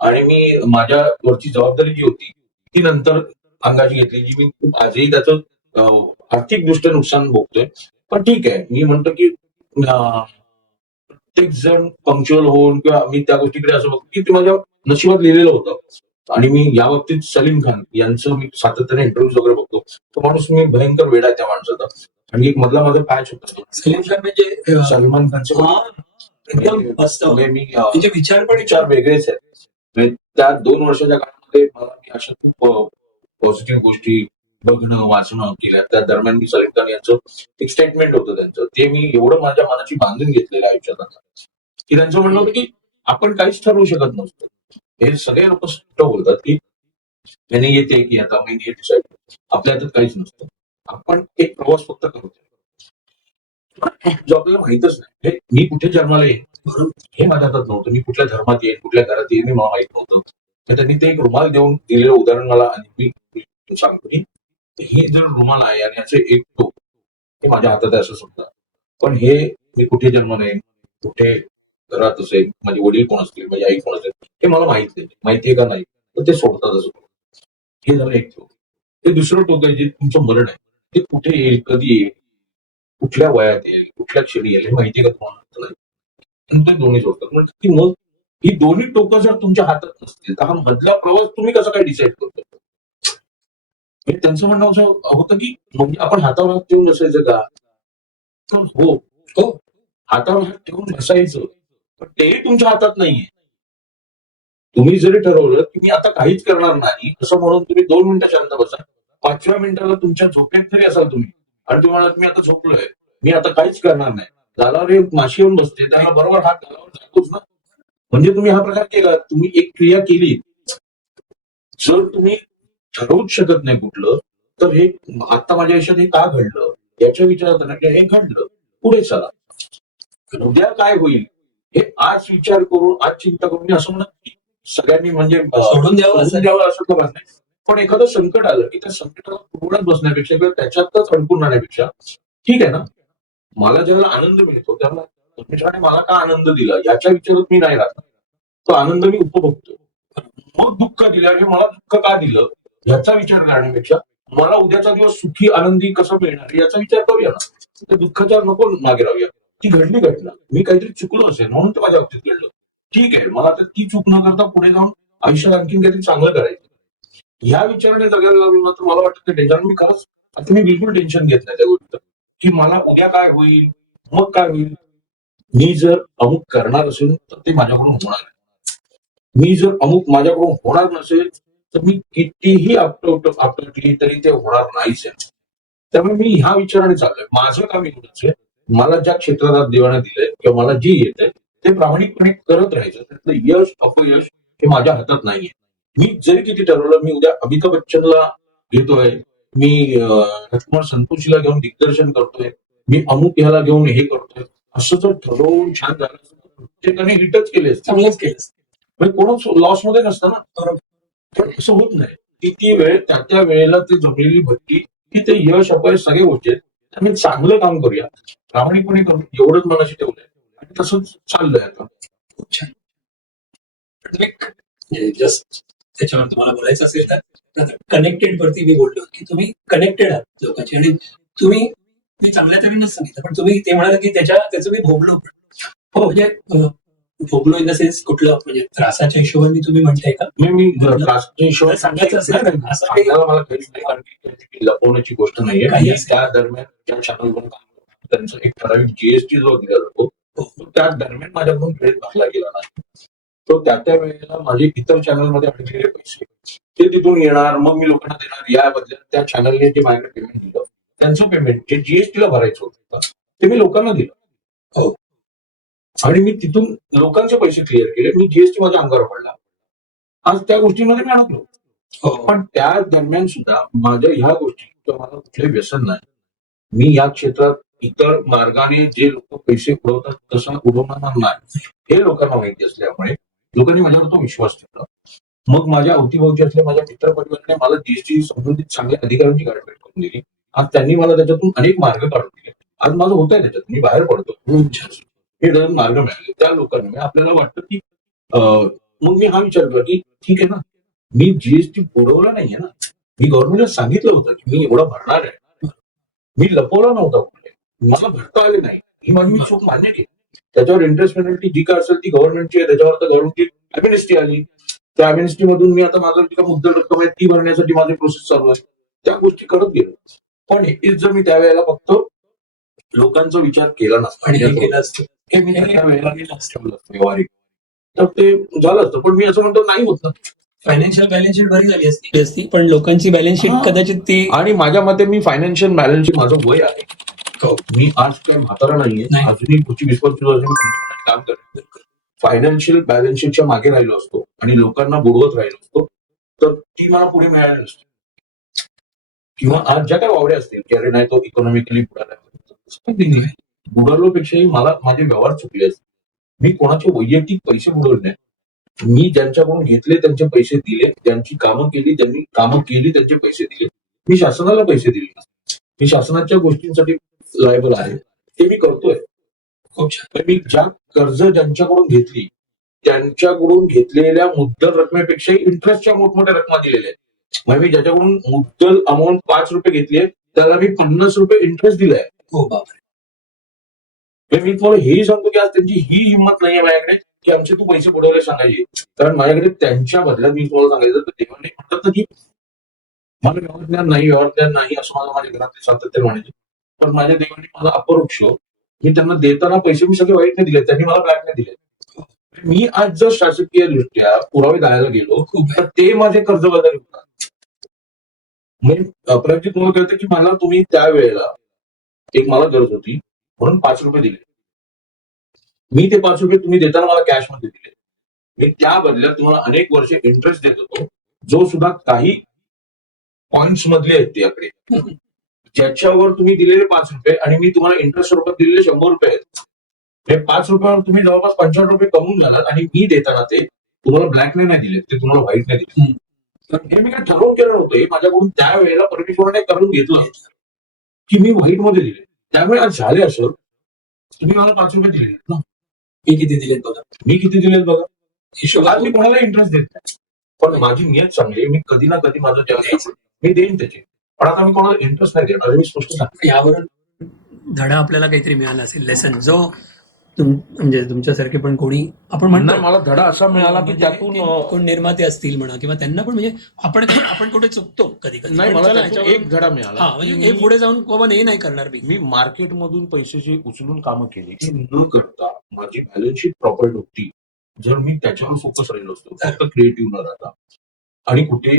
आणि मी माझ्यावरची जबाबदारी जी होती ती नंतर अंगाशी घेतली, जी मी खूप आजही त्याचं आर्थिकदृष्ट्या नुकसान भोगतोय. पण ठीक आहे, मी म्हणतो की प्रत्येक जण पंक्च्युअल होऊन किंवा मी त्या गोष्टीकडे असं बघतो की ते माझ्या नशिबात लिहिलेलं होतं. आणि मी या बाबतीत सलीम खान यांचं मी सातत्याने इंटरव्ह्यूज वगैरे बघतो. तो माणूस मी भयंकर वेडा आहे त्या माणसाचा. आणि एक मधला माझा पॅच होता सलीम खान म्हणजे सलमान खानचे. हा, एकदम मस्त. म्हणजे मी त्यांचे विचार पण विचार वेगळेच आहेत. म्हणजे त्या 2 वर्षाच्या काळामध्ये मला मी अशा खूप पॉझिटिव्ह गोष्टी बघणं वाचणं केल्या. त्या दरम्यान मी सलीम खान यांचं एक स्टेटमेंट होतं त्यांचं, ते मी एवढं माझ्या मनाची बांधून घेतलेलं आयुष्यात आता, की त्यांचं म्हणणं होतं की आपण काहीच ठरवू शकत नसतो. हे सगळे लोक स्पष्ट बोलतात की त्याने येते की आता मी हे डिसाईड, आपल्या हातात काहीच नसतं. आपण एक प्रवास फक्त करतो जो आपल्याला माहितच नाही. हे मी कुठे जन्माला येईन हे माझ्या हातात नव्हतं. मी कुठल्या धर्मात येईन, कुठल्या घरात येईन हे मला माहित नव्हतं. तर त्यांनी ते एक रुमाल देऊन दिलेलं उदाहरण मला, आणि मी सांगतो की हे जर रुमाल आहे आणि याचे एक टोक हे माझ्या हातात आहे असं समजा. पण हे मी कुठे जन्माला येईन, कुठे घरात असेल, माझे वडील कोण असतील, माझी आई कोण असेल, हे मला माहित नाही. माहितीये का नाही, तर ते सोडतात असं. हे झालं एक टोक. ते दुसरं टोक आहे जे तुमचं मरण आहे. ते कुठे येईल, कधी येईल, कुठल्या वयात येईल, कुठल्या क्षणी येईल हे माहितीये का तुम्हाला नाही. आणि ते दोन्ही सोडतात. म्हणजे की मग ही दोन्ही टोकं जर तुमच्या हातात नसतील तर हा मधला प्रवास तुम्ही कसा काय डिसाईड करतो. म्हणजे त्यांचं म्हणणं असं होतं की म्हणजे आपण हातावर हात ठेवून बसायचं का, तर हो, हातावर हात ठेवून बसायचं, पण ते तुमच्या हातात नाहीये. तुम्ही जरी ठरवलं की मी आता काहीच करणार नाही असं म्हणून तुम्ही 2 मिनिटं शांत बसा, 5व्या मिनिटाला तुमच्या झोपेत जरी असाल तुम्ही आणि तुम्ही म्हणाल मी आता झोपलोय, मी आता काहीच करणार नाही, झाल्यावर एक माशी येऊन बसते, त्याला बरोबर हात घालावर जातोच ना. म्हणजे तुम्ही हा प्रकार केला, तुम्ही एक क्रिया केली. जर तुम्ही ठरवूच शकत नाही कुठलं, तर हे आता माझ्या आयुष्यात हे का घडलं याच्या विचारात ना, हे घडलं, पुढे चला. उद्या काय होईल हे आज विचार करून, आज चिंता करून, मी असं म्हणत की सगळ्यांनी म्हणजे सोडून द्यावं असं तर नाही. पण एखादं संकट आलं की त्या संकटाला पूर्णच बसण्यापेक्षा किंवा त्याच्यातच अडकून राहण्यापेक्षा ठीक आहे ना, मला ज्यावेळेला आनंद मिळतो त्यावेळेला परमेश्वराने मला का आनंद दिला याच्या विचारात मी नाही राहत. तो आनंद मी उपभोगतो. मग दुःख दिल्याने मला दुःख का दिलं याचा विचार करण्यापेक्षा मला उद्याचा दिवस सुखी आनंदी कसं मिळणार याचा विचार करूया ना. त्या दुःखाच्या नको मागे राहूया. ती घडली घटना, मी काहीतरी चुकलो असेल म्हणून ते माझ्या बाबतीत घडलं. ठीक आहे, मला आता ती चूक न करता पुढे जाऊन आयुष्यात आणखीन काहीतरी चांगलं करायचं. ह्या विचाराने जगायला लागलो ना तर मला वाटतं ते टेन्शन मी खरंच आता मी बिलकुल टेन्शन घेत नाही त्या गोष्टीचं की मला उद्या काय होईल, मग काय होईल. मी जर अमुक करणार असेल तर ते माझ्याकडून होणार आहे. मी जर अमुक माझ्याकडून होणार नसेल तर मी कितीही आपटली तरी ते होणार नाहीच आहे. त्यामुळे मी ह्या विचाराने चाललोय. माझं काम एवढंच आहे, मला ज्या क्षेत्रात देवाने दिलंय किंवा मला जे येत आहे ते प्रामाणिकपणे करत राहायचं. त्यातलं यश अपयश हे माझ्या हातात नाहीये. मी जरी किती ठरवलं, मी उद्या अमिताभ बच्चनला घेतोय, मी राजकुमार संतोषीला घेऊन दिग्दर्शन करतोय, मी अमुक ह्याला घेऊन हे करतोय, असं जर ठरवून छान झालं प्रत्येकाने हिटच केले असते, चांगलंच केलं. म्हणजे कोणच लॉस मध्ये नसतं ना. पण असं होत नाही. किती वेळ त्या वेळेला ती जमलेली भट्टी की ते यश अपयश सगळ्या गोष्टी आहेत. त्यामुळे चांगलं काम करूया, प्रामाणिकपणे करू, एवढंच मनाशी ठेवलंय आणि तसंच चाललंय आता. खूप छान. जस्ट त्याच्यावर तुम्हाला बोलायचं असेल तर कनेक्टेड वरती मी बोललो की तुम्ही कनेक्टेड आहात लोकांची, आणि तुम्ही मी चांगल्या तऱ्हेने सांगितलं, पण तुम्ही ते म्हणाला की त्याचं मी भोगलो पण. हो, म्हणजे भोगलो इन द सेन्स कुठलं, म्हणजे त्रासाच्या हिशोबाने तुम्ही म्हणताय का? मी राष्ट्रीय हिशोबात सांगायचं असेल तर असं काही सांगायला मला काहीच नाही, कारण की लपवण्याची गोष्ट नाहीये. काही मी असेल. त्या दरम्यान त्या चॅनलवर काम करतो, त्यांचा एक ठराविक जीएसटी जो दिला जातो तो त्या दरम्यान माझ्याकडून क्रेडिट भरला गेला नाही. तो त्या वेळेला माझे इतर चॅनलमध्ये अडकलेले पैसे ते तिथून येणार, मग मी लोकांना देणार. या बदल्यात त्या चॅनलने जे माझ्याकडे पेमेंट दिलं त्यांचं पेमेंट जे जीएसटीला भरायचं होतं ते मी लोकांना दिलं. हो. आणि मी तिथून लोकांचे पैसे क्लिअर केले. मी जीएसटी माझ्या अंगावर पडला. आज त्या गोष्टीमध्ये मी अडकलो. पण त्या दरम्यान सुद्धा माझ्या ह्या गोष्टी किंवा मला कुठलंही व्यसन नाही. मी या क्षेत्रात इतर मार्गाने जे लोक पैसे उडवतात तसं उडवणार नाही हे लोकांना माहिती असल्यामुळे लोकांनी माझ्यावर तो विश्वास ठेवला. मग माझ्या अवतीभोवती असलेल्या माझ्या मित्रपरिवाराने मला जीएसटी संबंधित चांगल्या अधिकाऱ्यांची गाठभेट करून दिली. आज त्यांनी मला त्याच्यातून अनेक मार्ग काढून दिले. आज माझं होत आहे त्याच्यात, मी बाहेर पडतो. हे त्याच्यातून मार्ग मिळाले त्या लोकांनी. आपल्याला वाटतं की मग मी हा विचार केला की ठीक आहे ना, मी जीएसटी बुडवला नाहीये ना, मी गव्हर्नमेंटला सांगितलं होतं की मी एवढं भरणार आहे. मी लपवला नव्हता कुठे, मला भरता आले नाही, ही माझी मी चूक मान्य केली. त्याच्यावर इंटरेस्ट पेनल्टी जी काय असेल ती गव्हर्नमेंटची आहे, त्याच्यावर तर गव्हर्नमेंटची अमेनिस्टी आली. त्या अमेनिस्टी मधून मी आता माझं जी काय मुद्दल रक्कम आहे ती भरण्यासाठी माझी प्रोसेस चालू आहे. त्या गोष्टी करत गेलो. पण हेच जर मी त्यावेळेला फक्त लोकांचा विचार केला नसता आणि हे केलं असतं. हे मी त्या वेळेला ठेवलं असतं व्यवहारिक, तर ते झालं असतं. पण मी असं म्हणतो नाही होत ना. फायनान्शियल बॅलन्स शीट बरी झाली असती, पण लोकांची बॅलन्स शीट हा. कदाचित ती आणि माझ्या मते मी फायनान्शियल बॅलन्स माझं वय आहे, मी आज काही म्हातारा नाहीये, नाही. अजूनही पुढची 20-25 वर्ष मी काम करतो. फायनान्शियल बॅलन्स शीटच्या मागे राहिलो असतो आणि लोकांना बुडवत राहिलो असतो तर ती मला पुढे मिळाली नसते. किंवा आज ज्या काही वावड्या असतील की अरे नाही तो इकॉनॉमिकली बुडाला, बुडालोपेक्षाही मला माझे व्यवहार चुकले असते. मी कोणाचे वैयक्तिक पैसे बुडवले नाही. मी ज्यांच्याकडून घेतले त्यांचे पैसे दिले, ज्यांची कामं केली त्यांनी कामं केली त्यांचे पैसे दिले. मी शासनाला पैसे दिले, मी शासनाच्या गोष्टींसाठी लायबल आहे, ते मी करतोय. खूप छान. तर मी ज्या कर्ज ज्यांच्याकडून घेतली त्यांच्याकडून घेतलेल्या मुद्दल रकमेपेक्षाही इंटरेस्टच्या मोठमोठ्या रकमा दिलेल्या आहेत. म्हणजे मी ज्याच्याकडून मुद्दल अमाऊंट 5 रुपये घेतली आहे त्याला मी 50 रुपये इंटरेस्ट दिलाय. हो बापरे. म्हणजे मी तुम्हाला हेही सांगतो की आज त्यांची ही हिंमत नाहीये माझ्याकडे की आमचे तू पैसे बुडवले सांगायचे. कारण माझ्याकडे त्यांच्या बदल्यात मी तुम्हाला सांगायचं तर देवाने म्हणतात ना की मला व्यवहार ज्ञान नाही, व्यवहार ज्ञान नाही असं मला माझ्या घरातले सातत्याने म्हणायचे. पण माझ्या देवाने मला अपरोक्ष मी त्यांना देताना पैसे मी सगळे वाईट नाही दिले, त्यांनी मला ब्लॅक नाही दिले. मी आज जर शासकीय दृष्ट्या पुरावे द्यायला गेलो तर ते माझे कर्जबाजारी होतात. म्हणजे अपराजित तुम्हाला कळतं की मला तुम्ही त्यावेळेला एक मला गरज होती म्हणून 5 रुपये दिले. मी ते 5 रुपये तुम्ही देताना मला कॅश मध्ये दिले. मी त्या बदल्यात तुम्हाला अनेक वर्ष इंटरेस्ट देत होतो, जो सुद्धा काही पॉइंट्स मधले आहेत ते आकडे, ज्याच्यावर तुम्ही दिलेले 5 रुपये आणि मी तुम्हाला इंटरेस्ट स्वरूपात दिलेले 100 रुपये आहेत. हे 5 रुपयावर तुम्ही जवळपास 55 रुपये कमवून जाणार आणि मी देताना ते तुम्हाला ब्लॅक नाही दिले, ते तुम्हाला व्हाईट नाही दिले. तर हे मी काय ठरवून केलं नव्हतं, हे माझ्याकडून त्यावेळेला परमेश्वराने करून घेतलं की मी व्हाईट मध्ये दिले. त्यामुळे आज झाले असं तुम्ही मला 5 रुपये दिले ना, मी किती दिलेत बघा. मी किती दिलेत बघा. हिशोब आज मी कोणाला इंटरेस्ट देत नाही, पण माझी नियत चांगली आहे. मी कधी ना कधी माझं जेव्हा मी देईन त्याचे, पण आता मी कोणाला इंटरेस्ट नाही देणार, मी स्पष्ट सांगतो. यावरून धडा आपल्याला काहीतरी मिळाला असेल, लेसन, जो म्हणजे तुमच्यासारखे पण कोणी आपण म्हणतो नाही, मला धडा असा मिळाला की म्हणजे त्यातून कोण निर्माते असतील म्हणा किंवा त्यांना पण म्हणजे आपण कुठे चुकतो कधी कधी. नाही, पण मला चला त्यातून याच्यावरून- एक धडा मिळाला हा, म्हणजे की हे पुढे जाऊन बाबा हे नाही करणार मी मार्केटमधून पैसे जे उचलून कामं केली ती न करता माझी बॅलन्स शीट प्रॉपर होती. जर मी त्याच्यावर फोकस राहिलो असतो, फक्त क्रिएटिव्ह न राहता आणि कुठे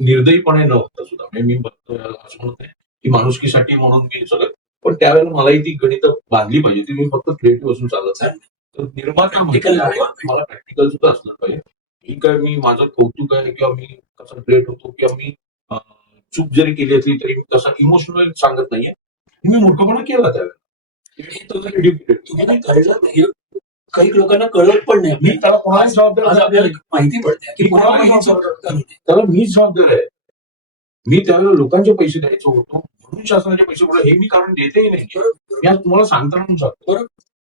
निर्दयीपणे न होता सुद्धा, म्हणजे मी असं म्हणत नाही की माणुसकीसाठी म्हणून मी सगळं, पण त्यावेळेला मलाही ती गणित बांधली पाहिजे. ती मी फक्त क्रिएटिव्ह असून चालत नाही. तर निर्माता मला प्रॅक्टिकल सुद्धा असलं पाहिजे. ही काय मी माझं कौतुक आहे किंवा मी कसा ग्रेट होतो किंवा मी चूक जरी केली असली तरी मी तसा इमोशनल सांगत नाहीये. मी मूर्खपणा केला त्यावेळेला. तुम्हाला कळलं नाही, काही लोकांना कळत पण नाही. मी त्याला कोणाला जबाबदार आज आपल्याला माहिती पडते की कोणाला कोणाला ही चूक करू नये. त्याला मीच जबाबदार आहे. मी त्यावेळेला लोकांचे पैसे द्यायचो होतो म्हणून शासनाचे पैसे पुढे हे मी कारण देतेही नाही. मी आज तुम्हाला सांगताना सांगतो, बरं,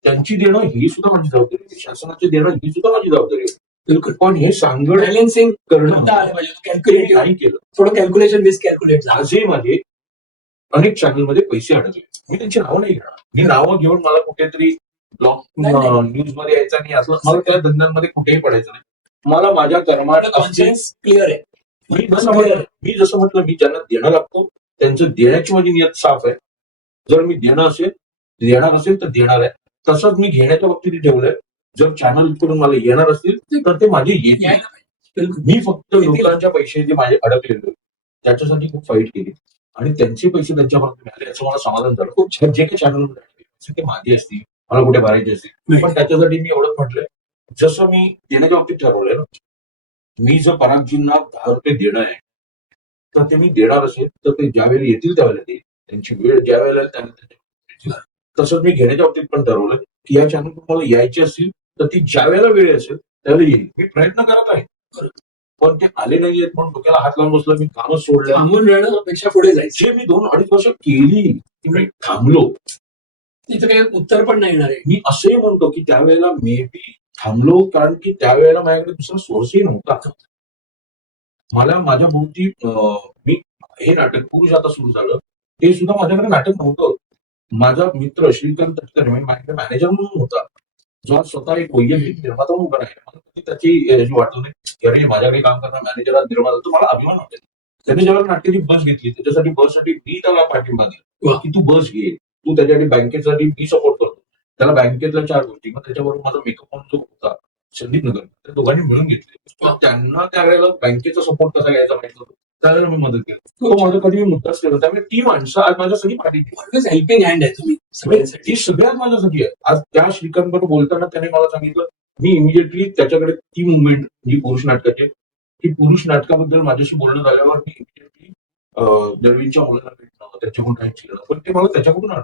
त्यांची देणं ही सुद्धा माझी जबाबदारी आहे, शासनाचे देणं ही सुद्धा माझी जबाबदारी आहे. बिलकुल. पण हे सांगणं बॅलन्सिंग करणं आलं पाहिजे. हे कॅल्क्युलेट नाही केलं. थोडं कॅल्क्युलेशन मिसकॅल्क्युलेट झालं. आजही माझे अनेक चॅनलमध्ये पैसे अडकले. मी त्यांची नावं नाही घेणार. मी नावं घेऊन मला कुठेतरी ब्लॉग न्यूज मध्ये यायचं नाही, असं मला त्या धंद्यांमध्ये कुठेही पडायचं नाही. मला माझ्या कर्माला कॉन्शियन्स क्लिअर आहे. मी जसं म्हटलं मी ज्यांना देणं लागतो त्यांचं देण्याची माझी नियत साफ आहे. जर मी देणार असेल तर देणार आहे. तसंच मी घेण्याच्या बाबतीत ठेवलंय. जर चॅनल कडून मला येणार असतील तर ते माझे येतील. यायला पाहिजे. मी फक्त लोकांच्या पैसे जे माझे अडकलेले त्याच्यासाठी खूप फाईट केली आणि त्यांचे पैसे त्यांच्यापर्यंत मिळाले याचं मला समाधान झालं. खूप छान. जे काही चॅनल ते माझे असतील, मला कुठे भरायचे असतील, पण त्याच्यासाठी मी एवढंच म्हटलंय, जसं मी देण्याच्या बाबतीत ठरवलंय ना, मी जर परागजींना 10 रुपये देणं आहे तर ते मी देणार असेल तर ते ज्या वेळेला येतील त्यावेळेला देईल. त्यांची वेळ ज्या वेळेला त्यावेळेला. तसंच मी घेण्याच्या बाबतीत पण ठरवलं की या चॅनल तुम्हाला यायची असतील तर ती ज्या वेळेला वेळ असेल त्यावेळेला येईल. मी प्रयत्न करत आहे, पण ते आले नाहीयेत म्हणून डोक्याला हात लावून बसलं, मी कामच सोडलं. थांबून राहण्यापेक्षा पुढे जायचं. जे मी 2-2.5 वर्ष केली ती मी थांबलो. तिथं काही उत्तर पण नाही येणार आहे. मी असंही म्हणतो की त्यावेळेला मे बी थांबलो कारण की त्यावेळेला माझ्याकडे दुसरा सोर्सही नव्हता. मला माझ्या भोवती मी हे नाटक पुरुष आता सुरू झालं ते सुद्धा माझ्याकडे नाटक नव्हतं. माझा मित्र श्रीकांत तटकरे म्हणजे माझ्याकडे मॅनेजर म्हणून होता, जो आज स्वतः एक वैयक्तिक निर्माता म्हणून उभा आहे. मला कधी त्याची वाटलं नाही की अरे माझ्याकडे काम करणार मॅनेजर आज निर्माता, तो मला अभिमान वाटेल. त्याने जेव्हा नाट्याची बस घेतली त्याच्यासाठी बससाठी मी त्याला पाठिंबा दिला वा. की तू बस घे, तू त्याच्यासाठी बँकेसाठी मी सपोर्ट करतो. त्याला बँकेतल्या 4 गोष्टी, मग त्याच्याबरोबर माझा मेकअप जो होता संदीप नगर, त्या दोघांनी मिळून घेतले. तर त्यांना त्यावेळेला बँकेचा सपोर्ट कसा घ्यायचा माहिती होतं, त्यावेळेला मी मदत केली. तो माझं कधी मी मुद्दाच केला. त्यामुळे ती माणसं आज माझ्यासाठी पाठीशी आहेत. ऑलवेज हेल्पिंग हँड आहे तुम्ही सगळ्यांसाठी. ती सगळ्यात माझ्यासाठी आहे. आज त्या श्रीकांत बरोबर बोलताना त्याने मला सांगितलं, मी इमिजिएटली त्याच्याकडे ती मुवमेंट जी पुरुष नाटकाची आहे, ती पुरुष नाटकाबद्दल माझ्याशी बोलणं झाल्यावर मी इमिजिएटली दळवींच्या मुलाला भेटणं, त्याच्याकडून काही शिकणं, पण ते मला त्याच्याकडून आलं.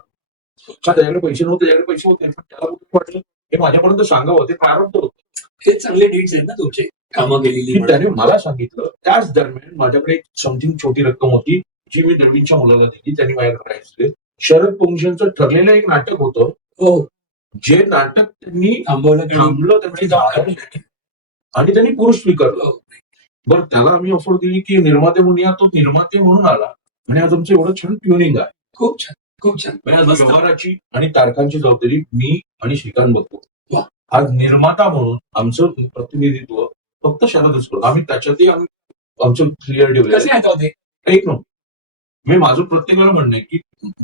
का त्याच्याकडे पैसे नव्हते, त्याच्याकडे पैसे होते, पण त्याला कुठे वाटलं हे माझ्यापर्यंत सांगावं, ते प्रारंभ होतं. हे चांगले डीड्स आहेत ना तुमचे, कामं केलेली की म्हणून. त्याने मला सांगितलं. त्याच दरम्यान माझ्याकडे एक समथिंग छोटी रक्कम होती जी मी दळवींच्या मुलाला दिली, त्यांनी माझ्याकडे राहायचे. शरद पोंक्षांचं ठरलेलं एक नाटक होतं, हो, जे नाटक त्यांनी थांबवलं आणि थांबलं, त्यांनी जाळलं आणि त्यांनी पुरुष स्वीकारलं. हो. बरं, त्याला आम्ही ऑफर दिली की निर्माते म्हणून या, तो निर्माते म्हणून आला आणि आज आमचं एवढं छान ट्युनिंग आहे. खूप छान, खूप छान. म्हणजे आज मस्त. व्यवहाराची आणि तारखांची जबाबदारी मी आणि श्रीकांत बघतो. वा. आज निर्माता म्हणून आमचं प्रतिनिधित्व फक्त शरदच करतो. आम्ही त्याच्यातही आम्ही आमचं क्लिअर ठेवलं. कसे आहेत होते? एक नव्हतं. मी माझं प्रत्येक वेळा म्हणणं आहे की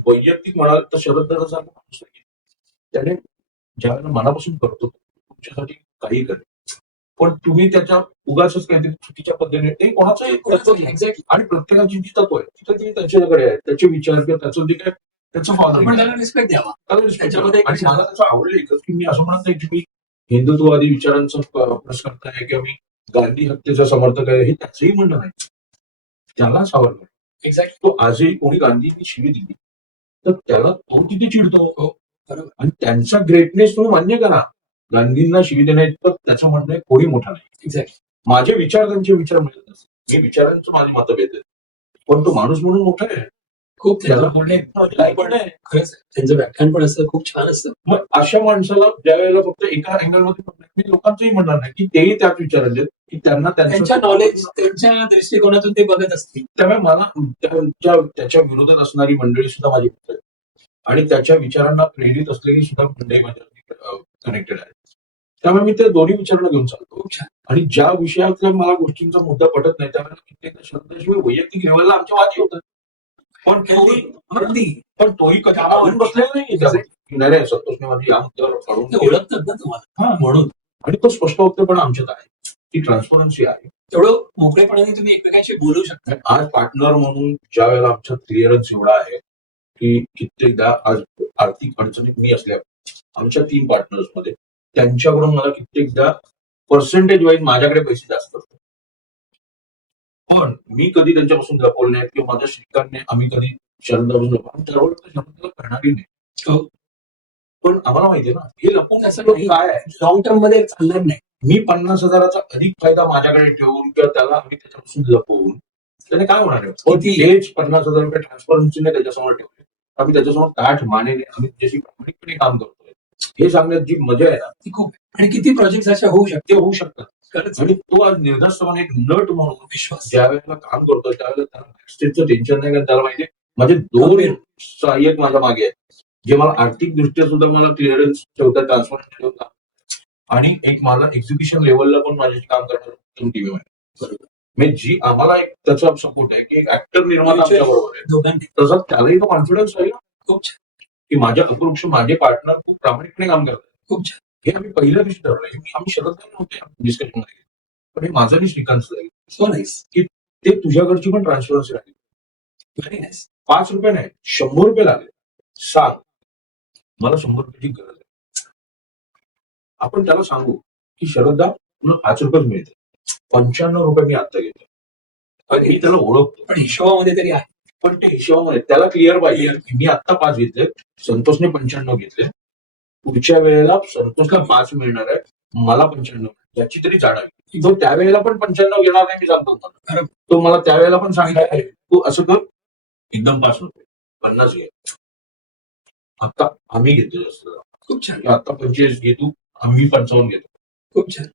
वैयक्तिक म्हणाल तर शरद दादासारखा माणूस नाही. त्याने ज्यावेळेला मनापासून करतो तुमच्यासाठी काही करेल, पण तुम्ही त्याच्या उगाचच काहीतरी चुकीच्या पद्धतीने ते कोणाचंही तत्व नाही. एक्झॅक्टली. आणि प्रत्येकाची जी तत्व आहे तिथे ती त्याच्याकडे आहे, त्याचे विचार किंवा त्याचं जे काय त्याचं आपण फॉलोइंग त्याला रिस्पेक्ट द्यावा. त्याच्यामध्ये त्याच्यामध्ये आणि मला त्याचं आवडलं एकच की मी असं म्हणत नाही की मी हिंदुत्ववादी विचारांचा प्रस्कर्ता आहे किंवा मी गांधी हत्येचा समर्थक आहे, हे त्याचंही म्हणणं नाही. त्यालाच आवडलं. एक्झॅक्टली. तो आजही कोणी गांधींनी शिवी दिली तर त्याला तो किती चिडतो. हो, बरोबर. आणि त्यांचा ग्रेटनेस तुम्ही मान्य करा. गांधींना शिवी देण्या इतपत त्याचं म्हणणं आहे कोणी मोठा नाही. एक्झॅक्टली. माझे विचार त्यांचे विचार मिळत नसतात, मी विचारांचं माझी मतभेद आहेत, पण तो माणूस म्हणून मोठा आहे. खूप त्याला त्यांचं बोलणे पण आहे. खरंच त्यांचं व्याख्यान पण असं खूप छान असतं. मग अशा माणसाला ज्या वेळेला फक्त एका अँगलमध्ये मी लोकांचंही म्हणणार नाही की तेही त्याच विचारांचे आहेत, की त्यांना त्यांच्या नॉलेज, त्यांच्या दृष्टिकोनातून ते बघत असतील. त्यामुळे मला त्याच्या विरोधात असणारी मंडळी सुद्धा माझी मित्र आहेत आणि त्याच्या विचारांना प्रेरित असलेली सुद्धा मंडळी माझ्या कनेक्टेड आहेत. त्यामुळे मी ते दोन्ही विचारांना घेऊन चालतो. खूप छान. आणि ज्या विषयातल्या मला गोष्टींचा मुद्दा पटत नाही त्यावेळेला कित्येक शब्दाशिवाय वैयक्तिक लेवलला आमच्या वादी होतात. पण अगदी. पण तोही कधी आवडून बसलेला नाही त्यामध्ये. की नाही रे, संतोषने माझी या मुद्द्यावर काढून ते दिलं. ओळखतात ना तुम्हाला म्हणून. आणि तो स्पष्ट होतं पण आमच्यात आहे, ती ट्रान्सपरन्सी आहे. तेवढं मोकळेपणाने तुम्ही एकमेकांशी बोलू शकता. आज पार्टनर म्हणून ज्या वेळेला आमच्यात क्लिअरन्स एवढा आहे की कित्येकदा आज आर्थिक अडचणीत मी असल्या आमच्या 3 पार्टनर्स मध्ये त्यांच्याकडून मला कित्येकदा पर्सेंटेज वाईज माझ्याकडे पैसे जास्त असतात. पण मी कधी त्यांच्यापासून लपवले नाहीत किंवा माझ्या श्रीकांतने आम्ही कधी शरदापासून शरदाला करणारी नाही. हो. पण आम्हाला माहितीये ना हे लपवून असं असं नाही. काय आहे. लॉंग टर्म मध्ये चालणार नाही. मी 50,000चा अधिक फायदा माझ्याकडे ठेवून किंवा त्याला आम्ही त्याच्यापासून लपवून त्याने काय होणार आहे. पण किती? तेच 50,000 रुपये ट्रान्सपरन्सीने त्याच्यासमोर ठेवले, आम्ही त्याच्यासमोर ताठ मानेने आम्ही त्याची प्रामाणिकपणे काम करतोय हे सांगण्यात जी मजा आहे ना ती खूप. आणि किती प्रोजेक्ट अशा होऊ शकते. ते होऊ शकतात. खरंच. आणि तो आज निर्धास्तपणे एक नट म्हणून विश्वास. ज्या वेळेला काम करतोय त्यावेळेला त्याला बॅकस्टेजचं टेन्शन नाही, कारण त्याला माहिती माझे 2 सहाय्यक माझ्या मागे आहेत जे मला आर्थिक दृष्ट्या सुद्धा मला क्लिअरन्स ठेवतात, ट्रान्सपरन्सी ठेवतात आणि एक मला एक्झिक्युशन लेवलला पण माझ्याशी काम करणार टीम आहे. बरोबर. म्हणजे जी आम्हाला एक त्याचा सपोर्ट आहे की एक ऍक्टर निर्माता आमच्या बरोबर आहे, दोघांनी. तसा त्यालाही तो कॉन्फिडन्स आहे ना खूप छान. की माझ्या अपरोक्ष माझे पार्टनर खूप प्रामाणिकपणे काम करतात. खूप छान. हे आम्ही पहिल्या दिवशी ठरवलंय. आम्ही शरद नव्हते डिस्कशन मध्ये, पण हे माझं आणि श्रीकांत लागेल सो नाईस. ते तुझ्याकडची पण ट्रान्सफरन्सी राहील. Very nice. 5 रुपये नाही, 100 रुपये लागेल. सांग, मला 100 रुपयाची गरज आहे. आपण त्याला सांगू की शरददा तुला 5 रुपयेच मिळते, 95 रुपये मी आता घेतो. पण मी त्याला ओळखतो. पण हिशोबामध्ये तरी आहे. पण ते हिशोबामध्ये त्याला क्लिअर पाहिजे की मी आता 5 घेतले, संतोषने 95 घेतले, पुढच्या वेळेला संतोषला 5 मिळणार आहे, मला 95 याची तरी जाणावी. तो त्यावेळेला पण 95 घेणार नाही मी सांगतो मला. तो मला त्यावेळेला पण सांगणार तू असं कर, एकदम 5 रुपये 50 घे. आता आम्ही घेतो जास्त, खूप छान. आता 25 घेतो, आम्ही 55 घेतो. खूप छान.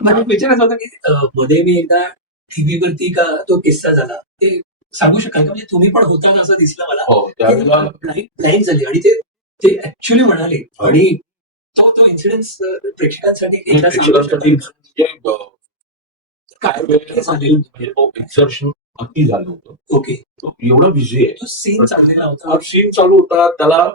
मला विचारायचं होतं की मध्ये मी एकदा टीव्हीवरती का तो किस्सा झाला, ते सांगू शकाल का? म्हणजे तुम्ही पण होता असं दिसलं मला. हो त्यावेळेला ब्लाइंड झाले आणि ते ऍक्च्युली म्हणाले हो. आणि तो इन्सिडेन्स प्रेक्षकांसाठी एकदा सांगू प्रेक्षकांसाठी शकाल? म्हणजे काय वेळ झालेलं म्हणजे तो एक्झर्शन अति झालं होतं. ओके. तो एवढा बिझी आहे. तो सीन चाललेला होता. हा सीन चालू होता त्याला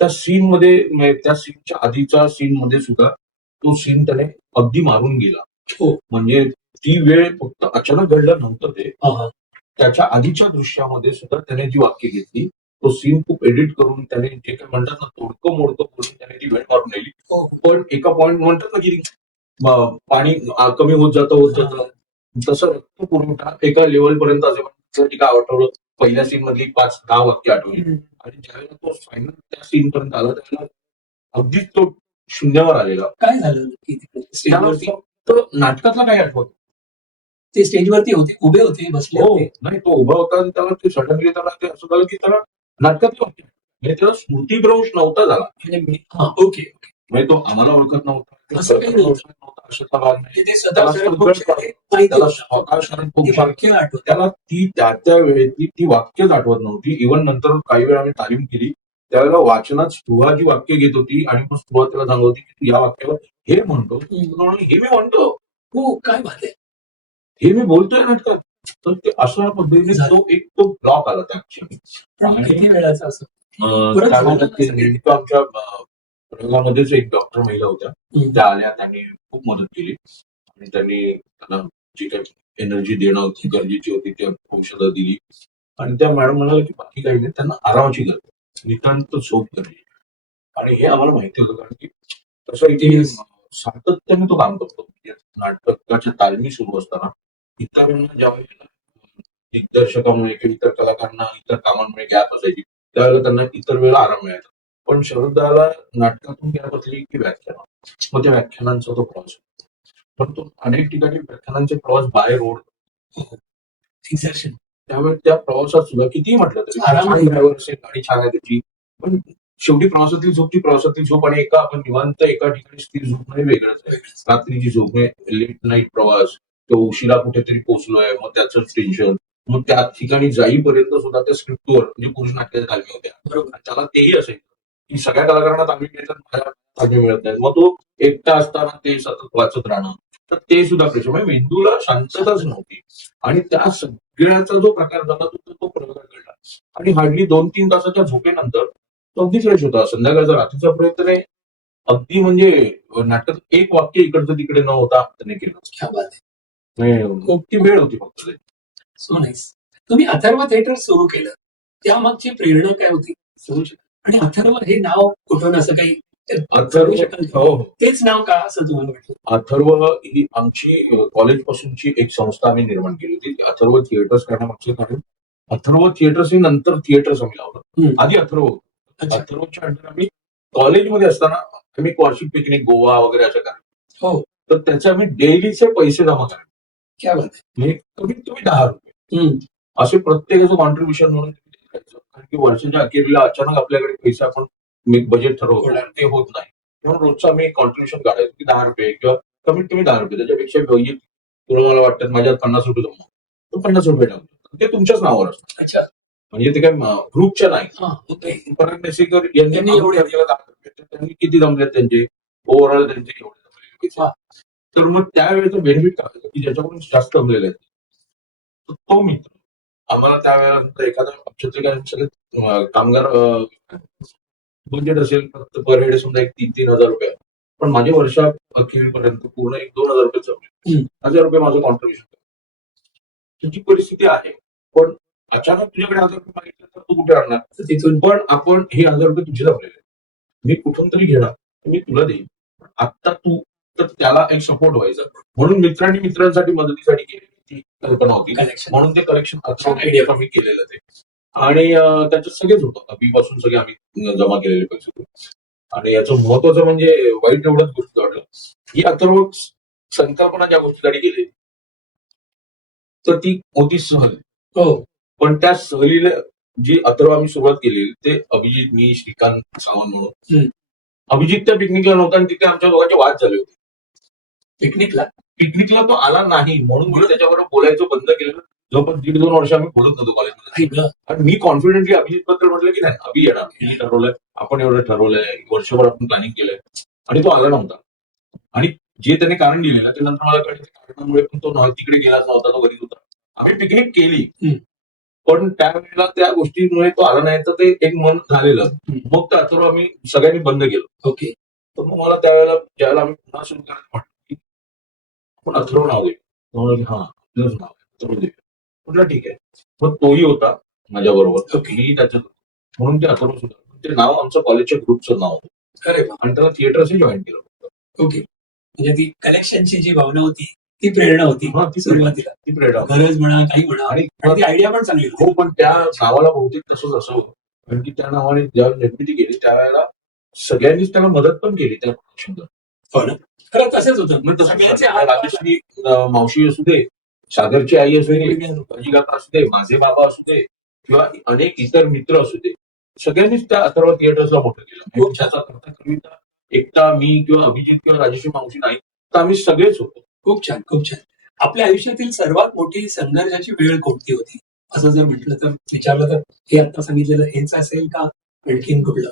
त्या सीन मध्ये म्हणजे त्या सीनच्या आधीच्या सीन मध्ये सुद्धा तो सीन त्याने अगदी मारून गेला. हो. म्हणजे ती वेळ फक्त अचानक घडलं नव्हतं ते. हा, हा. त्याच्या आधीच्या दृश्यामध्ये सुद्धा त्याने जी वाक्य घेतली तो सीन खूप एडिट करून त्याने जे काही म्हणतात ना तोडकं मोडकं करून त्याने ती वेळ मारून नेली. हो. पण एका पॉइंट म्हणतात ना की पाणी कमी होत जातं तसं रक्त पुरवठा एका लेवल पर्यंत असेल ठीक आहे आठवलं पहिल्या सीन मधली 5-10 वाक्य आठवली आणि ज्यावेळेला तो फायनल त्या सीन पर्यंत आला त्यावेळेला अगदीच तो शून्यावर आलेला. काय झालं नक्की तिकडे त्याला स्टेजवरती? फक्त नाटकातला काही आठवत ते स्टेजवरती होते, उभे होते, बसले हो होते. नाही तो उभा होता आणि त्याला ते सडनली त्याला ते असं झालं की त्याला नाटकातलं वाक्य म्हणजे त्याला स्मृतिभ्रंश नव्हता झाला. Okay okay. म्हणजे तो आम्हाला ओळखत नव्हता असं काही नव्हतं. ओळखत नव्हता अशातला भाग नाही. म्हणजे ते स्वतः त्याला शरद सगळं पोंक्षे कळतं. माहिती त्याला होतं. स्वतः शरद ते पोंक्षे वाक्य आठवत. त्याला ती त्या वेळेतली ती वाक्यच आठवत नव्हती. इव्हन नंतर काही वेळा आम्ही तालीम केली त्यावेळेला वाचनात स्पृहा जी वाक्य घेत होती आणि मग स्पृहा त्याला सांगत होती की तू या वाक्यावर हे म्हणतो हे मी म्हणतो हो काय बात आहे. हे मी बोलतोय नाटकात. तर ते अशा पद्धतीने तो ब्लॉक आला त्या क्षणी. पण आणि किती वेळाचा असं? त्यावेळेला ते नेमकं आमच्या प्रयोगामध्येच एक डॉक्टर महिला होत्या त्या आल्या त्यांनी खूप मदत केली आणि त्यांनी त्यांना जी काही एनर्जी देणं होती गरजेची होती ती औषधं दिली आणि त्या मॅडम म्हणाल्या की बाकी काही नाही त्यांना आरामाची गरज आहे. नितांत झोप गरजेची आणि हे आम्हाला माहिती होतं कारण की तसं इथे सातत्याने तो काम करतो. म्हणजे नाटकाच्या तालमी सुरू असताना इतरांना ज्यावेळेला दिग्दर्शकामुळे किंवा इतर कलाकारांना इतर कामांमुळे गॅप असायची त्यावेळेला त्यांना इतर वेळेला आराम मिळायचा. पण शरदाला नाटकातून गॅप असली की व्याख्यान मग त्या व्याख्यानांचा तो प्रवास होतो. पण तो अनेक ठिकाणी व्याख्यानांचे प्रवास बाय रोड त्यामुळे त्या प्रवासात सुद्धा कितीही म्हटलं तरी ड्रायव्हर असेल गाडी छान आहे त्याची पण शेवटी प्रवासातली झोप आणि एका आपण निवांत एका ठिकाणी स्थिर झोपणे वेगळंच आहे. रात्रीची झोप लेट नाईट प्रवास तो उशिरा कुठेतरी पोहोचलोय मग त्याचं टेन्शन मग त्या ठिकाणी जाईपर्यंत सुद्धा त्या स्क्रिप्टवर म्हणजे पुरुष नाट्याच्या तालमी होत्या बरोबर त्याला तेही असेल की सगळ्या कलाकारांना तालमी मिळतात मला तालमी मिळत नाही मग तो एकटा असताना ते सतत वाचत राहणं तर ते सुद्धा प्रेशर म्हणजे मेंदूला शांतताच नव्हती आणि त्या सगळ्याचा जो प्रकार झाला तो प्रकार घडला आणि हार्डली 2-3 तासाच्या झोपेनंतर तो अगदी फ्रेश होता. संध्याकाळचा रात्रीचा प्रयत्न नाही अगदी म्हणजे नाटकात एक वाक्य इकडचं तिकडे न होता त्याने केलं. खूप ती वेळ होती फक्त ते. So nice. तुम्ही अथर्व थिएटर सुरू केलं त्यामागची प्रेरणा काय होती आणि अथर्व हे नाव कुठून असं काही अथर्व हो तेच नाव का असं तुम्हाला वाटलं? अथर्व ही आमची कॉलेज पासूनची एक संस्था आम्ही निर्माण केली होती अथर्व थिएटर्स करण्यामागचं कारण अथर्व थिएटर्स हे नंतर थिएटर्स आम्ही लावलं आधी अथर्व अथर्वच्या अंडर आम्ही कॉलेजमध्ये असताना आम्ही वार्षिक पिकनिक गोवा वगैरे अशा करायचो. हो तर त्याचे आम्ही डेलीचे पैसे जमा करायचो. क्या बात आहे. म्हणजे कमीत कमी 10 रुपये असे प्रत्येकाचं कॉन्ट्रीब्युशन म्हणून करायचं कारण की वर्षाच्या अखेरीला अचानक आपल्याकडे पैसे आपण बजेट ठरवतो ते होत नाही म्हणून रोजचं आम्ही कॉन्ट्रीब्युशन काढायचो की 10 रुपये किंवा कमीत कमी 10 रुपये त्याच्यापेक्षा तुला मला वाटतं माझ्यात 50 रुपये जमा तो 50 रुपये टाकतो ते तुमच्याच नावावर असतं. अच्छा म्हणजे ते काय ग्रुपच्या नाही परत मेसेकर यांनी एवढे त्यांनी किती जमले त्यांचे ओव्हरऑल त्यांचे एवढे जमले तर मग त्यावेळेचा बेनिफिट काय की ज्याच्याकडून जास्त जमलेले आहेत तो मित्र आम्हाला त्यावेळेला एखादा आमच्यातले सगळे कामगार बजेट असेल फक्त पर हेड समजा एक 3,000 रुपये पण माझे वर्षा अखेरीपर्यंत पूर्ण 1,000-2,000 रुपये जमले 1,000 रुपये माझं कॉन्ट्रीब्युशन तुझी परिस्थिती आहे पण अचानक तुझ्याकडे 1,000 रुपये मागितले तर तू कुठे आणणार तिथून पण आपण हे 1,000 रुपये तुझे जमलेले मी कुठून तरी घेणार मी तुला देईन आता तू तर त्याला एक सपोर्ट व्हायचा म्हणून मित्रांसाठी मदतीसाठी केलेली ती कल्पना होती म्हणून ते कलेक्शन आयडिया आम्ही केलेलं ते आणि त्याच्यात सगळेच होतं अभिपासून सगळे आम्ही जमा केलेले पैसे होते आणि याचं महत्वाचं म्हणजे वाईट एवढंच गोष्ट वाटलं ही अथर्व संकल्पना ज्या गोष्टीसाठी केली तर ती होती सहल. हो पण त्या सहलीला जी अथर्व आम्ही सुरुवात केली ते अभिजित मी श्रीकांत सावंत म्हणून अभिजित त्या पिकनिकला नव्हता आणि तिथे आमच्या दोघांचे वाद झाले होते. पिकनिकला तो आला नाही म्हणून मी त्याच्याबरोबर बोलायचं बंद केलं जवळपास 1.5-2 वर्ष आम्ही बोलत नव्हतो कॉलेजमध्ये. ऐक ना. आणि मी कॉन्फिडेंटली अभिजित बद्दल म्हटलं की नाही अभि येणार, मी ठरवलंय, आपण एवढं ठरवलंय, वर्षभर आपण प्लॅनिंग केलंय, आणि तो आला नव्हता. आणि जे त्याने कारण दिलेलं ते नंतर मला कळलं की कारणामुळे पण तो तिकडे गेलाच नव्हता, तो घरीच होता. आम्ही पिकनिक केली, पण त्यावेळेला त्या गोष्टीमुळे तो आला नाही, तर ते एक मन झालेलं. मग ते अथर्व आम्ही सगळ्यांनी बंद केलं. ओके. तर मग मला त्यावेळेला ज्यावेळेला आम्ही पुन्हा सुरू करायला म्हटलं की आपण अथर्व नाव घेऊ. तो म्हणाले, हा आपलंच नाव आहे, अथर्व देऊया. म्हटलं ठीक आहे. मग तोही होता माझ्या बरोबर, ओके. मी त्याच्यात होतो. म्हणून ते अथर्व सुद्धा, ते नाव आमचं कॉलेजच्या ग्रुपचं नाव होतं. अरे वा. आणि त्याला थिएटर्सही जॉईन केलं होतं. ओके. म्हणजे ती कलेक्शनची जी भावना होती ती प्रेरणा होती हा, ती सुरुवातीला. ती प्रेरणा होती. गरज म्हणा काही म्हणा, आणि आणि ती आयडिया पण चांगली होती. हो, पण त्या नावाला बहुतेक तसंच असावं, कारण की त्या नावाने ज्यावेळेला निर्मिती केली त्यावेळेला सगळ्यांनीच त्याला मदत पण केली त्या प्रोडक्शनला. हो ना. खरं तसंच होतं. मग तसं सगळ्यांचे हात राजेश्री मावशी असू दे, सागरची आई असू दे, वेगवेगळ्या रूपात. अजी काका असू दे, माझे बाबा असू दे, किंवा अनेक इतर मित्र असू दे, सगळ्यांनीच त्या अथर्व थिएटर्सला मोठं केलं. खूप त्याचा करता कविता एकटा मी किंवा अभिजित किंवा राजेश्री मावशी नाही, तर आम्ही सगळेच होतो. खूप छान, खूप छान. आपल्या आयुष्यातील सर्वात मोठी संघर्षाची वेळ कोणती होती असं जर म्हटलं तर, विचारलं तर हे आता सांगितलेलं हेच असेल का आणखीन कुठलं?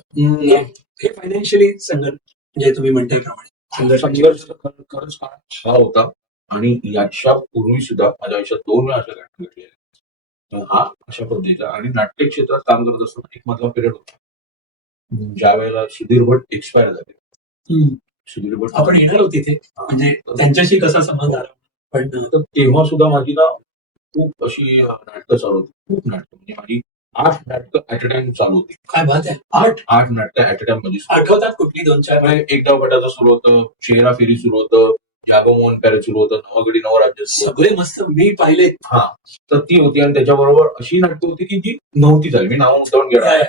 हे फायनान्शियली संघर्ष म्हणजे तुम्ही म्हणताप्रमाणे संघर्षाची संघर्ष तर खरंच काळ हा होता. आणि याच्या पूर्वी सुद्धा माझ्या आयुष्यात 2 वेळा अशा घटना घडलेल्या. तर हा अशा पद्धतीचा. आणि नाट्य क्षेत्रात काम करत असताना एक मधला पिरियड होता, ज्या वेळेला सुधीर भट एक्सपायर झाले. हम्म. सुधीर भट आपण येणार होते तिथे, म्हणजे त्यांच्याशी कसा संबंध आला पण तर तेव्हा सुद्धा माझी ना खूप अशी नाटकं चालू होती, खूप नाटकं, म्हणजे माझी 8 नाटकं ऍट अ टाइम चालू होती. काय बात आहे. 8 नाटकं ऍट अ टाइम म्हणजे आठवतात कुठली 2-4? एक डावपटाचं सुरू होतं, चेहरा फेरी सुरू होतं, जागमोहन पॅरेड सुरू होतं, नवगडी नवराज्य सुरू होतं. सगळे मस्त मी पाहिले. हा, तर ती होती. आणि त्याच्याबरोबर अशी नाटकं होती की जी नव्हती झाली, मी नाव मुद्दाम घेणार,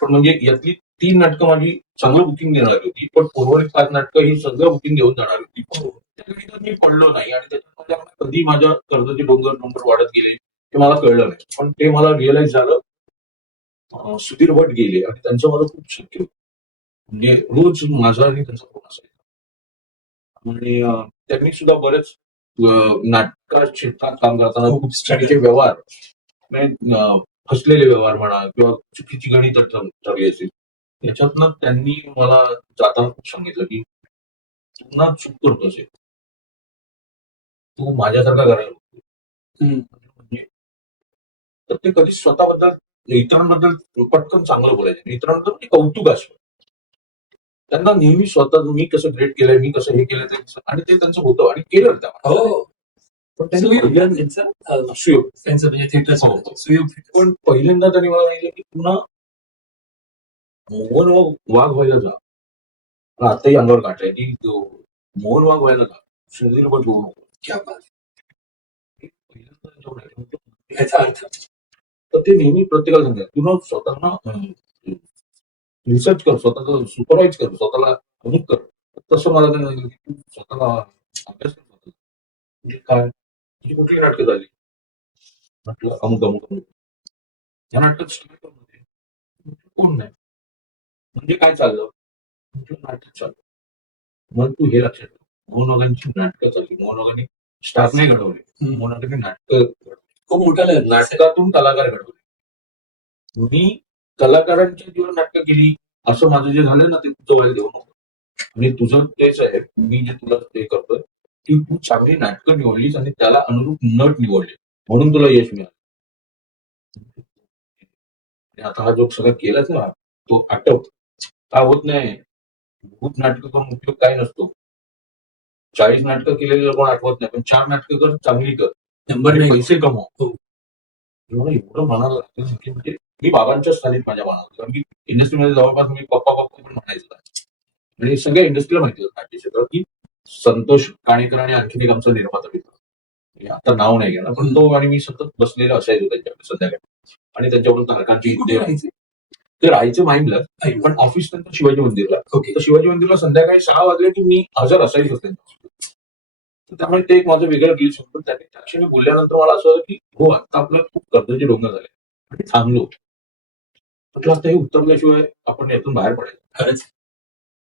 पण म्हणजे यातली 3 नाटकं माझी चांगलं बुकिंग देणारी होती, पण उर्वरित 5 नाटकं ही सगळं बुकिंग देऊन जाणार होती. त्या गणितात मी पडलो नाही, आणि त्याच्यामध्ये कधी माझ्या कर्जाचे डोंगर नंबर वाढत गेले हे मला कळलं नाही. पण ते मला रिअलाइज झालं सुधीर भट गेले, आणि त्यांचं मला खूप शक्य होतं. म्हणजे रोज माझा आणि त्यांचा फोन असायचा. आणि त्यांनी सुद्धा बरेच नाटका क्षेत्रात काम करताना खूप स्ट्रॅटेजिक व्यवहार, म्हणजे फसलेले व्यवहार म्हणा किंवा चुकीची गणित ठरली असेल, याच्यातनं त्यांनी मला जाताना खूप सांगितलं की तू ना चूक करतोस, तू माझ्यासारखा करायला नको. म्हणजे तर ते कधी स्वतःबद्दल इतरांबद्दल पटकन चांगलं बोलायचं, इतरांबद्दल म्हणजे कौतुक असतं. त्यांना नेहमी स्वतः मी कसं ग्रेट केलंय, मी कसं हे केलं ते, आणि ते त्यांचं होतं आणि केलं त्या माणसाने. हो. पण त्यांनी सुयोग पहिल्यांदा- त्यांचं सुयोग. त्यांचं म्हणजे थिएटर हो. सुयोग. पण पहिल्यांदा त्यांनी मला सांगितलं की पुन्हा मोहन वाघ व्हायला जा. मला आताही अंगावर काट आहे की मोहन वाघ व्हायला जा, सुधीर भट होऊ नको. क्या बात. पहिल्यांदा त्यांच्यावर ऐकलं होतं. याचा अर्थ तर ते नेहमी प्रत्येकाला सांगतात, तू ना स्वतःला रिसर्च कर, स्वतःला सुपरवाइज कर, स्वतःला अमुक कर. तसं मला त्यांनी सांगितलं की तू स्वतःला अभ्यास कर. म्हणजे काय, तुझी कुठली नाटकं झाली, म्हटलं अमुक अमुक अमुक. या नाटकात स्टार्ट मध्ये कोण नाही, म्हणजे काय चाललं, म्हटलं नाटक चाललं. मग तू हे लक्षात ठेव, मोहन वाघांची नाटकं चालली, मोहन वाघांनी स्टार नाही घडवले, मोहन वाघांनी नाटकं, खूप मोठा level. नाटकातून कलाकार घडवले. मी कलाकारांच्या जीवन नाटकं केली, असं माझं जे झालं ना ते तुझं व्हायला देऊ नको. आणि तुझं तेच आहे, मी जे तुला ते करतोय की तू चांगली नाटकं निवडलीस आणि त्याला अनुरूप नट निवडले, म्हणून तुला यश मिळालं. आणि आता हा जो सगळं केलाच ना तो आठव, का होत नाही. खूप नाटकं करून उपयोग काय नसतो. 40 नाटकं केलेले कोण आठवत नाही, पण 4 नाटकं कर, चांगली कर, नंबर आणि नाही. पैसे कमव. हो. मला एवढं म्हणायला लागतं की म्हणजे मी बाबांच्या स्थानिक माझ्या मनात, कारण की इंडस्ट्रीमध्ये जवळपास मी पप्पा पप्पा पण म्हणायचं. आणि सगळ्या इंडस्ट्रीला माहिती होतं नाट्य क्षेत्रात की संतोष काणेकर आणि आणखीन एक आमचा निर्माता मित्र, म्हणजे आता नाव नाही घेणार, पण तो आणि मी सतत बसलेलं असायचो त्यांच्याकडे संध्याकाळी, आणि त्यांच्याकडून तारकांची कुठे राहायचे? ते राहायचं माहीमला, पण ऑफिस नंतर शिवाजी मंदिरला. ओके. तर शिवाजी मंदिरला संध्याकाळी 6 वाजले की मी हजर असायचो त्यांच्यासोबत. तर त्यामुळे ते एक माझं वेगळं रील्स होतं. त्यांनी त्या क्षणी बोलल्यानंतर मला असं होतं की हो, आता आपलं खूप कर्जाचे डोंगर झाले आणि थांबलो. म्हटलं आता हे उतरल्याशिवाय आपण यातून बाहेर पडायचं. खरंच.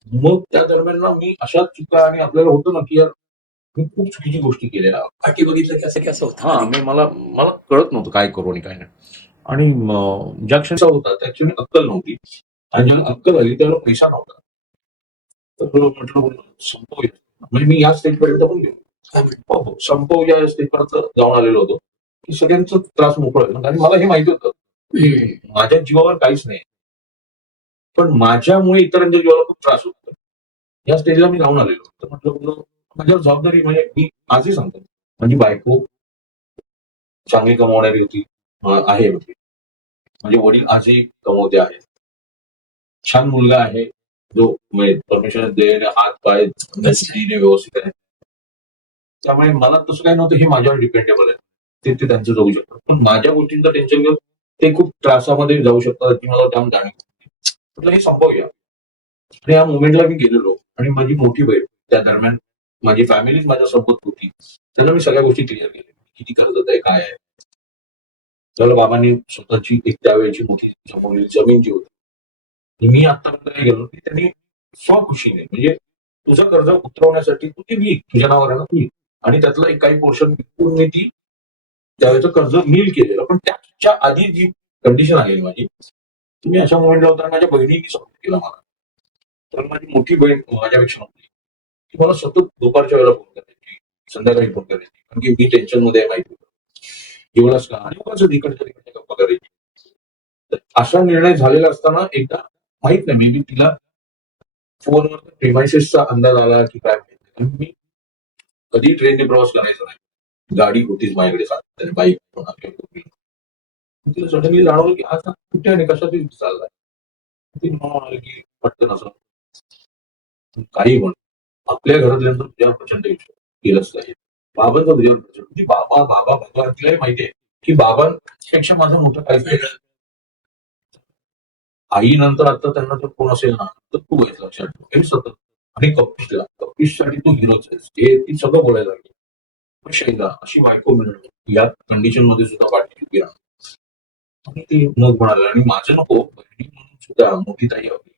मग त्या दरम्यान ना मी अशाच चुका, आणि आपल्याला होतं ना की यार मी खूप चुकीची गोष्टी केलेल्या. पाठी बघितलं की असं की असं हा होतं. मी मला मला कळत नव्हतं काय करू आणि काय नाही. आणि ज्या क्षणी पैसा होता त्याची अक्कल नव्हती, आणि जेव्हा अक्कल आली त्याला पैसा नव्हता. तर म्हटलं संपवूया. म्हणजे मी या स्टेजपर्यंत पण गेलो. काय म्हणतो? हो, संपव या स्टेजपर्यंत जाऊन आलेलो होतो की सगळ्यांचा त्रास मोकळा होईल. आणि मला हे माहिती होतं माझ्या जीवावर काहीच नाही, पण माझ्यामुळे इतरांच्या जीवाला खूप त्रास होतो. या स्टेजला मी जाऊन आलेलो. तर म्हटलं माझ्यावर जबाबदारी, म्हणजे मी आजही सांगतो, माझी बायको चांगली कमावणारी होती, आहे होती. माझे वडील आजही कमवते आहेत. छान मुलगा आहे जो म्हणजे परमेश्वर देणे हात पाय स्त्रीने व्यवस्थित आहे. त्यामुळे मला तसं काही नव्हतं, हे माझ्यावर डिपेंडेबल आहे, ते त्यांचं जाऊ शकतात. पण माझ्या गोष्टींचं टेन्शन घेऊन ते खूप त्रासामध्ये जाऊ शकतात, की मला जाम जाणीव होती. म्हटलं हे संपवूया. आणि या मुवमेंटला मी गेलेलो, आणि माझी मोठी बहीण त्या दरम्यान, माझी फॅमिलीच माझ्यासोबत होती. त्यांना मी सगळ्या गोष्टी क्लिअर केल्या, किती कर्ज आहे, काय आहे. त्याला बाबांनी स्वतःची एक त्यावेळेची मोठी जमवलेली जमीन जी होती, मी आतापर्यंत काय गेलो की त्यांनी स्वखुशीने, म्हणजे तुझं कर्ज उतरवण्यासाठी तू ते विक, तुझ्या नावावर आहे ना तू विक. आणि त्यातलं एक काही पोर्शन विकून मी ती त्यावेळेचं कर्ज नील केलेलं. पण त्याच्या आधी जी कंडिशन आहे माझी, तुम्ही अशा मोमेंटला होता, माझ्या बहिणीने सपोर्ट केला मला. तर माझी मोठी बहीण माझ्यापेक्षा नव्हती, ती मला सतत दुपारच्या वेळेला फोन करायची, संध्याकाळी फोन करायची, कारण की मी टेन्शन मध्ये माहिती होतं, जेवलास का, आणि उगाच इकडच्या तिकडच्या गप्पा करायची. तर असा निर्णय झालेला असताना एकदा, माहित नाही, मे बी तिला फोनवर प्रिमायसेसचा अंदाज आला की काय माहिती, मी कधी ट्रेनने प्रवास करायचा नाही, गाडी होतीच माझ्याकडे सातत्याने, बाईक तिला सडनली जाणवलं की आता कुठे आणि कशातरी चाललाय. ती मला म्हणाली की पटकन असं काही म्हण, आपल्या घरातल्यांचं तुझ्यावर प्रचंड विश्वास केलंच नाही, बाबांचा तुझ्यावर प्रचंड, ती बाबा बाबा बाबा, तिलाही माहितीये की बाबांपेक्षा माझं मोठं काहीच नाही. आई नंतर आता त्यांना जर कोण असेल ना, तर तू आहेस, लक्षात ठेव, हे सतत. आणि कपिशसाठी तू हिरोच आहेस, हे ती सगळं बोलायला लागली. पण शैला अशी बायको मिळणं या कंडिशन मध्ये सुद्धा पाठी उभी राहणं. आणि ती मग म्हणाली, आणि माझं नको, बहिणी म्हणून सुद्धा मोठी ताई हवी.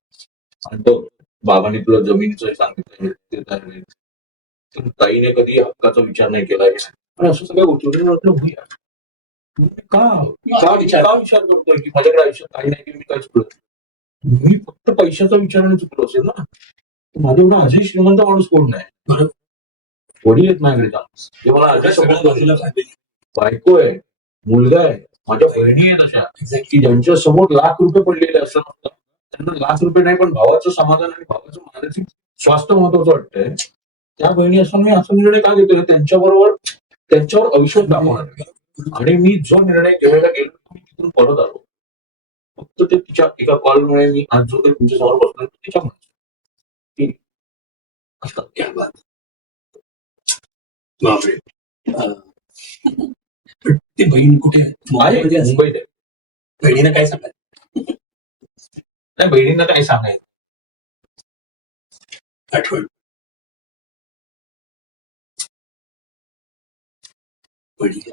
आणि तो बाबांनी तुला जमिनीचं सांगितलं, ते आहे. तर ताईने कधी हक्काचा विचार नाही केला. आणि असं सगळ्या गोष्टी म्हटलं होऊया. का का विचार करतोय की माझ्याकडे आयुष्यात काही नाही, की मी काहीच करत नाही? मी फक्त पैशाचा विचाराने चुकलो असेल ना, तर माझ्या एवढा आजही श्रीमंत माणूस कोण नाही. बरोबर. वडील आहेत माझ्याकडे जाऊन, ते मला आजही सपोर्ट करू, बायको आहे, मुलगा आहे, माझ्या बहिणी आहेत अशा की ज्यांच्या समोर लाख रुपये पडलेले असतात, त्यांना लाख रुपये नाही, पण भावाचं समाधान आणि भावाचं मानसिक स्वास्थ्य महत्वाचं वाटतंय. त्या बहिणी असताना मी असा निर्णय का घेतोय, त्यांच्यावर अविश्वास दाखवणार. आणि मी जो निर्णय घ्यायला गेलो, मी तिथून परत आलो फक्त ते तिच्या एका कॉलमुळे. मी आज जो काही तुमच्या समोर बसलोय त्याच्यामुळे. असतात क्या बात. बापरे. पण ती बहीण कुठे आहे? मुंबईत आहे. बहिणीनं काय सांगायचं? नाही, बहिणींना काय सांगायचं, आठवण बहिणी.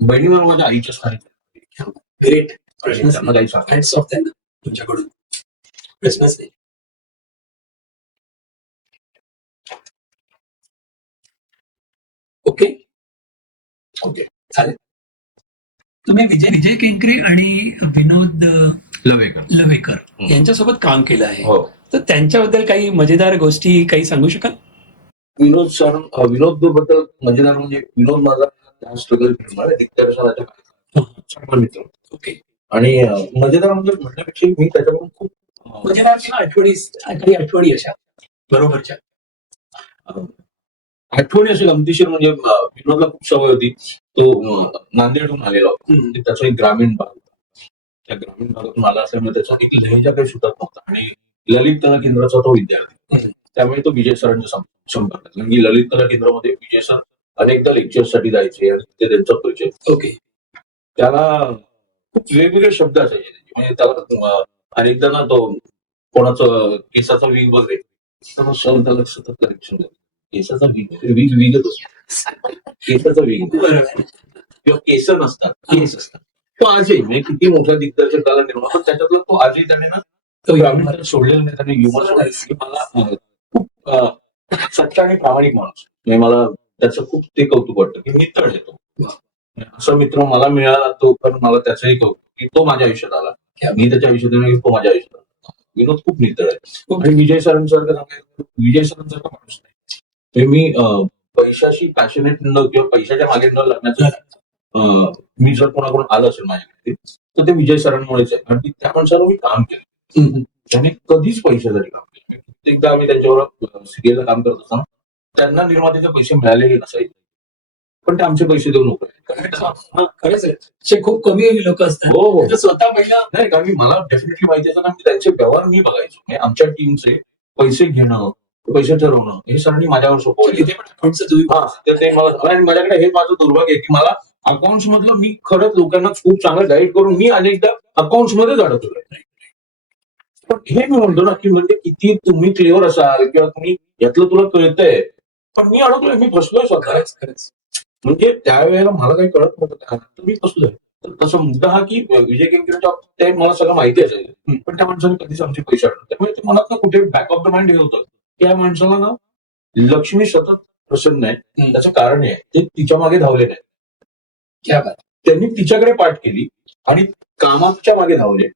बहिणीवर माझ्या आईच्या स्थानी. ग्रेट. हॅट्स ऑफ त्यांना तुमच्याकडून. प्रश्नच नाही. ओके ओके चालेल. तुम्ही विजय केंकरे आणि विनोद लवेकर यांच्यासोबत काम केलं आहे, हो. तर त्यांच्याबद्दल काही मजेदार गोष्टी काही सांगू शकाल? विनोद बद्दल मजेदार म्हणजे, विनोद माझा स्ट्रगल दिग्दर्शनाच्या चांगला मित्र. ओके. आणि मजेदार म्हणजे म्हणण्यापेक्षा मी त्याच्याकडून खूप मजेदार किंवा काही आठवणी अशा बरोबरच्या आठवणी अशी गमतीशीर. म्हणजे विनोदला खूप सवय होती, तो नांदेडहून आलेला होता, त्याचा एक ग्रामीण भाग होता. त्या ग्रामीण भागातून आला असल्यामुळे त्याचा एक लहेजा काही सुटत नव्हता, आणि ललित कला केंद्राचा तो विद्यार्थी. त्यामुळे तो विजय सरांच्या संपर्कात, कारण की ललित कला केंद्रामध्ये विजय सर अनेकदा लेक्चरसाठी जायचे, आणि ते त्यांचा परिचय. ओके. त्याला खूप वेगवेगळे शब्द असायचे, म्हणजे त्याला अनेकदा ना तो कोणाचं केसाचा विंग वगैरे तर सर त्याला सतत करेक्शन करतो. केसाचा वीगच असतो. केसाचा वीग किंवा केस नसतात, केस असतात. तो आजही म्हणजे किती मोठ्या दिग्दर्शकाला निर्माण, पण त्याच्यातला तो आजही त्याने ना तो ग्रामीण सोडलेला नाही, त्याने युमर सोडलेलं नाही. की मला खूप सच्चा आणि प्रामाणिक माणूस म्हणजे मला त्याचं खूप ते कौतुक वाटतं की नितळ येतो. असा मित्र मला मिळाला तो, पण मला त्याचंही कौतुक की तो माझ्या आयुष्यात आला. मी त्याच्या आयुष्यात येणार की तो माझ्या आयुष्यात आला. विनोद खूप नितळ आहे. आणि विजय सरांसारखं सांगायचं, विजय सरांसारखा माणूस नाही. म्हणजे मी पैशाशी पॅशनेट न किंवा पैशाच्या मागे न लागण्याचं मी जर कोणाकडून आलं असेल माझ्याकडे तर ते विजय सरांमुळेच आहे. कारण की त्या माणसाला मी काम केलं. त्याने कधीच पैशासाठी काम केलं. कित्येकदा आम्ही त्यांच्याबरोबर सिरियलला काम करत असताना त्यांना निर्मात्याचे पैसे मिळालेले नसायचे, पण ते आमचे पैसे देऊ नको. खरंच आहे. असे खूप कमी लोक असतात हो हो जे स्वतः पहिला नाही, कारण की मला डेफिनेटली माहिती असतं, कारण की त्यांचे व्यवहार मी बघायचो. म्हणजे आमच्या टीमचे पैसे घेणं, पैसे ठरवणं हे सरांनी माझ्यावर सोपवलं. तिथे पण अकाउंटचं तुम्ही हा ते मला झालं. आणि माझ्याकडे हे माझं दुर्भाग्य आहे की मला अकाउंट्स मधलं मी खरंच लोकांना खूप चांगलं गाईड करून मी अनेकदा अकाउंट्स मध्येच अडकलोय. पण हे मी म्हणतो ना की म्हणजे किती तुम्ही क्लिअर असाल किंवा तुम्ही यातलं तुला कळतंय, पण मी अडकलोय, मी फसलोय स्वतः. खरंच खरंच म्हणजे त्यावेळेला मला काही कळत नव्हतं तर मी फसलोय. तर तसं मुद्दा हा की विजय केंकरेच्या ते मला सगळं माहिती असायचं, पण त्या माणसाने कधीच आमचे पैसे अडवले. त्यामुळे ते मनात ना कुठे बॅक ऑफ द माइंड हे होतं की या माणसाला ना लक्ष्मी सतत प्रसन्न आहे. त्याचं कारण आहे ते तिच्या मागे धावले नाही. क्या बात. त्यांनी तिच्याकडे पाठ केली आणि कामाच्या मागे धावले.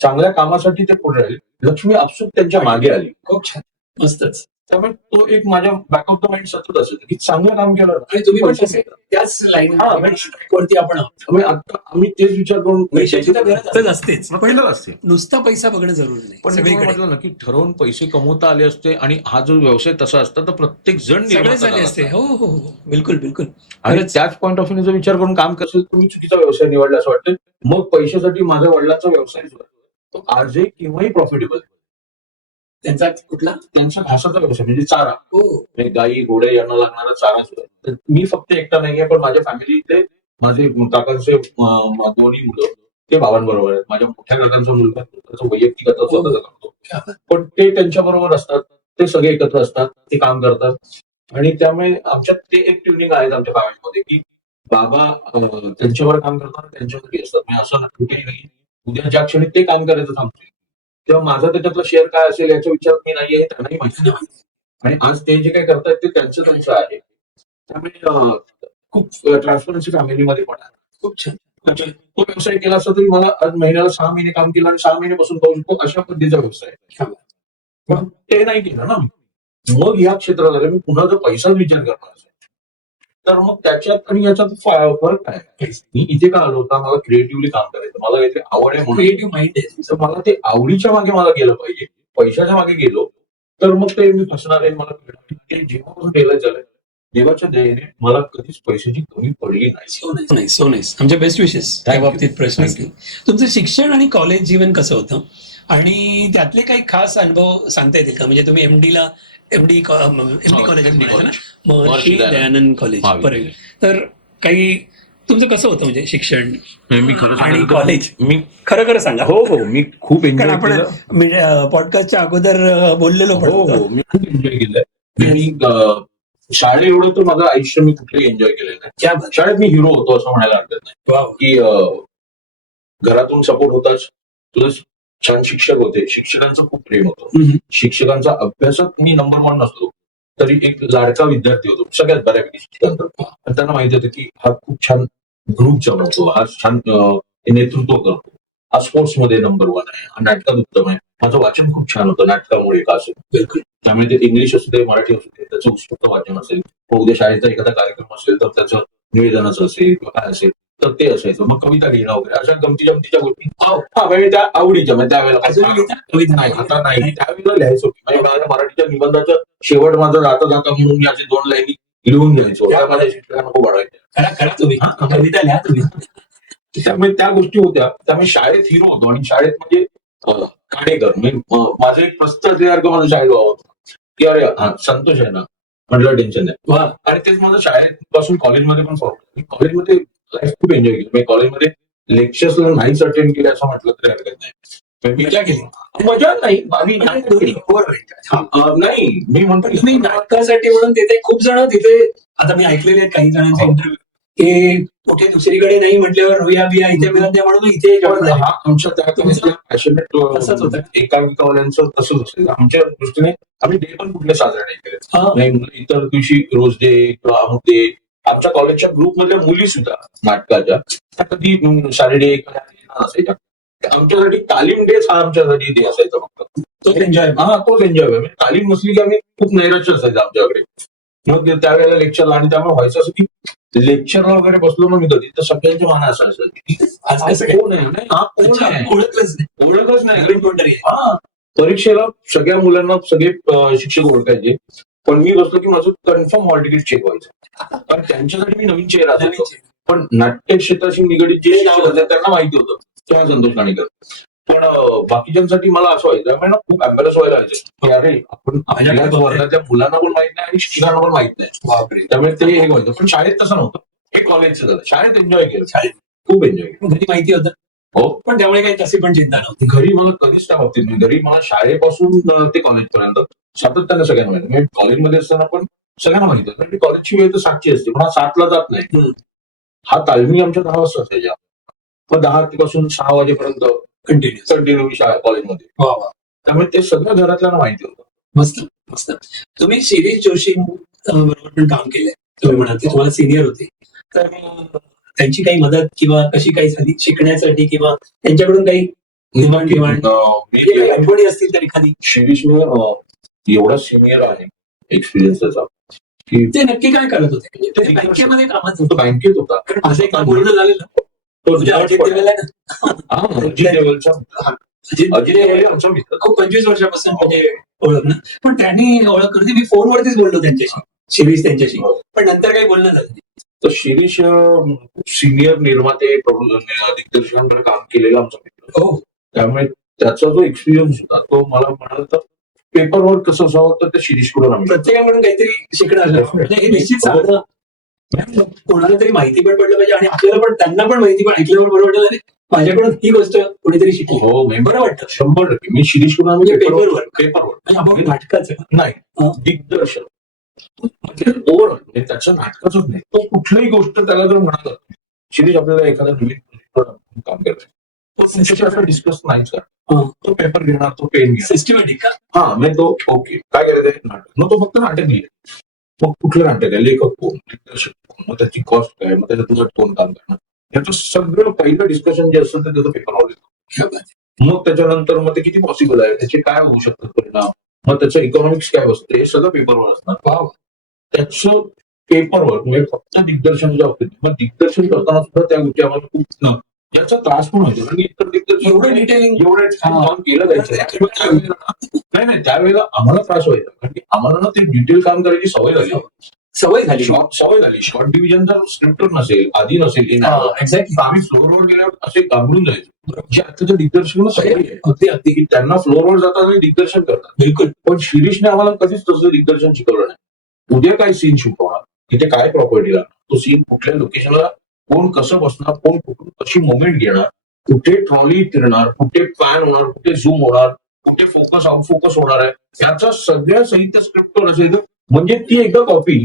चांगल्या कामासाठी ते पुढे राहिले. लक्ष्मी आपसूक त्यांच्या मागे आली. खूप छान. मस्तच. त्यामुळे तो एक माझ्या बॅक ऑफ द माइंड सतत असेल की चांगलं काम केलं आणि तुम्ही पण पैसे तसे मिळतात. त्याच लाईन हा, वरती आपण आहोत. त्यामुळे आता आम्ही तेच विचार करून पैशाची तर गरज असतेच, पण पहिलं असते. नुसता पैसा बघणं जरुरी नाही. पण मी तुम्हाला सगळीकडे म्हटलं ना की ठरवून पैसे कमवता आले असते आणि हा जो व्यवसाय तसा असता तर प्रत्येक जण सगळे निर्माता झाले झाला असते. असता. हो हो हो बिलकुल बिलकुल. आणि खरंच. त्याच पॉईंट ऑफ व्ह्यू विचार करून काम कसं तुम्ही चुकीचा व्यवसाय निवडला असं वाटतं. मग पैशासाठी माझ्या वडिलांचा व्यवसाय जो आहे, तो आजही केव्हाही प्रॉफिटेबल. त्यांचा कुठला त्यांचा घासाचा व्यवसाय म्हणजे चारा, हो म्हणजे गाई घोडे यांना लागणारा चारा जो आहे. तर मी फक्त एकटा नाहीये, पण माझ्या फॅमिलीतले माझे काकांचे दोन्ही मुलं ते बाबांबरोबर आहेत. माझ्या मोठ्या काकांचा मुलगा त्याचं वैयक्तिक आता स्वतःचं करतो, पण ते त्यांच्या बरोबर असतात. ते सगळे एकत्र असतात, ते काम करतात. आणि त्यामुळे आमच्यात ते एक ट्युनिंग आहे आमच्या फॅमिलीमध्ये की बाबा त्यांच्यावर काम करतात, त्यांच्यावरती असतात. म्हणजे असं कुठेही नाही उद्या ज्या क्षणी ते काम करायचं थांबतील तेव्हा माझा त्याच्यातला शेअर काय असेल याच्या विचारात मी नाहीये हे त्यांनाही माहिती नाही. आणि आज ते जे काही करतायत ते त्यांचं आहे. त्यामुळे खूप ट्रान्सपरन्सी फॅमिलीमध्ये पण आहे. खूप छान. म्हणजे तो व्यवसाय केला असता तरी मला आज महिन्याला 6 महिने काम केलं आणि 6 महिन्यापासून पाहू शकतो अशा पद्धतीचा व्यवसाय आहे. पण ते नाही केलं ना मी. मग या क्षेत्रात आलं मी पुन्हा जर पैसाच विचार करणार असेल तर मग त्याच्यात आणि याच्यात फरक काय. मी इथे का आलो होता, मला क्रिएटिव्हली काम करायचं, मला काहीतरी आवड आहे म्हणून. क्रिएटिव्ह माइंड आहे. तर मला ते आवडीच्या मागे मला गेलं पाहिजे. पैशाच्या मागे गेलो तर मग ते मी फसणार आहे. मला ते जेव्हापासून केलं झालंय देवाच्या दयेने मला कधीच पैशाची कमी पडली नाही. So nice. आमच्या बेस्ट विशेस त्या बाबतीत प्रश्नच नाही. तुमचं शिक्षण आणि कॉलेज जीवन कसं होतं आणि त्यातले काही खास अनुभव सांगता येतील का? म्हणजे तुम्ही एमडी कॉलेज म्हणायचं ना, महर्षी दयानंद कॉलेज महाविद्यालय. तर काही तुमचं कसं होतं म्हणजे शिक्षण मी खरं आणि सांगतो, कॉलेज मी खरं सांगा. हो हो मी खूप कारण एन्जॉय आपण केलं. पॉडकास्टच्या अगोदर बोललेलो पण हो होतो. हो मी खूप एन्जॉय केलंय. मी शाळे एवढं तर माझं आयुष्य मी कुठेही एन्जॉय केलेलं नाही. क्या बात. शाळेत मी हिरो होतो असं म्हणायला हरकत नाही. वाव. की घरातून सपोर्ट होताच, तुझं छान शिक्षक होते, शिक्षकांचं खूप प्रेम होतं. शिक्षकांचा अभ्यासात मी नंबर 1 नसलो तरी एक लाडका विद्यार्थी होतो सगळ्यात बऱ्यापैकी शिक्षकांचा. आणि त्यांना माहिती होतं की हा खूप छान ग्रुप चालवतो, हा छान नेतृत्व करतो, हा स्पोर्ट्समध्ये नंबर 1 आहे, हा नाटकात उत्तम आहे. माझं वाचन खूप छान होतं नाटकामुळे का असेल. बिलकुल. त्यामुळे ते इंग्लिश असू दे मराठी असू दे त्याचं उत्स्फूर्त वाचन असेल, मग उद्या शाळेचा एखादा कार्यक्रम असेल तर त्याचं निवेदनाचं असेल किंवा काय असेल तर ते असायचं. मग कविता लिहिणं वगैरे अशा गमती जमतीच्या गोष्टी हा म्हणजे त्या आवडीच्या. म्हणजे त्यावेळेला कविता नाही आता नाही त्यावेळेला लिहायचो. म्हणजे मला मराठीच्या निबंधाचं शेवट माझं जाता जाता म्हणून मी असे 2 लाईनी लिहून घ्यायचो. त्या माझ्या शिक्षकांना खूप वाढवायच्या. खरा तुम्ही कविता लिहा तुम्ही. त्यामुळे त्या गोष्टी होत्या. त्यामुळे शाळेत हिरो होतो आणि शाळेत म्हणजे काणेकर म्हणजे माझं एक प्रस्ताव तयार करून माझं शाळेत व्हावं होतं की अरे हा संतोष आहे ना म्हटलं टेन्शन नाही. आणि तेच माझं शाळेत पासून कॉलेजमध्ये पण फॉलो. मी कॉलेजमध्ये लाईफ खूप एन्जॉय केली. म्हणजे कॉलेजमध्ये लेक्चर्सला नाहीच अटेंड केले असं म्हटलं तरी हरकत नाही. मजा केली मजा नाही आम्ही दोन्ही over rated. हा. नाही मी म्हणतो तुम्ही नाटकासाठी म्हणून तिथे खूप जण तिथे आता मी ऐकलेले आहेत काही जणांचे इंटरव्ह्यू की कुठे दुसरीकडे नाही म्हटल्यावर रुया बिया इथे मिळत नाही म्हणून इथे join झाले. हा आमच्या त्या पॅशनेट तसंच होतं. एकांकिकावाल्यांचं तसंच असेल. आमच्या दृष्टीने आम्ही डे पण कुठले साजरे नाही केले. हा. नाही इतर दिवशी रोज डे किंवा अमुक डे आमच्या कॉलेजच्या ग्रुपमधल्या मुली सुद्धा नाटकाच्या त्या कधी सॅटर्डे असायच्या. आमच्यासाठी तालीम डेच हा आमच्यासाठी डे असायचा फक्त. तो एन्जॉय हा तोच एन्जॉय म्हणजे तालीम नसली की आम्ही खूप नैराश्य असायचं आमच्याकडे. मग त्यावेळेला लेक्चरला आणि त्यामुळे व्हायचं असं की लेक्चरला वगैरे बसलो ना मी कधी तर सगळ्यांचे मान असायचं की आज कसं काय? कोण आहे नाही, हा कोण आहे ओळखलंच नाही ओळखच नाही. नवीन कोणतरी आहे. हा परीक्षेला सगळ्या मुलांना सगळे शिक्षक ओळखायचे पण मी बसलो की माझं कन्फर्म हॉल तिकीट चेक व्हायचं कारण त्यांच्यासाठी मी नवीन चेहरा असायचो. पण नाट्य क्षेत्राशी निगडीत जे शिक्षक होते त्यांना माहिती होतं तेव्हा संतोष काणेकर. पण बाकीच्यांसाठी मला असं व्हायचं त्यामुळे ना खूप अँबॅरस व्हायला व्हायचं की अरे आपण आपल्याच वर्गाच्या मुलांना पण माहित नाही आणि शिक्षकांना पण माहित नाही. बापरे. त्यामुळे ते हे व्हायचं. पण शाळेत तसं नव्हतं. हे कॉलेजचं झालं. शाळेत एन्जॉय केलं. शाळेत खूप एन्जॉय केलं. घरी माहिती होतं हो पण त्यामुळे काही तशी पण चिंता नव्हती. घरी मला कधीच त्या बाबतीत नाही. घरी मला शाळेपासून ते कॉलेजपर्यंत सातत्याने सगळ्यांना माहिती. म्हणजे कॉलेजमध्ये असताना पण सगळ्यांना माहिती आहे. म्हणजे कॉलेजची वेळ तर 7ची असते पण हा 7ला जात नाही. हा तालमी आमच्या 10 वाजता असायच्या. मग 10 पासून 6 वाजेपर्यंत कंटिन्यू शाळा कॉलेजमध्ये. वा वा. त्यामुळे ते सगळं घरातल्यांना माहिती होतं. मस्त मस्त. तुम्ही शिरीष जोशी बरोबर पण काम केलंय. तुम्ही म्हणाल ते तुम्हाला सिनियर होते तर त्यांची काही मदत किंवा कशी काही झाली शिकण्यासाठी किंवा त्यांच्याकडून काही देवाणघेवाण काही आठवणी असतील तर एखादी शिरीष एवढा सिनियर आहे एक्सपिरियन्स त्याचा की ते नक्की काय करत होते म्हणजे ते बँकेमध्ये कामात होतं. तो बँकेत होता. कारण माझं एकदा बोलणं झालेलं तो तुझ्या अजित देवल आहे ना अजित देवलचा अजित देवल आमचा मित्र. खूप 25 वर्षापासून म्हणजे ओळख ना पण त्यांनी ओळख करते मी फोनवरतीच बोललो त्यांच्याशी शिरीष त्यांच्याशी पण नंतर काही बोलणं झालं नाही. तर शिरीष सिनियर निर्माते दिग्दर्शकांकडे काम केलेला आमचा मित्र. हो त्यामुळे त्याचा जो एक्सपिरियन्स होता तो मला म्हणाल तर पेपरवर कसं असावं तर ते शिरीषकडून आम्ही प्रत्येकाकडून काहीतरी शिकणं असलं म्हणजे हे निश्चित साधं कोणाला तरी माहिती पण पडलं पाहिजे आणि आपल्याला पण त्यांना पण माहिती पण ऐकल्यावर बरं वाटलं अरे माझ्याकडून ही गोष्ट कोणीतरी शिकली. हो बरं वाटतं 100% मी शिरीषकडून आम्ही पेपरवर पेपरवर म्हणजे आपण नाटकाचं नाही दिग्दर्शन म्हणजे ओव्हरऑल म्हणजे त्याच्या नाटकाचंच नाही. तो कुठलीही गोष्ट त्याला जर म्हणाला शिरीष आपल्याला एखादा नवीन काम करायचं तो तुमच्याशी असं डिस्कस नाहीच का. तो पेपर घेणार तो पेन घेणार सिस्टमॅटिक का हा म्हणजे तो ओके काय करायचं नाटक मग तो फक्त नाटक लिहिलं. मग कुठलं नाटक आहे लेखक कोण दिग्दर्शक कोण मग त्याची कॉस्ट काय मग त्याच्यात कोण काम करणार याचं सगळं पहिलं डिस्कशन जे असतं ते त्याचं पेपरवर येतं. मग त्याच्यानंतर मग ते किती पॉसिबल आहे त्याचे काय होऊ शकतात परिणाम मग त्याचं इकॉनॉमिक्स काय असतं हे सगळं पेपरवर असणार. त्याचं पेपरवर म्हणजे फक्त दिग्दर्शनाच्या बाबतीत मग दिग्दर्शन करताना सुद्धा त्या गोष्टी आम्हाला खूप याचा त्रास पण होतो आणि इतर दिग्दर्शन एवढं डिटेलिंग एवढं काम केलं जायचं नाही त्यावेळेला आम्हाला त्रास व्हायचा कारण की आम्हाला ना ते डिटेल काम करायची सवय झाली. सवय झाली शॉर्ट डिव्हिजन जर स्क्रिप्टर नसेल आधी नसेल एक्झॅक्टली आम्ही फ्लोअरवर गेल्यावर असे घाबरून जायचो जे आताच्या दिग्दर्शकांना सवय आहे अगदी अगदी की त्यांना फ्लोअरवर जातात आणि दिग्दर्शन करतात. बिलकुल. पण शिरीषने आम्हाला कधीच तसं दिग्दर्शन शिकवलं नाही. उद्या काय सीन शूट होणार तिथे काय प्रॉपर्टी लागणार तो सीन कुठल्या लोकेशनला कोण कसं बसणार कोण कुठून कशी मोमेंट घेणार कुठे ट्रॉली फिरणार कुठे पॅन होणार कुठे झूम होणार कुठे फोकस आउट फोकस होणार आहे याचा सगळ्या साहित्य स्क्रिप्टवर असायचं. म्हणजे ती एकदा कॉपी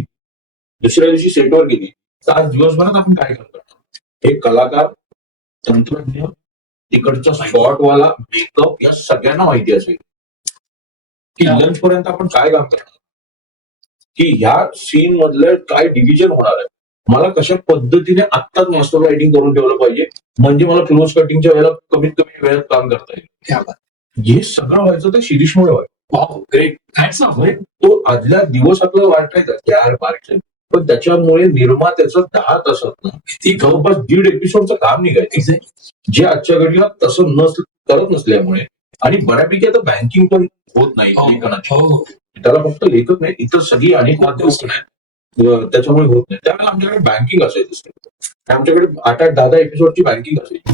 दुसऱ्या दिवशी सेटवर गेली तर आज दिवसभरात आपण काय करतो हे कलाकार तंत्रज्ञ तिकडचा शॉटवाला मेकअप या सगळ्यांना माहिती असेल की लंच पर्यंत आपण काय काम करणार की ह्या सीन मधलं काय डिव्हिजन होणार आहे मला कशा पद्धतीने आत्ताच मास्टर रायटिंग करून ठेवलं पाहिजे म्हणजे मला क्लोज कटिंगच्या वेळेला कमीत कमी वेळात काम करता येईल. हे सगळं व्हायचं ते शिरीषमुळे व्हायचं. ग्रेट. तो आदल्या दिवस आपल्याला वाटायचा यार बारीक पण त्याच्यामुळे निर्मात्याचं 10 तासात ना ती जवळपास 1.5 एपिसोडचं काम निघायचं जे आजच्या घडीला तसं करत नसल्यामुळे आणि बऱ्यापैकी आता बँकिंग पण होत नाही लेखनाची त्याला फक्त लेखक नाही इतर सगळी अनेक माध्यम त्याच्यामुळे होत नाही. त्यावेळेला आमच्याकडे बँकिंग असायचं आमच्याकडे 8-10 एपिसोडची बँकिंग असायची.